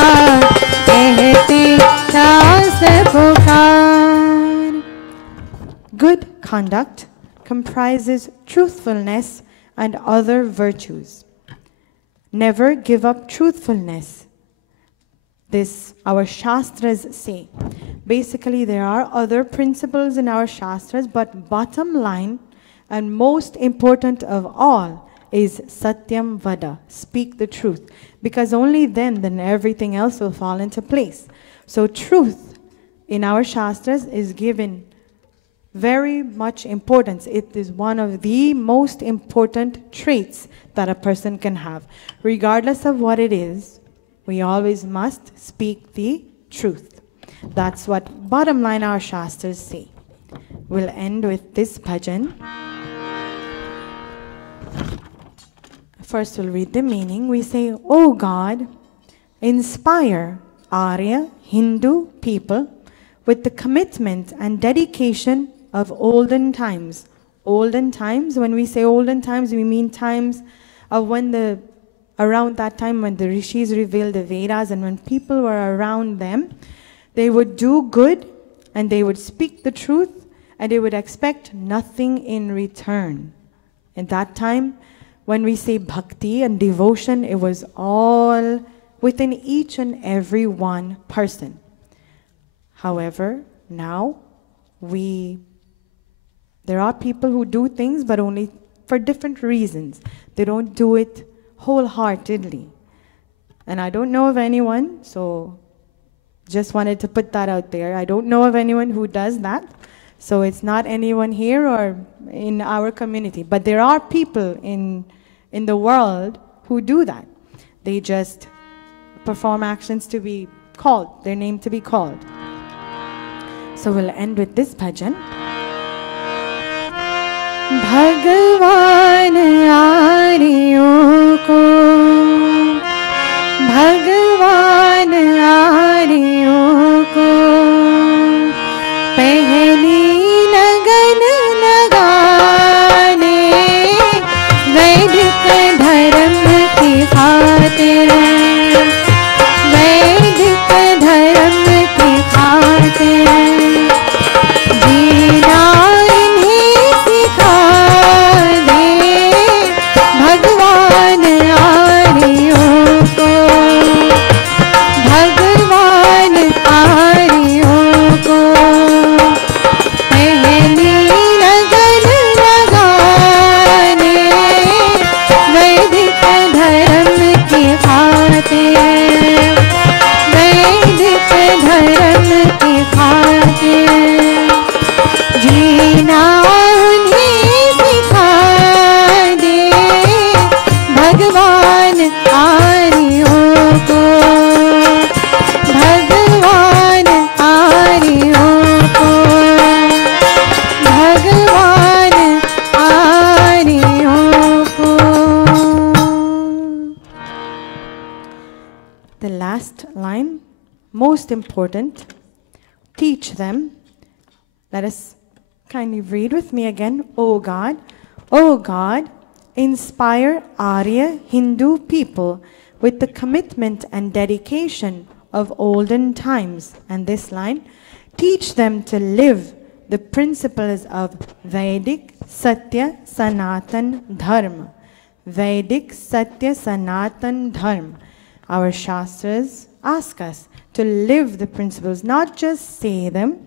conduct comprises truthfulness and other virtues. Never give up truthfulness. This our Shastras say. Basically, there are other principles in our Shastras, but bottom line and most important of all is Satyam Vada, speak the truth. Because only then everything else will fall into place. So truth in our Shastras is given very much importance. It is one of the most important traits that a person can have. Regardless of what it is, we always must speak the truth. That's what bottom line our Shastras say. We'll end with this bhajan. First we'll read the meaning. We say, "O God, inspire Arya Hindu people with the commitment and dedication of olden times." Olden times, when we say olden times, we mean times of around that time when the rishis revealed the Vedas, and when people were around them, they would do good and they would speak the truth and they would expect nothing in return. In that time, when we say bhakti and devotion, it was all within each and every one person. However, now there are people who do things, but only for different reasons. They don't do it wholeheartedly. And I don't know of anyone, so just wanted to put that out there. I don't know of anyone who does that. So it's not anyone here or in our community. But there are people in the world who do that. They just perform actions to be called, their name to be called. So we'll end with this bhajan. Bhagavan Ariyo ko, Bhagavan Ariyo ko, pehli lagan lagane, Vedic dharm ki khatir, Vedic dharm ki khatir, जीना इन्हीं सिखा दे भगवान आर्यों को, भगवान आर्यों को, पहली लगन लगाने, वैदिक धर्म की खातिर, वैदिक धर्म की खातिर, जीना उन्हीं सिखा दे भगवान आर्यों को, भगवान आर्यों को, भगवान आर्यों को. The last line, most important, teach them. Let us kindly read with me again. O God, inspire Arya Hindu people with the commitment and dedication of olden times. And this line, teach them to live the principles of Vedic Satya Sanatan Dharma. Vedic Satya Sanatan Dharma. Our Shastras ask us to live the principles, not just say them,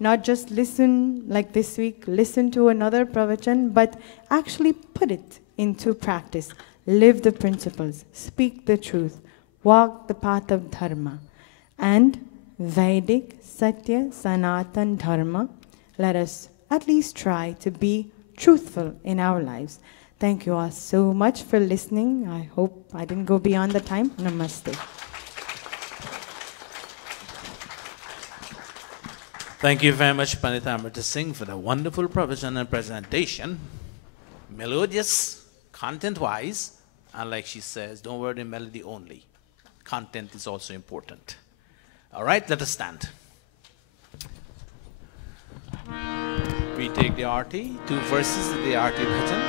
not just listen like this week, listen to another pravachan, but actually put it into practice. Live the principles, speak the truth, walk the path of dharma. And Vedic Satya Sanatan Dharma, let us at least try to be truthful in our lives. Thank you all so much for listening. I hope I didn't go beyond the time. Namaste. Thank you very much, Pandita Amrita Singh, for the wonderful provision and presentation. Melodious, content-wise, and like she says, don't worry melody only. Content is also important. All right, let us stand. We take the arti, 2 verses of the arti bhajan.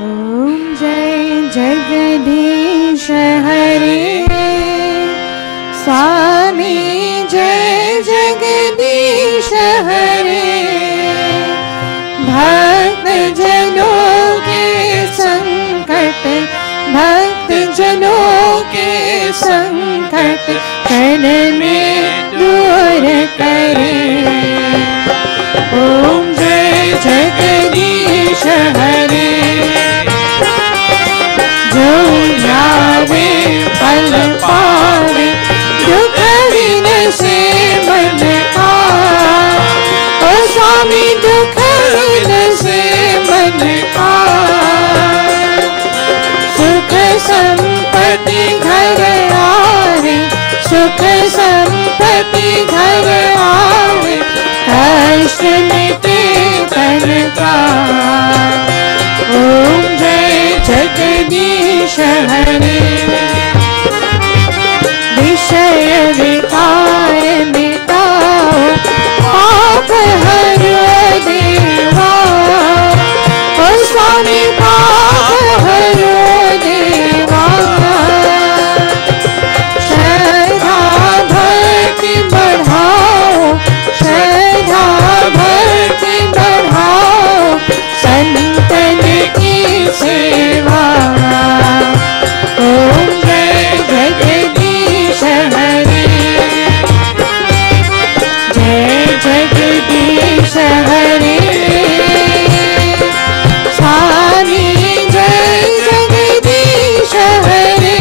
Om Jai Jagadish Hare Swami Jai Jagadish विकार। ओम जय जगदीश हरे। विषय विकार मिटाओ पाप हरो देवा। ओ स्वामी पाप हरो देवा। श्रद्धा भक्ति बढ़ाओ, श्रद्धा भक्ति बढ़ाओ, संतन की सेवा। ओम जय जगदीश हरे। जय जगदीश हरे। स्वामी जय जगदीश हरे।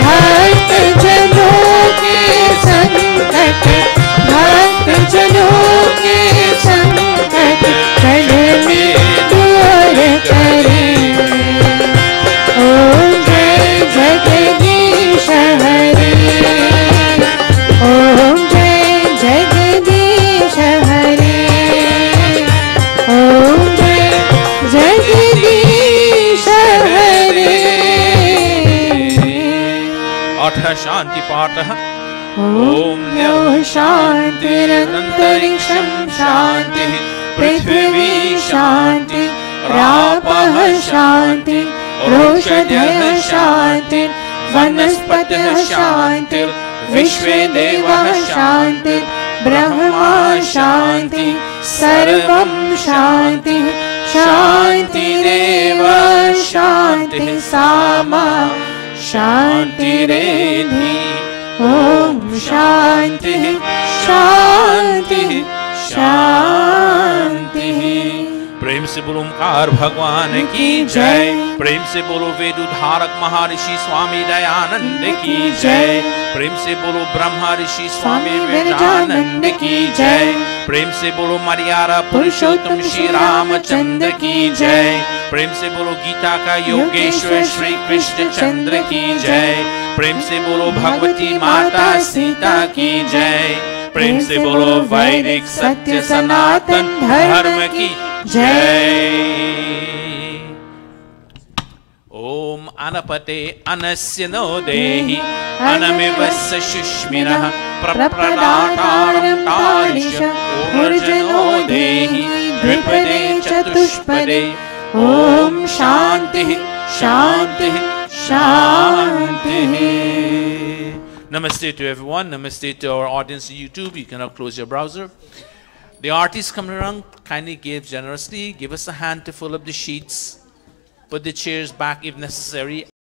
भक्त जनों के संकट, भक्त जनों के संकट क्षण में दूर करे। ओम जय जगदीश हरे। ओम जय जगदीश हरे। ओम जय जगदीश हरे। अथ शांति पाठः। ओम द्यौः शान्तिरन्तरिक्षं शान्तिः, पृथिवी शान्ति, रापः शान्ति, रोषधयः शान्ति, वनस्पतयः शान्ति, विश्वे देवः शान्ति, ब्रह्मा शान्ति, सर्वं शान्ति। शान्तिरेव शान्तिः सामा शान्तिरेधि। ओम शांति शांति शांति। प्रेम से बोलो ओंकार भगवान की जय। प्रेम से बोलो वेद उद्धारक महर्षि स्वामी दयानंद की जय। प्रेम से बोलो ब्रह्मा ऋषि स्वामी विवेकानंद की जय। प्रेम से बोलो मर्यादा पुरुषोत्तम श्री रामचंद्र की जय। प्रेम से बोलो गीता का योगेश्वर श्री कृष्ण चंद्र की जय। प्रेम से बोलो भगवती माता सीता की जय। प्रेम से बोलो वैदिक सत्य सनातन धर्म की जय। ओम अनपते अनस्य नो देहि अनमिवस्य सुष्मिनः प्रप्रदातारं तारिष ऊर्जनो देहि द्विपदे चतुष्पदे। ओम शांति शांति शांति। Namaste to everyone. Namaste to our audience on YouTube. You can now close your browser. The artists coming around, kindly give generously. Give us a hand to fill up the sheets. Put the chairs back if necessary.